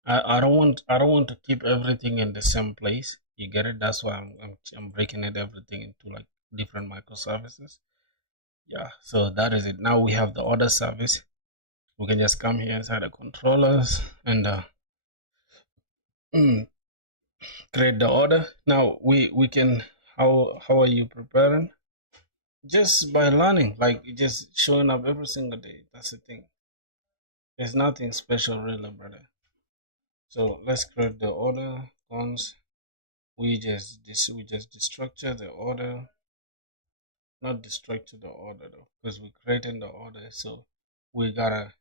I don't want to keep everything in the same place. You get it? That's why I'm breaking it everything into like different microservices. Yeah, so that is it. Now we have the order service. We can just come here inside the controllers and create the order. Now we can, how are you preparing? Just by learning, like just showing up every single day. That's the thing. There's nothing special really, brother. So let's create the order cons. We just destructure the order, not destructure the order though, because we're creating the order. So we gotta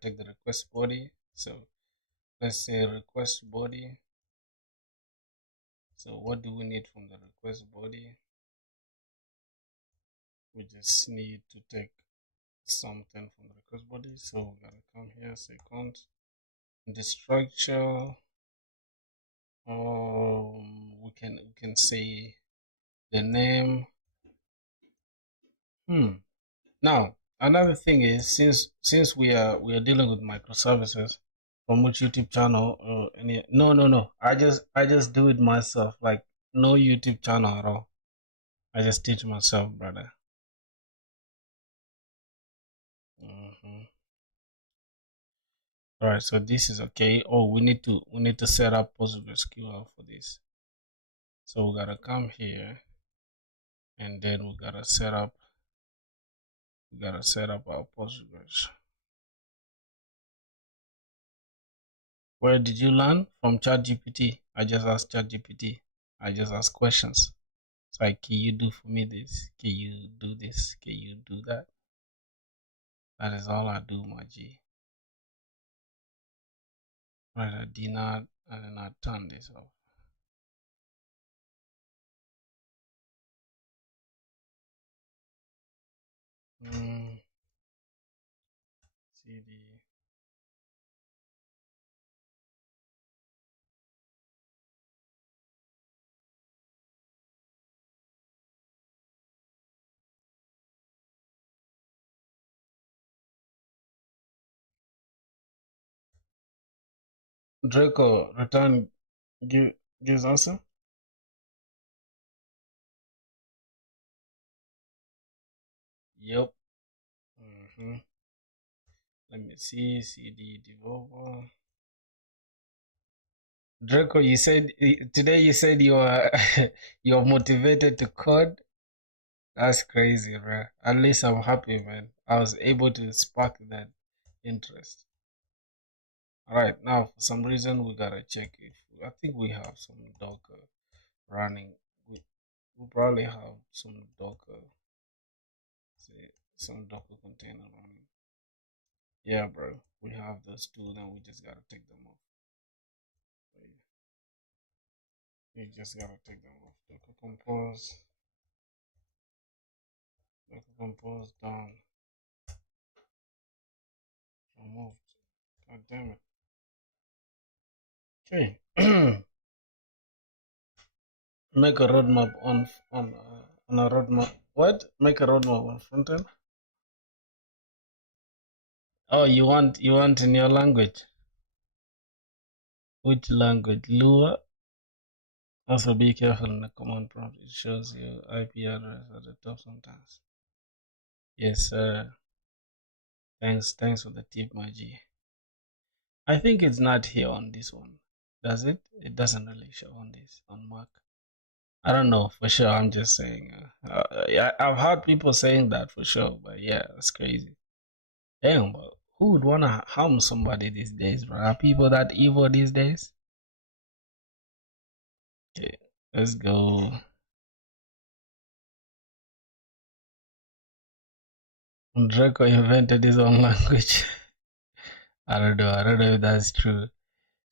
take the request body. So let's say request body. So what do we need from the request body? We just need to take something from the request body. So we gotta come here, say cont the structure. We can say the name. Now another thing is, since we are dealing with microservices, from which YouTube channel or any, no, I just do it myself, like no YouTube channel at all. I just teach myself, brother. All right, so this is okay. Oh, we need to set up PostgreSQL for this. So we gotta come here, and then we gotta set up our Postgres. Where did you learn? From ChatGPT. I just asked ChatGPT. I just asked questions. It's like, can you do for me this? Can you do this? Can you do that? That is all I do, my G. Right, I did not turn this off. CD. Draco, return, gives answer. Yep. Let me see. CD developer. Draco, you said today. You said you are you're motivated to code. That's crazy, bro. At least I'm happy, man. I was able to spark that interest. All right, now for some reason we gotta check if I think we have some Docker running. We probably have some Docker, say, some Docker container running. Yeah, bro. We have those two, then we just gotta take them off. You just gotta take them off. Docker compose down, removed. God damn it. Okay. Make a roadmap on a roadmap. What? Make a roadmap on front end. Oh, you want in your language? Which language? Lua. Also, be careful in the command prompt. It shows you IP address at the top sometimes. Yes, sir. Thanks for the tip, my G. I think it's not here on this one. Does it? It doesn't really show on this on Mac. I don't know for sure. I'm just saying. Yeah, I've heard people saying that for sure, but yeah, that's crazy. Damn, but who would wanna harm somebody these days, bro? Are people that evil these days? Okay, let's go. Draco invented his own language. I don't know if that's true.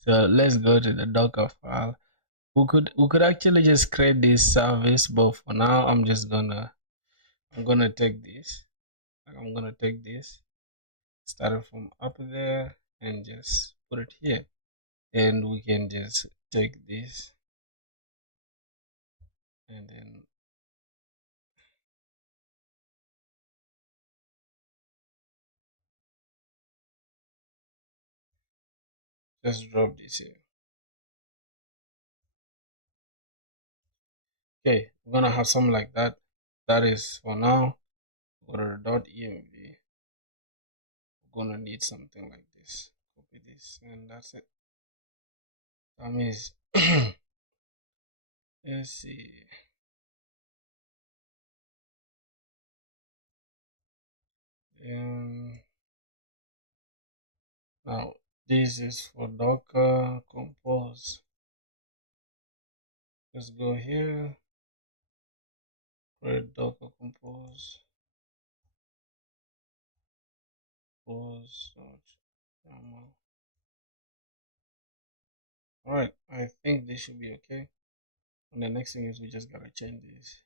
So let's go to the Docker file. We could actually just create this service, but for now I'm gonna take this. I'm gonna take this, start it from up there and just put it here. And we can just take this and then just drop this here. Okay, we're gonna have something like that. That is for now. Go to .env. We're gonna need something like this. Copy this, and that's it. That means let's see. Now this is for Docker compose. Let's go here. Create Docker compose. Alright, I think this should be okay. And the next thing is we just gotta change this.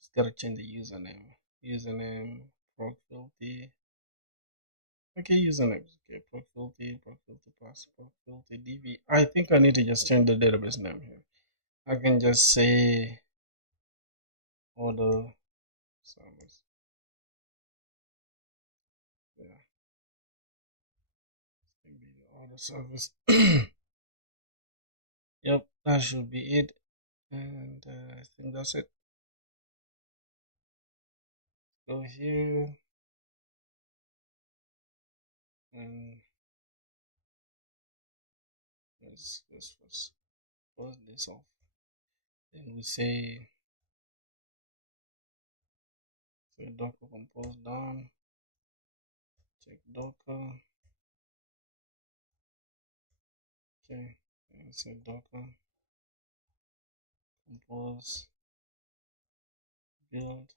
Just gotta change the username. Username procfilty. Okay, username. Okay, procfilty pass, procfilty db. I think I need to just change the database name here. I can just say order service. Yeah, maybe the order service. Yep, that should be it. And I think that's it. Go here and let's first close this off. Then we say docker compose down, check docker. Okay, and say docker compose build.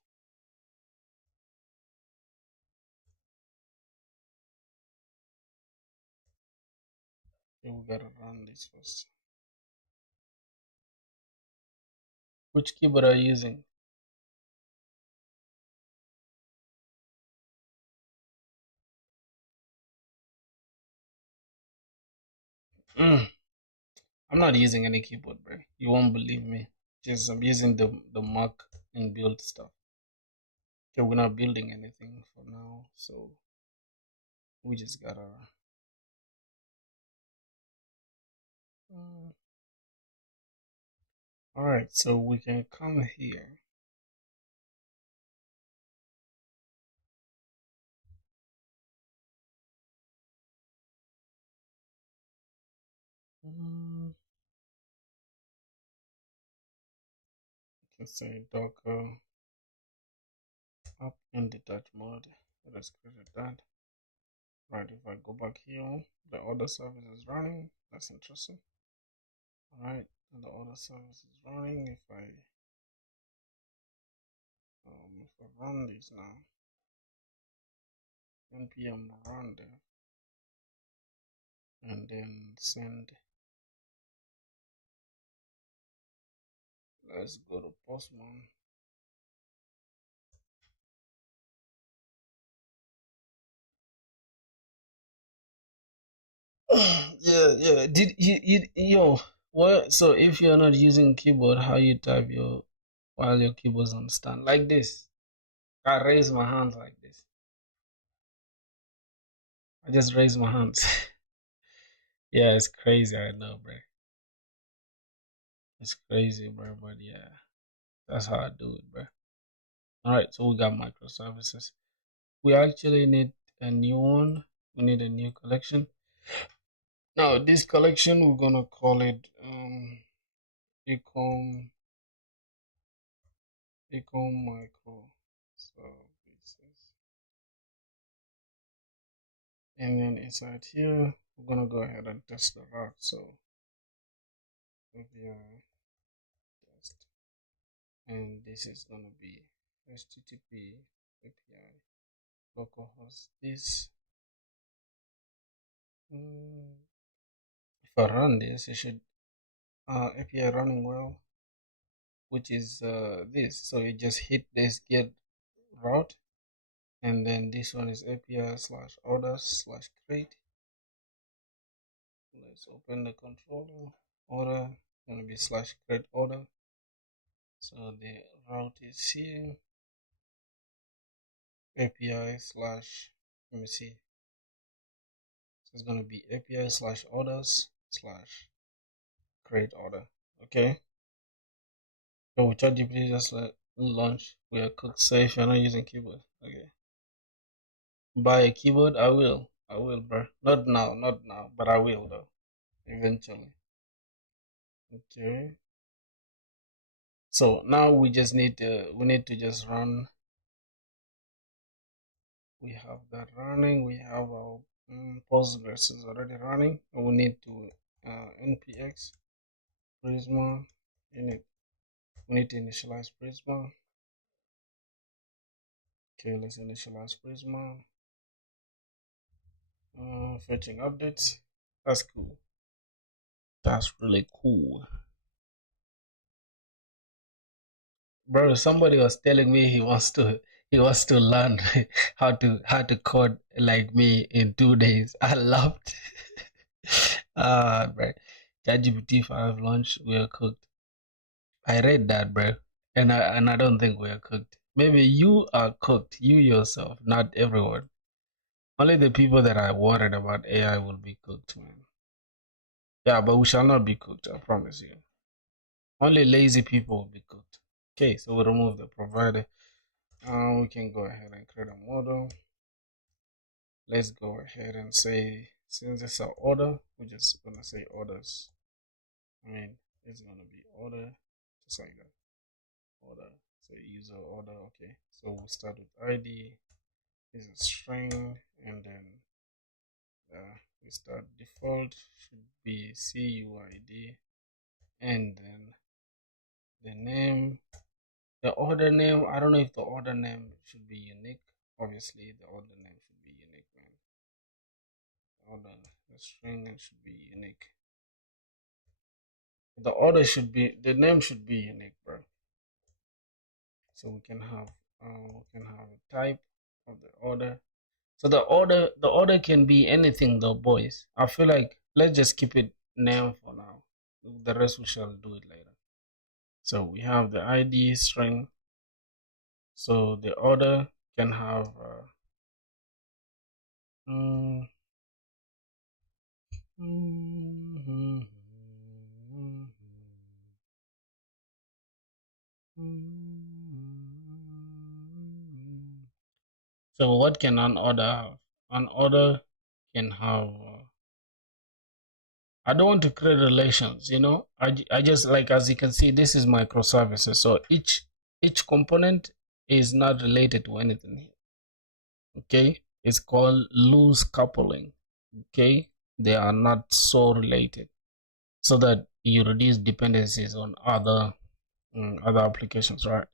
Okay, we gotta run this first. Which keyboard are you using? I'm not using any keyboard, bro. You won't believe me. Just I'm using the Mac and build stuff. Okay, we're not building anything for now, so we just gotta. All right, so we can come here. We can say docker up in detach mode. Let's create that. Right, if I go back here, the other service is running. That's interesting. All right, and the other service is running. If I run this now, npm run there, and then send. Let's go to Postman. Yeah. Did you yo what? So if you're not using keyboard, how you type your while your keyboard's on stand like this? I raise my hands like this. I just raise my hands. Yeah, it's crazy. I know, bro. It's crazy, bro. But yeah, that's how I do it, bro. All right, so we got microservices. We actually need a new one. We need a new collection. Now, this collection we're gonna call it ecom micro services, and then inside here we're gonna go ahead and test the route. So API test, and this is gonna be HTTP API localhost this. If I run this, it should API running well, which is this. So you just hit this get route, and then this one is API slash orders slash create. Let's open the controller. Order gonna be slash create order. So the route is here. API slash, let me see. So it's gonna be API slash orders slash create order. Okay. So with ChatGPT, just launch. We are cooked. Say if you're not using keyboard. Okay. Buy a keyboard. I will. I will, bro. Not now. Not now. But I will though. Eventually. Okay. So now we just need to. We need to just run. We have that running. We have our Postgres is already running. And we need to npx Prisma. We need to initialize Prisma. Okay, let's initialize Prisma. Fetching updates. That's cool. That's really cool. Bro, somebody was telling me he wants to learn how to code like me in 2 days. I laughed. Bro. ChatGPT 5 launch, we are cooked. I read that, bro. And I don't think we are cooked. Maybe you are cooked, you yourself, not everyone. Only the people that are worried about AI will be cooked, man. Yeah, but we shall not be cooked, I promise you. Only lazy people will be cooked. Okay, so we remove the provider. We can go ahead and create a model. Let's go ahead and say, since it's an order, we're just gonna say orders. I mean, it's gonna be order to looks like that. Order, so user order. Okay, so we'll start with ID is a string, and then we start default should be CUID, and then the name, the order name. I don't know if the order name should be unique. Obviously the order name should be unique, man. Order, the string should be unique. The order should be, the name should be unique, bro. So we can have a type of the order. So the order can be anything though, boys. I feel like let's just keep it name for now. The rest we shall do it later. So we have the ID string. So the order can have so what can an order have? An order can have I don't want to create relations, I just, like, as you can see, this is microservices. So each component is not related to anything. Okay, it's called loose coupling. Okay, they are not so related, so that you reduce dependencies on other applications, right?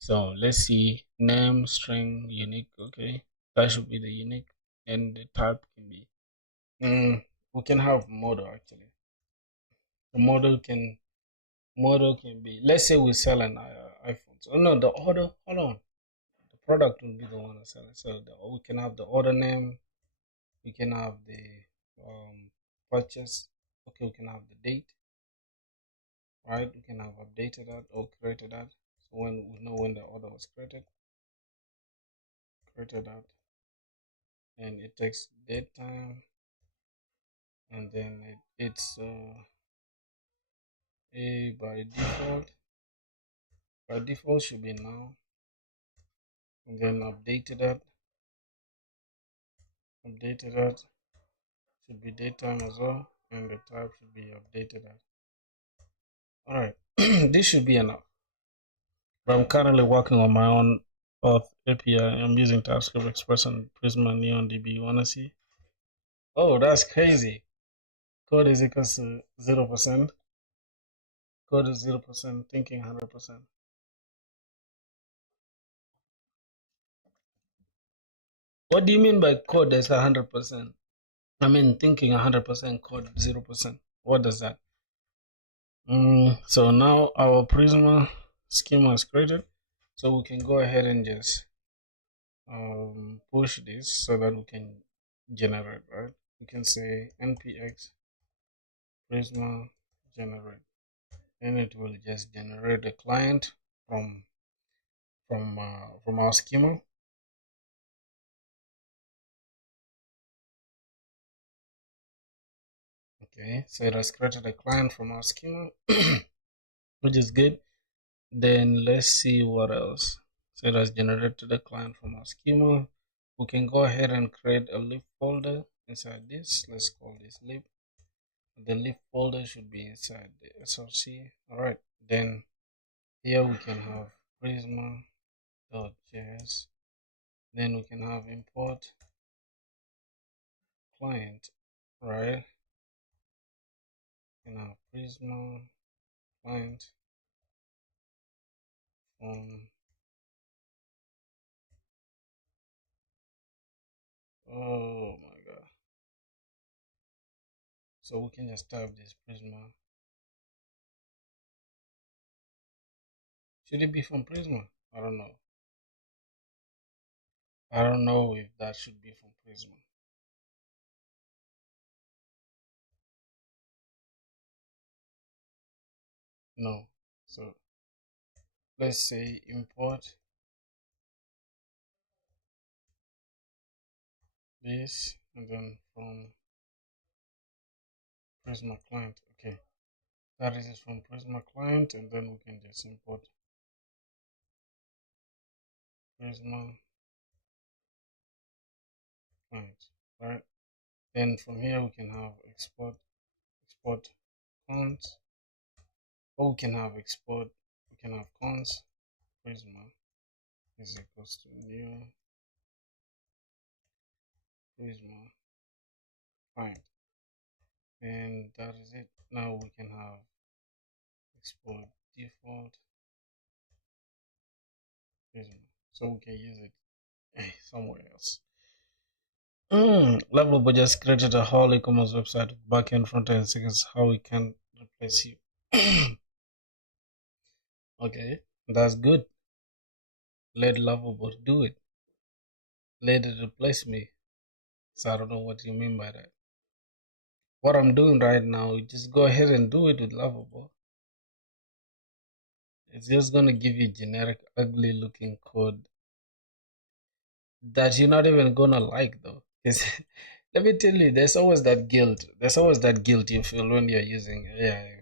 So let's see, name string unique. Okay, that should be the unique, and the type can be we can have model. Actually, the model can be, let's say we sell an iPhone. So no, the order, hold on, the product will be the one to sell it. So we can have the order name, we can have the purchase. Okay, we can have the date, right? We can have updated that or created that. So when we know when the order was created that, and it takes date time, and then it's a by default should be now, and then updated that should be datetime as well, and the type should be updated at. Alright, this should be enough. But I'm currently working on my own Auth API. I'm using TypeScript Express and Prisma NeonDB. You wanna see? Oh, that's crazy. Code is equals to 0%. Code is 0%, thinking 100%. What do you mean by code is 100%? I mean thinking 100%, code 0%. What does that? So now our Prisma schema is created. So we can go ahead and just push this so that we can generate, right? We can say npx prisma generate, and it will just generate the client from our schema. Okay, so it has created a client from our schema, which is good. Then let's see what else. So it has generated a client from our schema. We can go ahead and create a lib folder inside this. Let's call this lib. The lib folder should be inside the src. All right, then here we can have prisma.js. Then we can have import client, right? We can have prisma client from, oh my god. So we can just type this prisma. Should it be from prisma? I don't know. I don't know if that should be from prisma. No. So let's say import this, and then from prisma client. Okay, that is from prisma client, and then we can just import prisma client, right? Then from here we can have export client, or we can have export can have cons prisma is equals to new prisma find, and that is it. Now we can have export default prisma, so we can use it somewhere else. Lovable just created a whole e-commerce website with backend, front end, seconds. How we can replace you? Okay, that's good. Let Lovable do it. Let it replace me. So I don't know what you mean by that. What I'm doing right now, just go ahead and do it with Lovable. It's just gonna give you generic, ugly looking code that you're not even gonna like though. Because let me tell you, there's always that guilt. There's always that guilt you feel when you're using AI.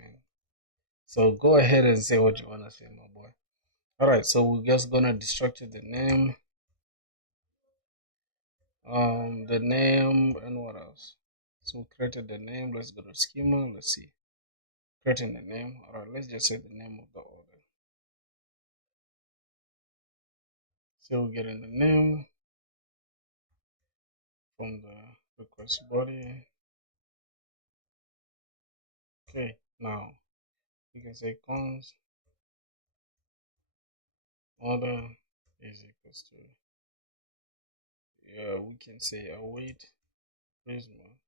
So go ahead and say what you wanna say, my boy. Alright, so we're just gonna destructure the name, and what else? So we created the name. Let's go to schema. Let's see. Creating the name. Alright, let's just say the name of the order. So we're getting the name from the request body. Okay, now we can say cons order is equals to, yeah, we can say await prisma.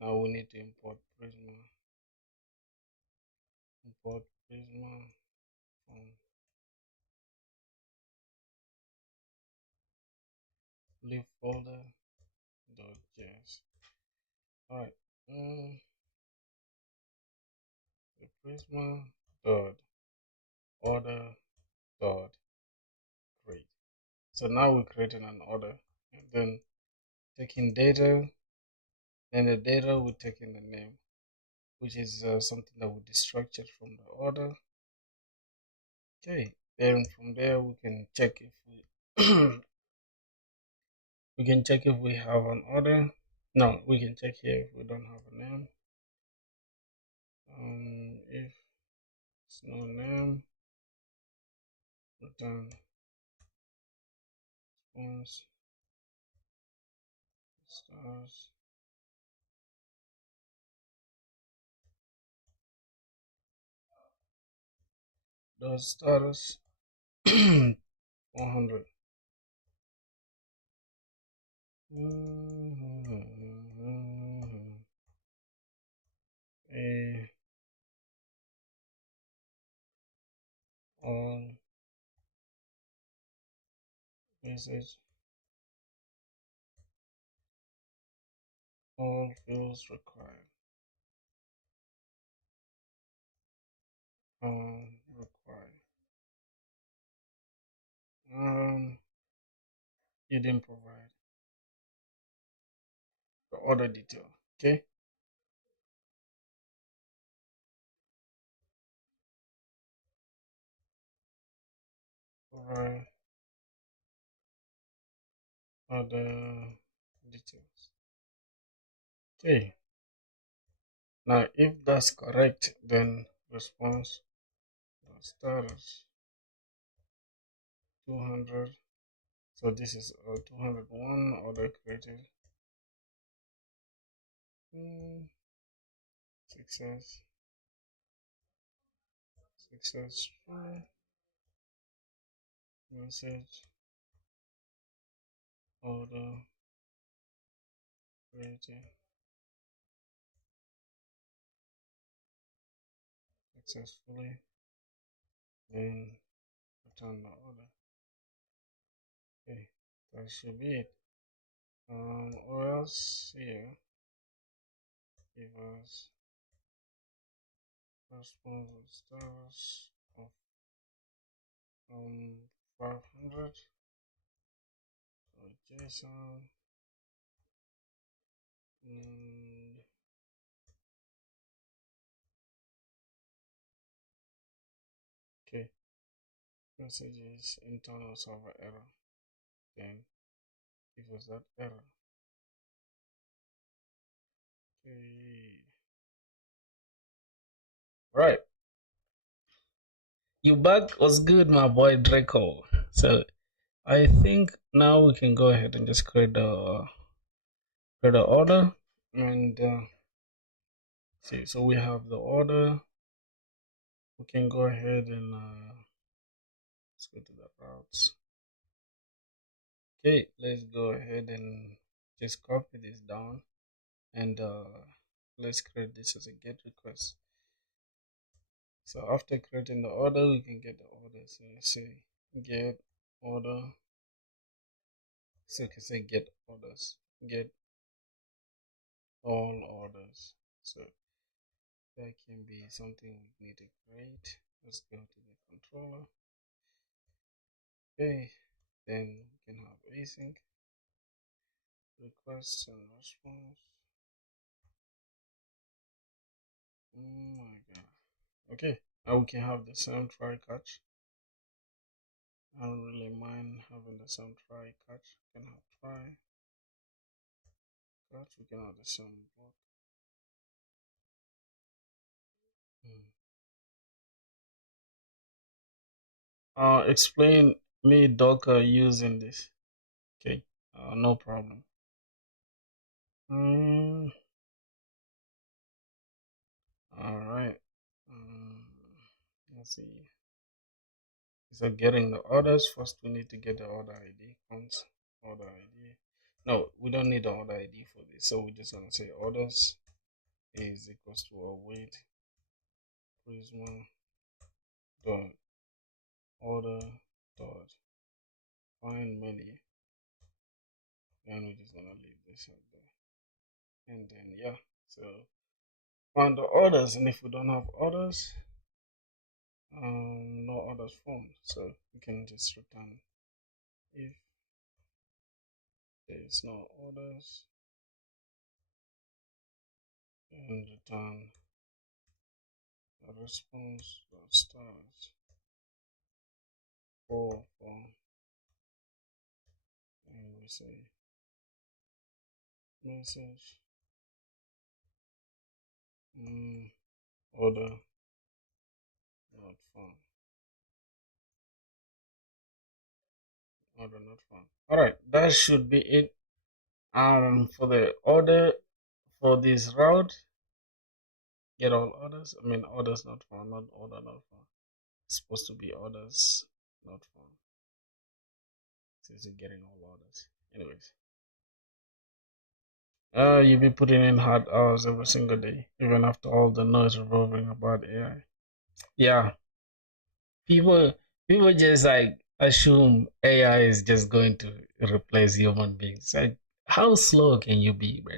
Now we need to import prisma. Import prisma from leaf folder .js. Alright, the prisma dot order dot create. So now we're creating an order, and then taking data, and the data we're taking the name, which is something that we destructured from the order. Okay, then from there we can check if we we can check if we have an order. No, we can check here if we don't have a name. If it's no name, return response stars. Those stars 100. A all message, all fields required. Required. You didn't provide the order detail. Okay. Provide order details. Okay. Now, if that's correct, then response status 200. So this is 201 order created. Success. Successful. Message. Order created. Successfully. Then return the order. Okay, that should be it. Or else here, give us response status of 500. So JSON. Okay, messages internal server error. Then give us that error. Okay, Right. You back was good, my boy Draco. So I think now we can go ahead and just create the order and see. So we have the order. We can go ahead and let's go to the routes. Okay, let's go ahead and just copy this down and let's create this as a get request. So after creating the order, we can get the order. So let's say get order. So you can say get orders, get all orders. So that can be something we need to create. Let's go to the controller. Okay, then we can have async requests and response. Oh my god. Okay, now we can have the same try catch. I don't really mind having the same try catch. We can have try catch. We can have the same block. Explain me Docker using this. Okay, no problem. Mm, all right. Let's see. So getting the orders first, we need to get the order ID. Once order ID. No, we don't need the order ID for this. So we're just gonna say orders is equals to await prisma dot order dot find menu, and we're just gonna leave this out there. And then yeah, so find the orders, and if we don't have orders, no orders formed, so we can just return if there is no orders and return a response stars 4 and we say message order not found, order not found. All right, that should be it. For the order for this route, get all orders. I mean orders not found, not order not found. It's supposed to be orders not found. Since you're getting all orders. Anyways. You'll be putting in hard hours every single day, even after all the noise revolving about AI. Yeah, people people just like assume AI is just going to replace human beings. Like, how slow can you be, bro?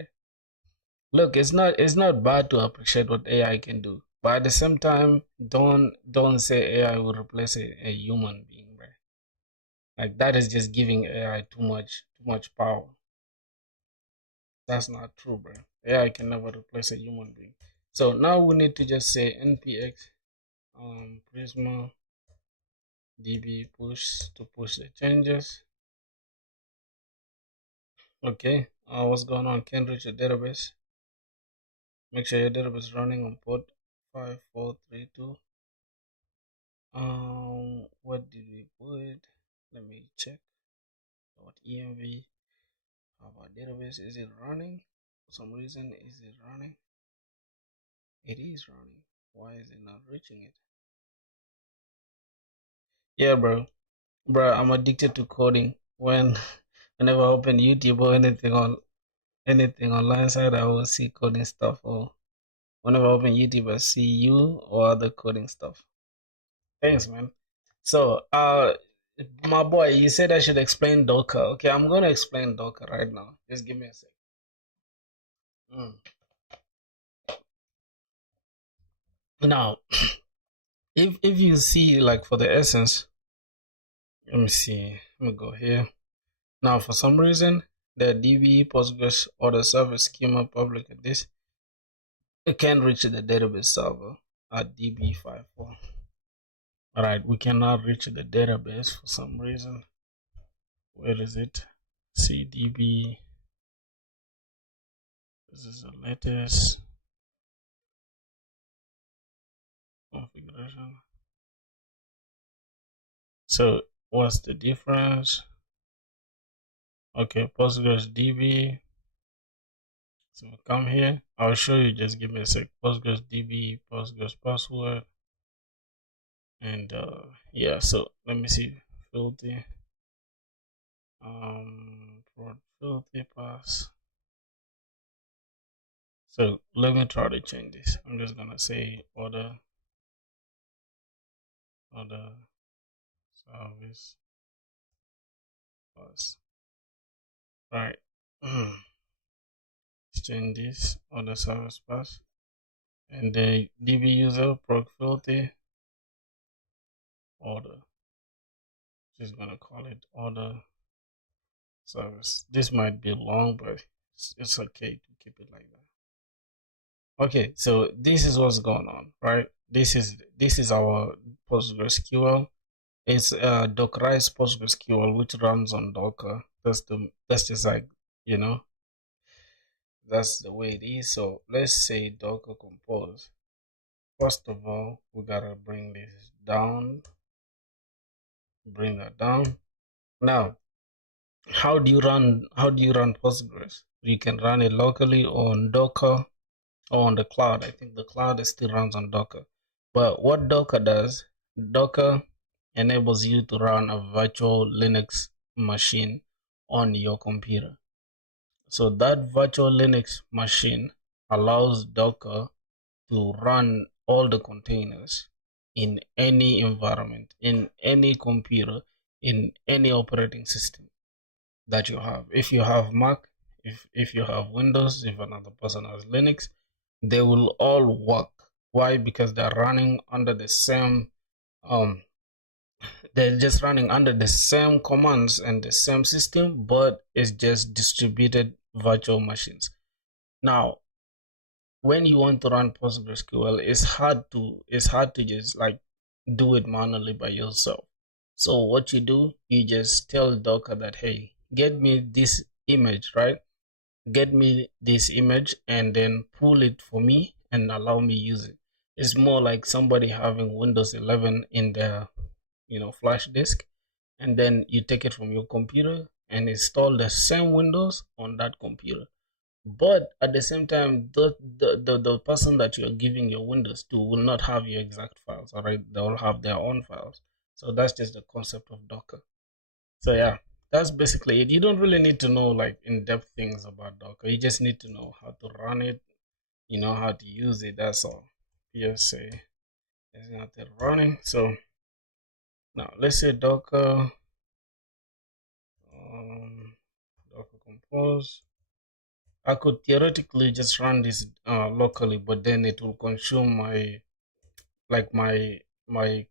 Look, it's not bad to appreciate what AI can do, but at the same time, don't say AI will replace a human being, bro. Like that is just giving AI too much power. That's not true, bro. AI can never replace a human being. So now we need to just say npx prisma db push to push the changes. Okay, what's going on? Can't reach the database. Make sure your database is running on port 5432. What did we put? Let me check. .env. Our database, is it running? For some reason, is it running? It is running. Why is it not reaching it? Yeah, bro, I'm addicted to coding. Whenever I open YouTube or anything online side, I will see coding stuff. Or whenever I open YouTube, I see you or other coding stuff. Thanks, man. So, my boy, you said I should explain Docker. Okay, I'm gonna explain Docker right now. Just give me a sec. Mm. Now, if you see like for the essence, let me see. Let me go here. Now, for some reason, the DB Postgres order service schema public at this, it can't reach the database server at DB54. All right, we cannot reach the database for some reason. Where is it? CDB. This is the latest. configuration. So what's the difference? Okay, Postgres DB. So come here. I'll show you. Just give me a sec. Postgres DB, Postgres password, and yeah. So let me see. Filthy. Filthy pass. So let me try to change this. I'm just gonna say order service pass. Right. Let's change this order service pass. And the DB user proc filthy order. Just gonna call it order service. This might be long, but it's okay to keep it like that. Okay, so this is what's going on, right? This is our PostgreSQL. It's a Dockerized PostgreSQL which runs on Docker. That's just like, you know, that's the way it is. So let's say Docker compose. First of all, we gotta bring this down. Bring that down. Now, how do you run Postgres? You can run it locally on Docker or on the cloud. I think the cloud still runs on Docker. But what Docker does, Docker enables you to run a virtual Linux machine on your computer. So that virtual Linux machine allows Docker to run all the containers in any environment, in any computer, in any operating system that you have. If you have Mac, if you have Windows, if another person has Linux, they will all work. Why? Because they're running under the same they're just running under the same commands and the same system, but it's just distributed virtual machines. Now, when you want to run PostgreSQL, it's hard to just like do it manually by yourself. So what you do, you just tell Docker that, hey, get me this image, right? Get me this image and then pull it for me and allow me use it. It's more like somebody having Windows 11 in their, flash disk, and then you take it from your computer and install the same Windows on that computer. But at the same time, the person that you're giving your Windows to will not have your exact files, all right? They will have their own files. So that's just the concept of Docker. So yeah, that's basically it. You don't really need to know like in-depth things about Docker. You just need to know how to run it, how to use it. That's all. PSA is not running. So now let's say Docker, Docker compose. I could theoretically just run this locally, but then it will consume my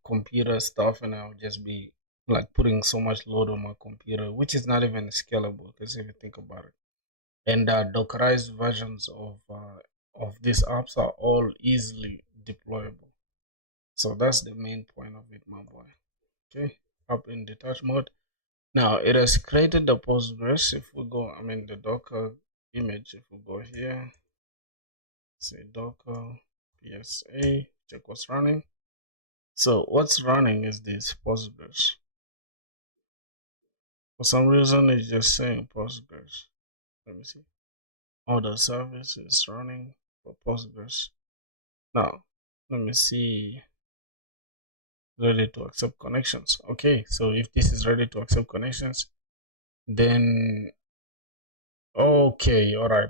computer stuff, and I'll just be like putting so much load on my computer, which is not even scalable. Because if you think about it, and Dockerized versions of these apps are all easily deployable. So that's the main point of it, my boy. Okay, up in detach mode. Now it has created the Postgres. If we go, the Docker image. If we go here, say Docker PSA, check what's running. So what's running is this Postgres. For some reason, it's just saying Postgres. Let me see. All the service is running for Postgres. Now, let me see. Ready to accept connections. Okay, so if this is ready to accept connections, then okay, all right.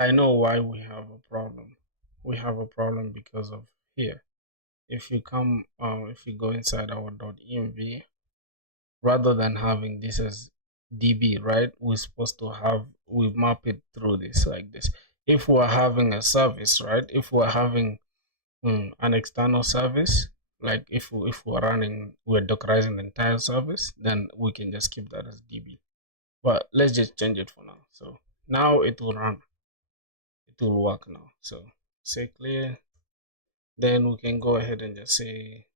I know why we have a problem. We have a problem because of here. If you come, if you go inside our .env, rather than having this as db, right, we're supposed to have, we map it through this like this. If we're having a service, right, if we're having an external service, like if we're dockerizing the entire service, then we can just keep that as db. But let's just change it for now. So now it will run, it will work now. So say clear, then we can go ahead and just say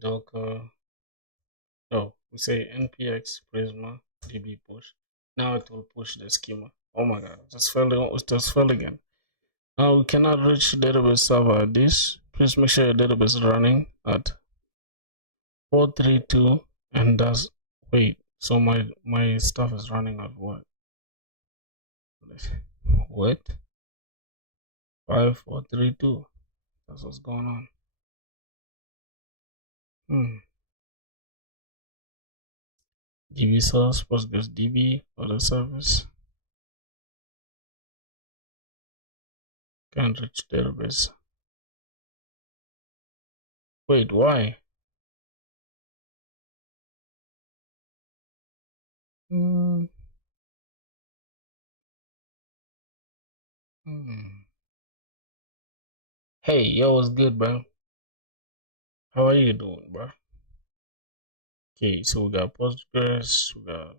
docker. No, we say npx prisma db push. Now it will push the schema. Oh my god, just fell again. We cannot reach database server at this. Please make sure your database is running at 432, and that's wait. So my stuff is running at what? What? 5432. That's what's going on. DB source, Postgres DB for the service. Can't reach database. Wait, why? Hey, yo, what's good, bro? How are you doing, bro? Okay, so we got Postgres, we got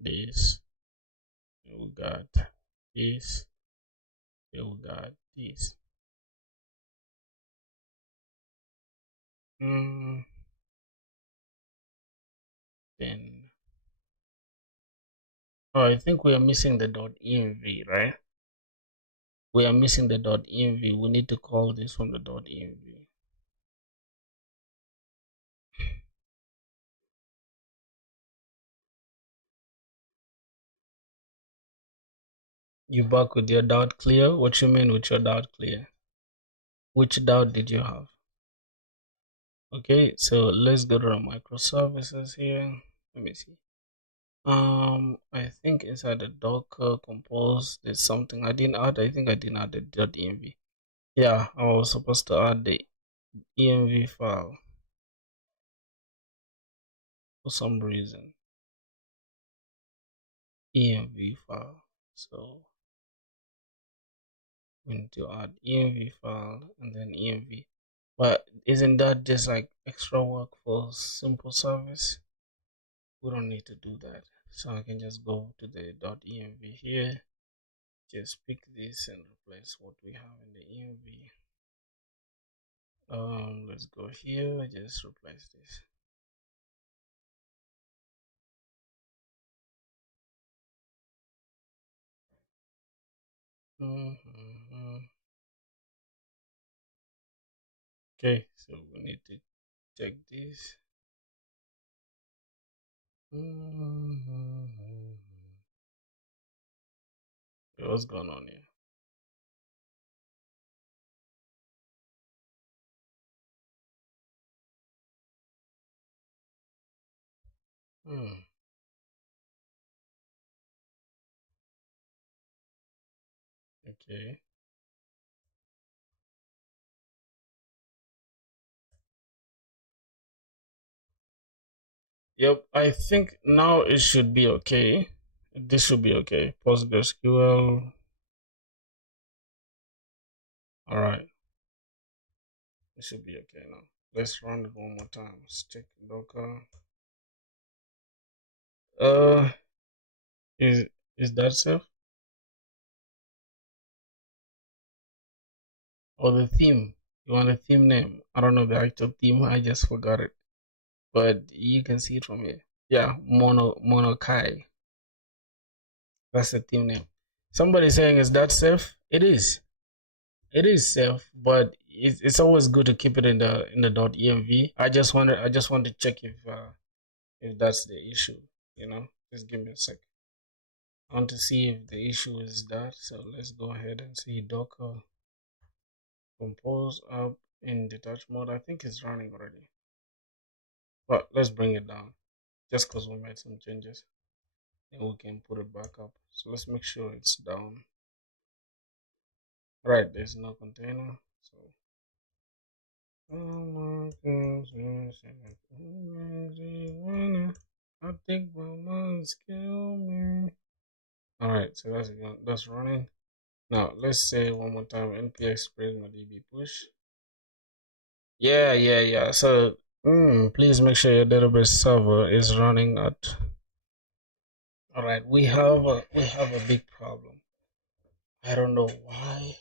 this, we got this, then we got this. Then, oh, I think we are missing the .env, right? We are missing the .env. We need to call this from the .env. You back with your dot clear? What you mean with your dot clear? Which dot did you have? Okay, so let's go to the microservices here. Let me see. I think inside the Docker compose, there's something I didn't add. I think I didn't add the .env. Yeah, I was supposed to add the env file for some reason. Env file. So we need to add env file and then env. But isn't that just like extra work for simple service? We don't need to do that. So I can just go to the .env here, just pick this and replace what we have in the env. Let's go here, just replace this. Okay, so we need to check this. What's going on here? Okay. Yep, I think now it should be okay. This should be okay. PostgreSQL. All right. It should be okay now. Let's run it one more time. Let's check Docker. Is that safe? Or the theme? You want a theme name? I don't know the actual theme. I just forgot it. But you can see it from here. Yeah, Monokai. That's the theme name. Somebody saying is that safe? It is. It is safe, but it's always good to keep it in the .env. I just want to check if that's the issue. Just give me a sec. I want to see if the issue is that. So let's go ahead and see Docker compose up in detach mode. I think it's running already, but let's bring it down just because we made some changes, and we can put it back up. So let's make sure it's down. Right, there's no container, so I think my mom's kill me. Alright, so that's running. Now let's say one more time npx prisma.db push. Yeah. So please make sure your database server is running at. Alright, we have a big problem. I don't know why.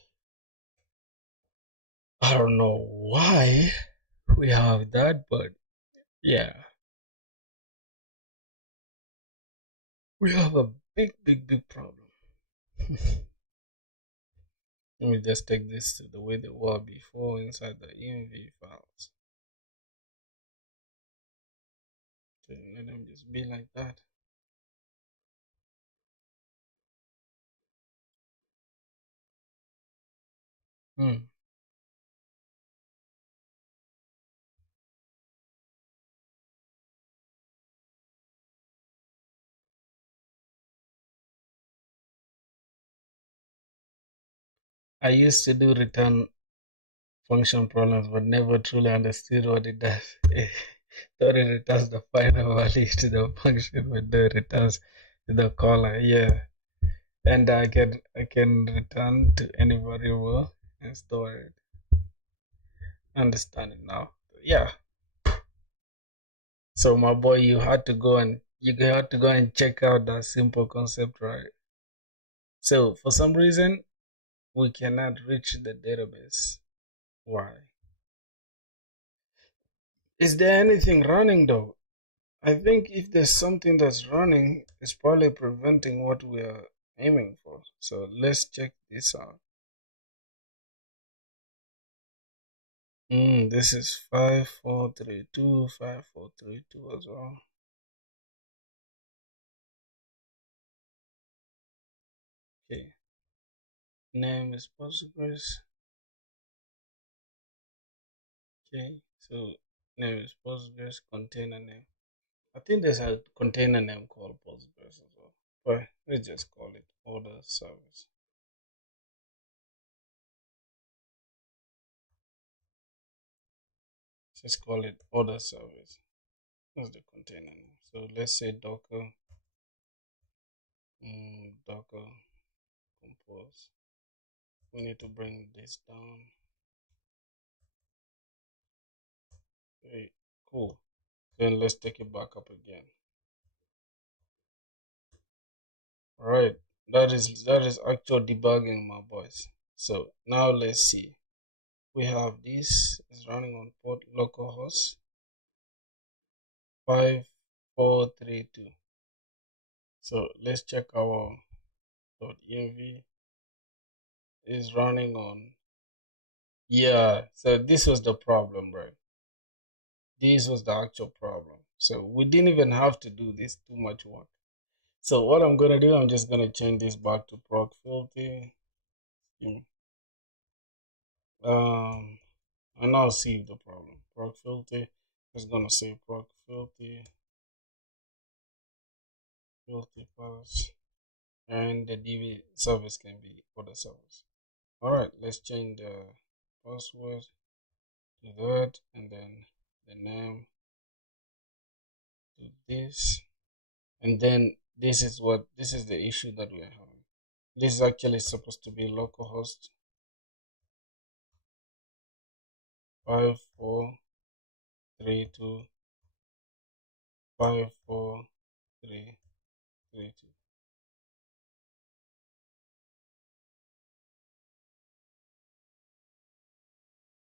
I don't know why we have that, but yeah. We have a big problem. Let me just take this to the way they were before inside the env files. Okay, let them just be like that. I used to do return function problems, but never truly understood what it does. Thought it returns the final value to the function, but no, it returns to the caller. Yeah, and I can return to any variable and store it. Understand it now? Yeah. So my boy, you had to go and check out that simple concept, right? So for some reason we cannot reach the database. Why? Is there anything running though? I think if there's something that's running, it's probably preventing what we are aiming for. So let's check this out. This is 5432, 5432 as well. Okay. Name is Postgres. Okay. So name is Postgres, container name. I think there's a container name called Postgres as well. But let's just call it order service. Just call it order service. That's the container name. So let's say Docker, Docker compose. We need to bring this down. Okay, cool. Then let's take it back up again. All right, that is actual debugging, my boys. So now let's see. We have this is running on port localhost 5432. So let's check our .env is running on. Yeah, so this was the problem, right? This was the actual problem. So we didn't even have to do this too much work. So what I'm gonna do, I'm just gonna change this back to proc filter. And I'll see the problem. Proc filter is gonna say proc filter pass, and the DB service can be other service. All right, let's change the password to that, and then the name to this, and then this is the issue that we are having. This is actually supposed to be localhost 5432 54332.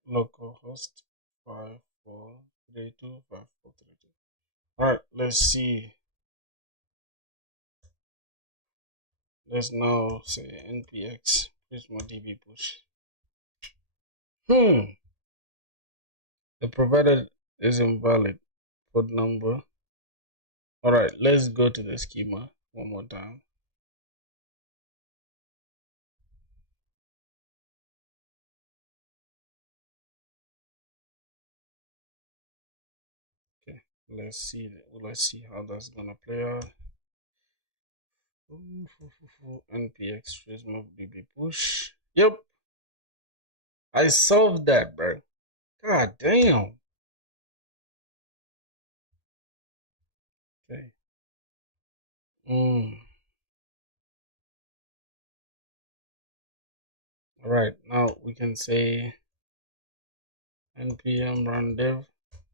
Localhost 5432 5432. All right, let's see. Let's now say npx prisma.db push. The provider is invalid. Port number. All right, let's go to the schema one more time. Okay, let's see how that's gonna play out. Npx prisma.db push. Yep, I solved that, bro. God damn. Okay. All right, now we can say npm run dev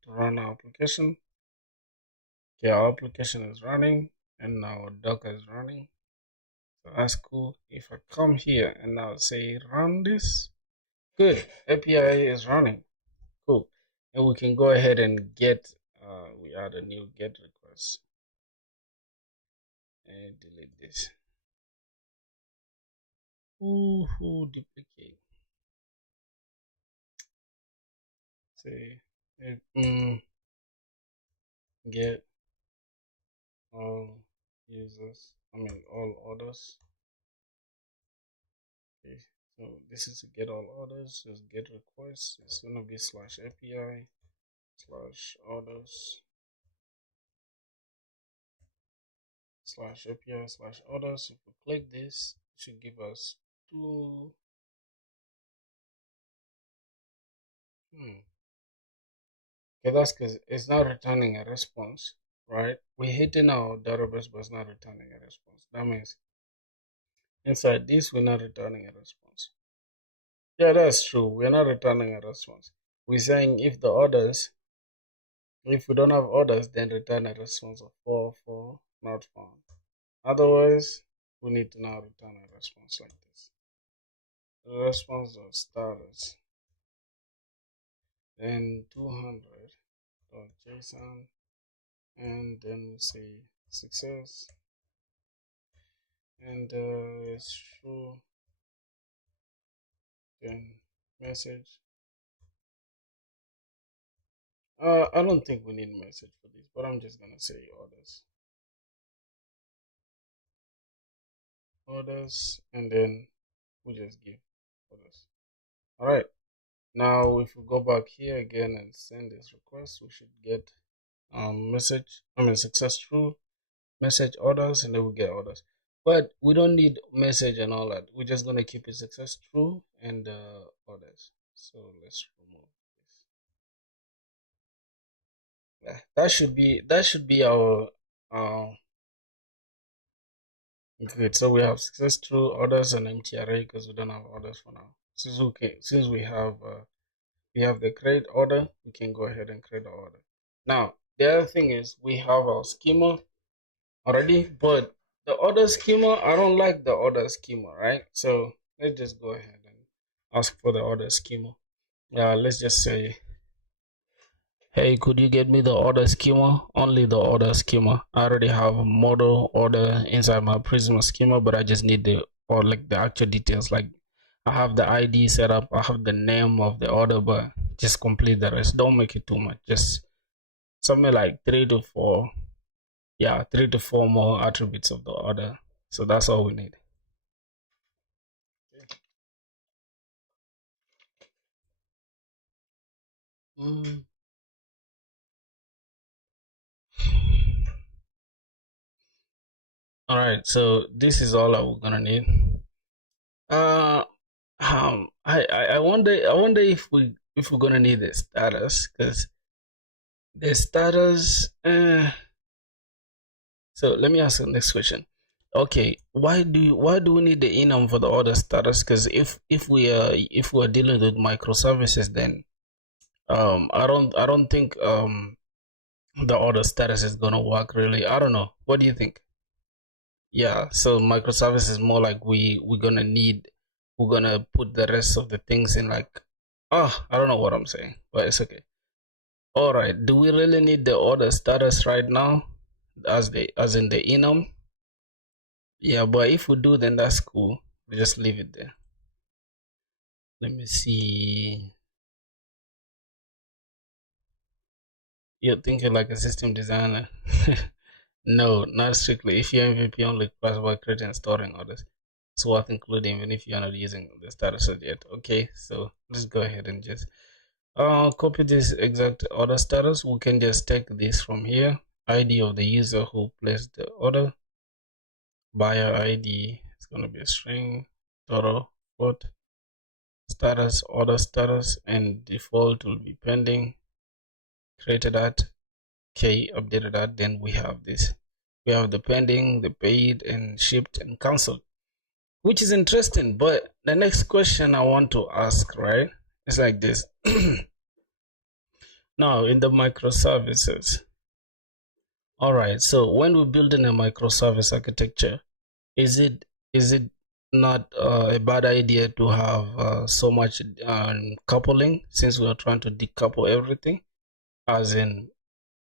to run our application. Okay, our application is running and now Docker is running. So that's cool. If I come here and now say run this, good. API is running. Cool. And we can go ahead and get, we add a new get request and delete this. Who duplicate? Say get all users. I mean all orders. Okay, so this is to get all orders. Just get requests. It's gonna be /API /orders /API /orders. If we click this, it should give us two. Okay, that's because it's not returning a response, right? We're hitting our database, but it's not returning a response. That means inside this, we're not returning a response. Yeah, that's true. We're not returning a response. We're saying if the orders, if we don't have orders, then return a response of 4 not found. Otherwise, we need to now return a response like this. The response of status, then 200.json, and then we say success, and it's true, then message. I don't think we need message for this, but I'm just gonna say orders, and then we just give orders. All right. Now, if we go back here again and send this request, we should get success true, message orders, and then we get orders. But we don't need message and all that. We're just gonna keep it success true and orders. So let's remove this. Yeah, that should be our good. So we have success true, orders, and empty array because we don't have orders for now. Since we have the create order, we can go ahead and create the order. Now the other thing is we have our schema already, but the order schema, I don't like the order schema, right? So let's just go ahead and ask for the order schema. Let's just say, hey, could you get me the order schema? Only the order schema. I already have a model order inside my Prisma schema, but I just need the actual details. Like I have the ID set up, I have the name of the order, but just complete the rest. Don't make it too much. Just something like 3 to 4. Yeah, 3 to 4 more attributes of the order. So that's all we need. All right, so this is all that we're gonna need. I wonder if we're gonna need the status, because the status. So let me ask the next question. Okay, why do we need the enum for the order status? Because if we're dealing with microservices, then I don't think the order status is gonna work really. I don't know. What do you think? Yeah, so microservices is more like we're gonna put the rest of the things in like, I don't know what I'm saying, but it's okay. All right, do we really need the order status right now as in the enum? Yeah, but if we do, then that's cool. We just leave it there. Let me see. You're thinking like a system designer. No, not strictly. If your MVP only class by creating and storing orders, it's worth including even if you're not using the status yet. Okay, so let's go ahead and just copy this exact order status. We can just take this from here. ID of the user who placed the order. Buyer ID is going to be a string. Total quote. Status, order status, and default will be pending. Created at. Okay, updated at. Then we have this. We have the pending, the paid, and shipped and canceled, which is interesting. But the next question I want to ask, right, is like this. Now in the microservices, all right, so when we're building a microservice architecture, is it not a bad idea to have so much coupling, since we are trying to decouple everything, as in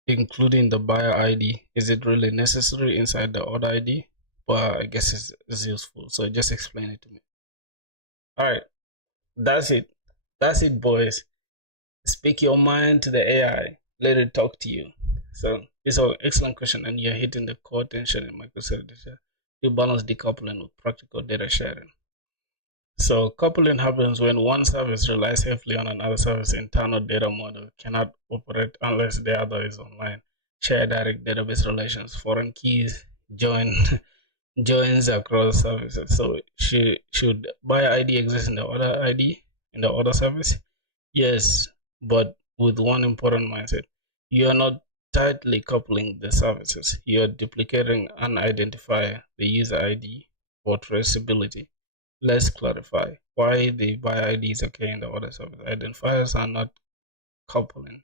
including the buyer ID? Is it really necessary inside the order ID? But I guess it's useful, so just explain it to me. All right, that's it. That's it, boys. Speak your mind to the AI. Let it talk to you. So it's an excellent question, and you're hitting the core tension in microservices. You balance decoupling with practical data sharing. So coupling happens when one service relies heavily on another service's internal data model cannot operate unless the other is online. Share direct database relations, foreign keys, join joins across services. So should buyer ID exist in the other ID in the other service? Yes, but with one important mindset. You are not tightly coupling the services. You are duplicating an identifier, the user ID, for traceability. Let's clarify why the buyer ID is okay in the other service. Identifiers are not coupling.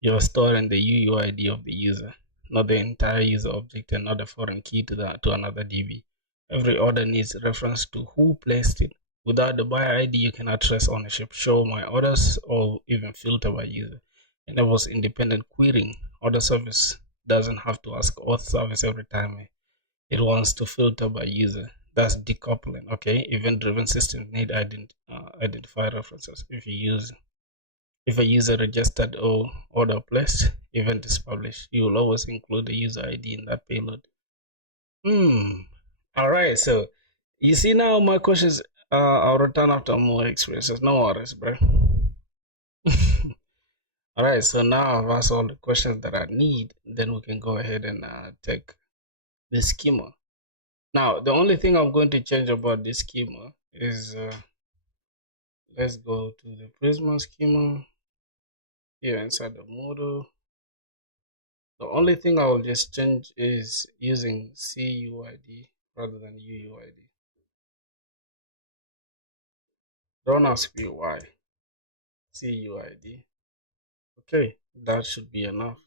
You're storing the UUID of the user, not the entire user object and not a foreign key to another DB. Every order needs reference to who placed it. Without the buyer ID, you cannot trace ownership, show my orders, or even filter by user. Enables independent querying. Order service doesn't have to ask auth service every time it wants to filter by user. That's decoupling. Okay, event-driven systems need identifier references. If a user registered or order placed, event is published. You will always include the user ID in that payload. All right. So you see now my questions. I'll return after more experiences. No worries, bro. All right. So now I've asked all the questions that I need. Then we can go ahead and take the schema. Now the only thing I'm going to change about this schema is let's go to the Prisma schema here inside the model. The only thing I will just change is using CUID rather than UUID. Don't ask me why. CUID. Okay, that should be enough.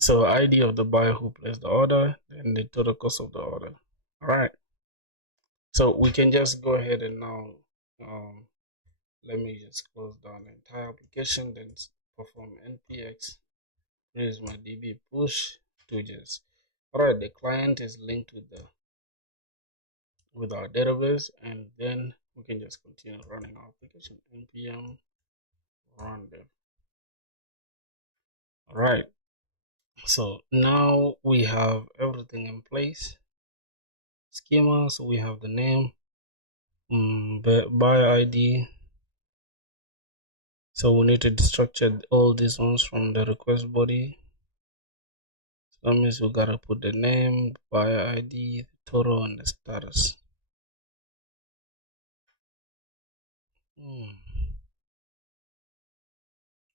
So ID of the buyer who placed the order and the total cost of the order. All right. So we can just go ahead and now let me just close down the entire application, then perform npx Prisma DB push to just. All right, the client is linked with our database, and then we can just continue running our application. npm run dev. All right, so now we have everything in place. Schema, so we have the name, buyer ID. So we need to destructure all these ones from the request body. So that means we gotta put the name, buyer ID, the total, and the status.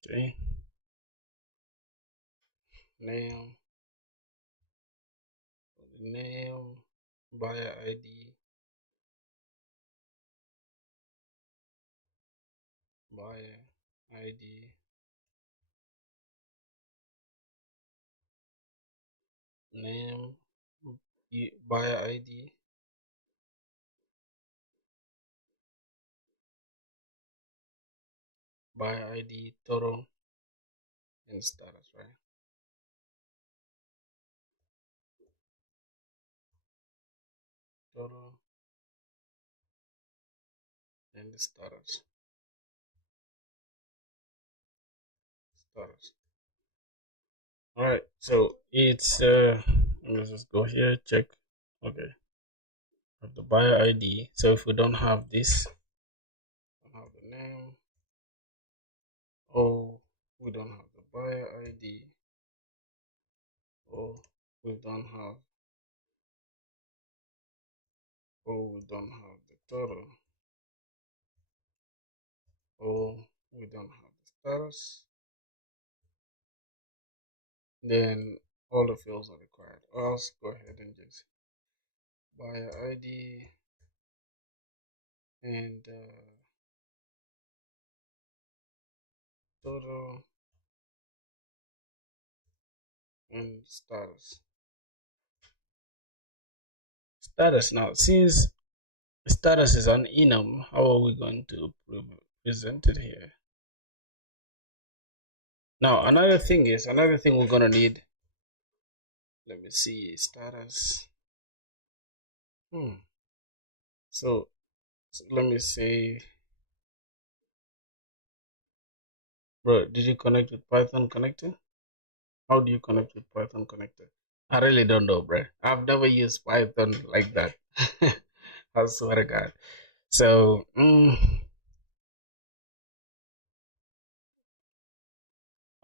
Okay, name, buyer ID, buyer ID, name, buyer ID, buyer ID, total, and status, right? Total and the status. All right, so it's let me just go here, check. Okay, have the buyer ID. So if we don't have this, don't have the name, or we don't have the buyer ID, or we don't have, or we don't have the total, or we don't have the status, then all the fields are required. Or else go ahead and just buyer ID and total and status. Status now, since status is an enum, how are we going to present it here? Now another thing we're gonna need. Let me see status. So So let me say, bro, did you connect with Python connector? How do you connect with Python connector? I really don't know, bro. I've never used Python like that. I swear to God. So, all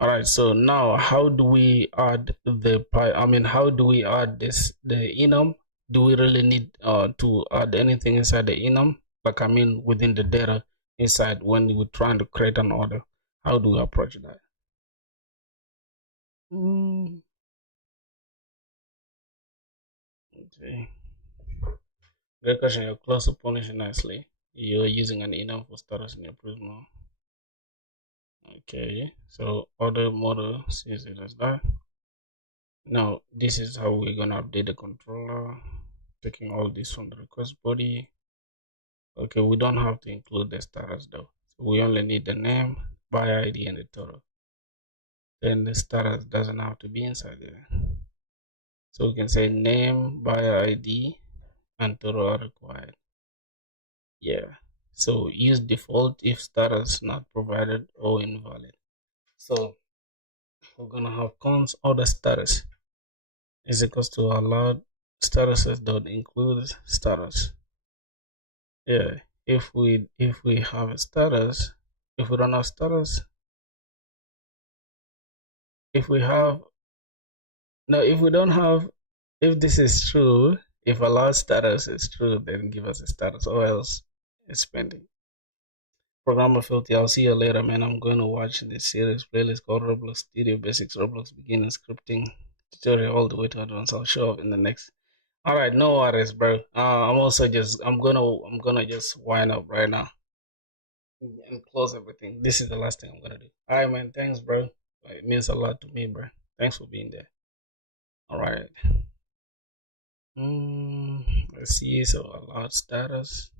right. So now, how do we add the I mean, how do we add the enum? Do we really need to add anything inside the enum? Like, I mean, within the data inside when we're trying to create an order, how do we approach that? Mm, okay. Great question. You're close to punishing nicely. You're using an enum for status in your Prisma. Okay. So order model sees it as that. Now, this is how we're gonna update the controller. Taking all this from the request body. Okay, we don't have to include the status though. So we only need the name, buyer ID, and the total. Then the status doesn't have to be inside there. So we can say name, buyer ID, and total are required. Yeah. So use default if status not provided or invalid. So we're gonna have cons order status is equals to allowed statuses don't include status. Yeah. If we have a status, if we don't have status, if we have no, if we don't have, if this is true, if allowed status is true, then give us a status, or else it's pending. Programmer filthy, I'll see you later, man. I'm going to watch this series playlist called Roblox Studio Basics, Roblox Beginner Scripting tutorial all the way to advanced. I'll show up in the next. All right, no worries, bro. I'm gonna just wind up right now and close everything. This is the last thing I'm gonna do. All right, man. Thanks, bro. It means a lot to me, bro. Thanks for being there. All right. Let's see. So allowed status.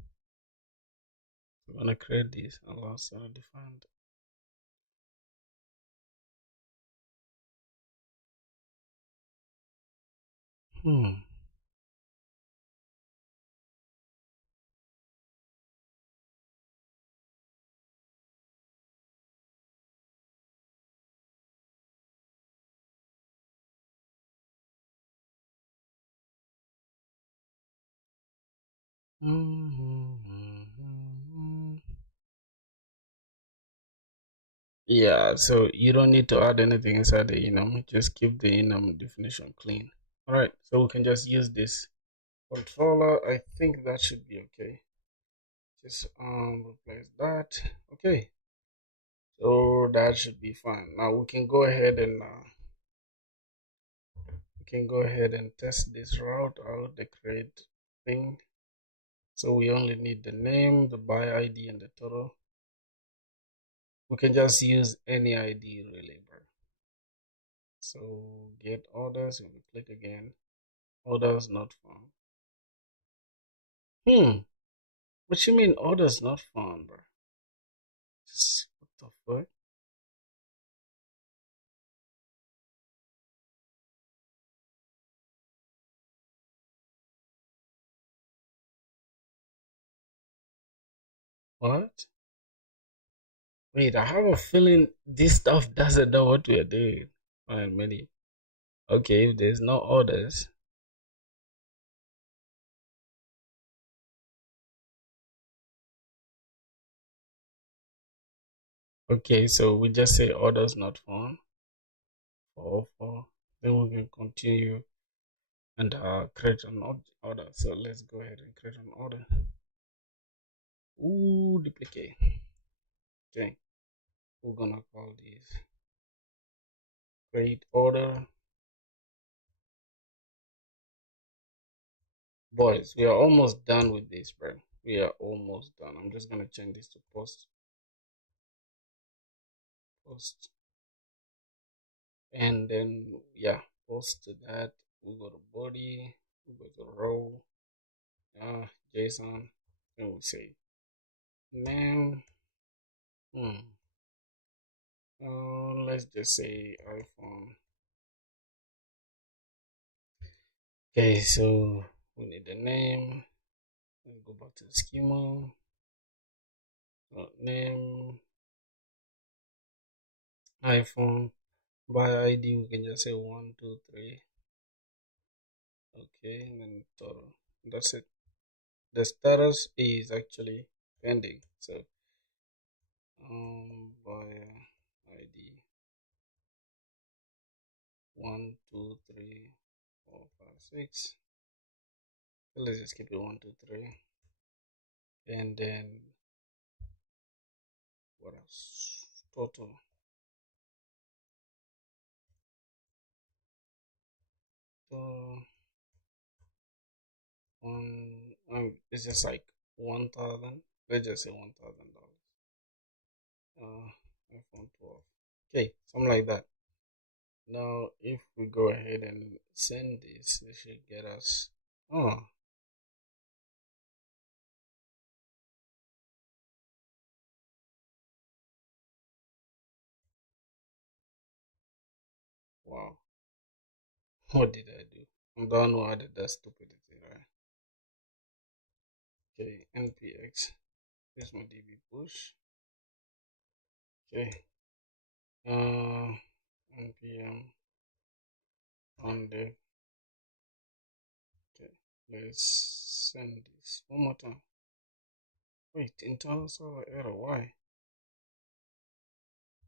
We're gonna create this allowed status defined. Hmm. Yeah, so you don't need to add anything inside the enum. Just keep the enum definition clean. All right, so we can just use this controller. I think that should be okay. Just replace that. Okay, so that should be fine. Now we can go ahead and test this route out, the create thing. So we only need the name, the buy ID, and the total. We can just use any ID really, bro. So get orders, and we click again. Orders not found. What you mean orders not found, bro? What the fuck? What? Wait, I have a feeling this stuff doesn't know what we are doing. Fine, many. Okay, if there's no orders. Okay, so we just say orders not found. For then we can continue and create an order. So let's go ahead and create an order. Ooh, duplicate. Okay, we're gonna call this create order. Boys, we are almost done with this, bro. We are almost done. I'm just gonna change this to post, and then yeah, post to that. We go to body, we go to row, JSON, and we say name. Hmm. Let's just say iPhone. Okay, so we need the name. Let's go back to the schema. Name iPhone. By ID, we can just say 123. Okay, and then total. That's it. The status is actually pending. So by ID 123 4 5 6. So let's just keep it 123. And then what else? Total. It's just like 1,000. Let's just say $1,000. iPhone 12. Okay, something like that. Now, if we go ahead and send this, it should get us. Oh, wow. What did I do? I'm the one who added that stupidity, right? Okay, npx. Here's my db push. Okay. Npm on dev. Okay, let's send this one more time. Wait, internal server error. Why?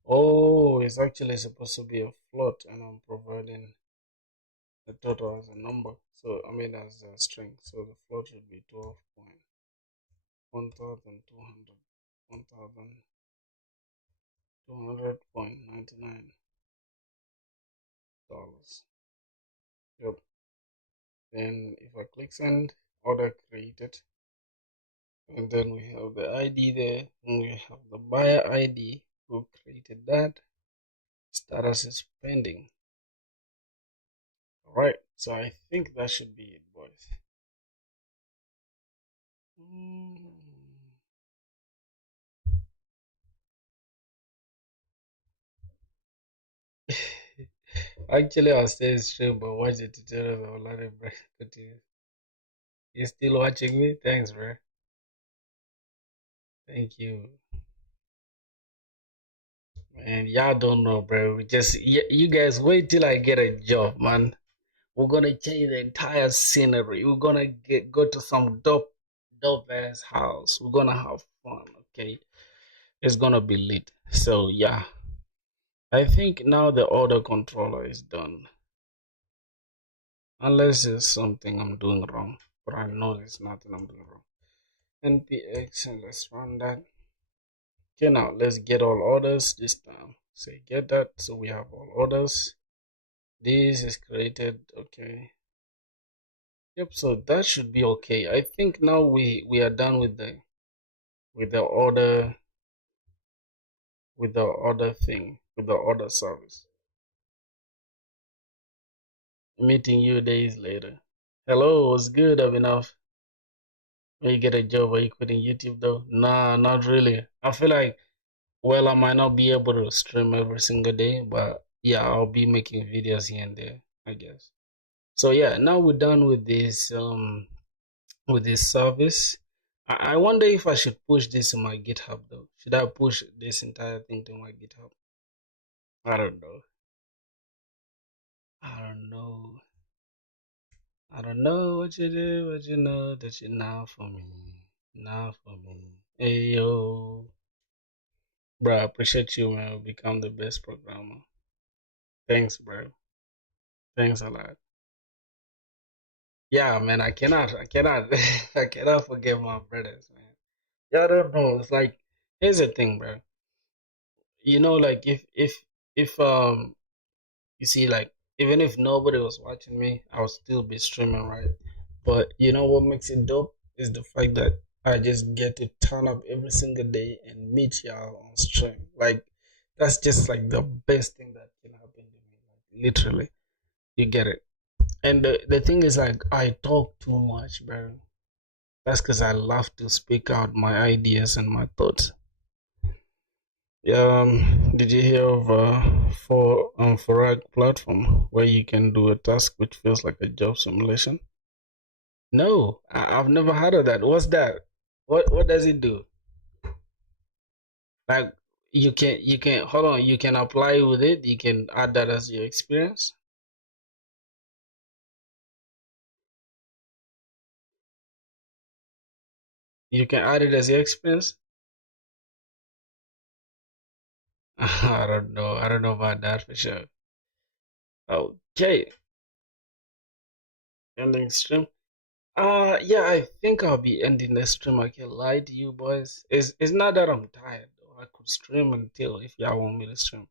Oh, it's actually supposed to be a float, and I'm providing the total as a number. So I mean as a string. So the float should be 12.1200 $1,200.99. Yep. Then if I click send, order created, and then we have the ID there, and we have the buyer ID who created that. Status is pending. All right, so I think that should be it, boys. Actually, I'll stay stream, but watch the tutorials. I'll let it continue. You still watching me? Thanks, bro. Thank you. Man, y'all don't know, bro. We just you guys wait till I get a job, man. We're gonna change the entire scenery. We're gonna go to some dope ass house. We're gonna have fun, okay? It's gonna be lit. So yeah. I think now the order controller is done. Unless there's something I'm doing wrong. But I know there's nothing I'm doing wrong. npx, and let's run that. Okay, now let's get all orders this time. Say get that. So we have all orders. This is created. Okay. Yep, so that should be okay. I think now we are done with the order thing, with the order service. Meeting you days later. Hello, what's good, Abhinav? When you get a job, are you quitting YouTube though? Nah, not really. I feel like, well, I might not be able to stream every single day, but yeah, I'll be making videos here and there, I guess. So yeah, now we're done with this service. I wonder if I should push this in my GitHub though. Should I push this entire thing to my GitHub? I don't know. I don't know. I don't know what you do, but you know that you're not for me. Not for me. Hey yo. Bro, I appreciate you, man. Become the best programmer. Thanks, bro. Thanks a lot. Yeah, man, I cannot, I cannot forget my brothers, man. Yeah, I don't know. It's like, here's the thing, bro. Like if you see, like, even if nobody was watching me, I would still be streaming, right? But you know what makes it dope is the fact that I just get to turn up every single day and meet y'all on stream. Like, that's just like the best thing that can happen to me. Like, literally, you get it. And the thing is, like, I talk too much, bro. That's because I love to speak out my ideas and my thoughts. Did you hear of Forag platform where you can do a task which feels like a job simulation? No, I've never heard of that. What's that? What does it do? Like you can hold on, you can apply with it, you can add that as your experience. You can add it as your experience. I don't know. I don't know about that for sure. Okay, ending stream. Yeah, I think I'll be ending the stream. I can lie to you boys. It's not that I'm tired though. I could stream until if y'all want me to stream.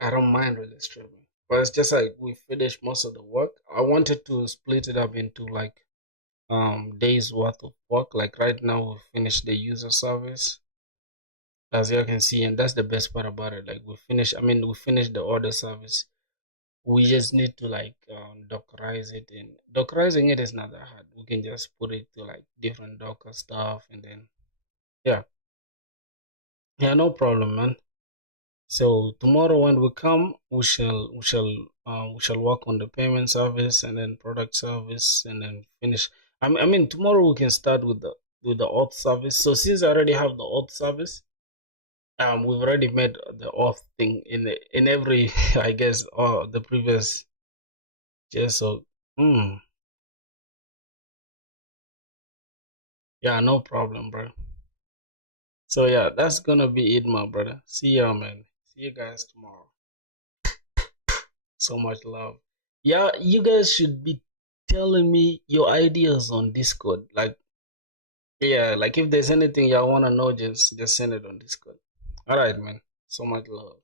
I don't mind really streaming. But it's just like we finished most of the work. I wanted to split it up into like days worth of work. Like right now we finished the user service, as you can see, and that's the best part about it. Like we finished the order service. We just need to like dockerize it, and dockerizing it is not that hard. We can just put it to like different docker stuff, and then yeah, yeah, no problem, man. So tomorrow when we come, we shall work on the payment service and then product service and then finish. I mean tomorrow we can start with the auth service. So since I already have the auth service, we've already made the auth thing in every I guess the previous just so yeah, no problem, bro. So yeah, that's gonna be it, my brother. See ya, man. See you guys tomorrow. So much love. Yeah, you guys should be telling me your ideas on Discord. Like, yeah, like if there's anything y'all wanna know, just send it on Discord. All right, man. So much love.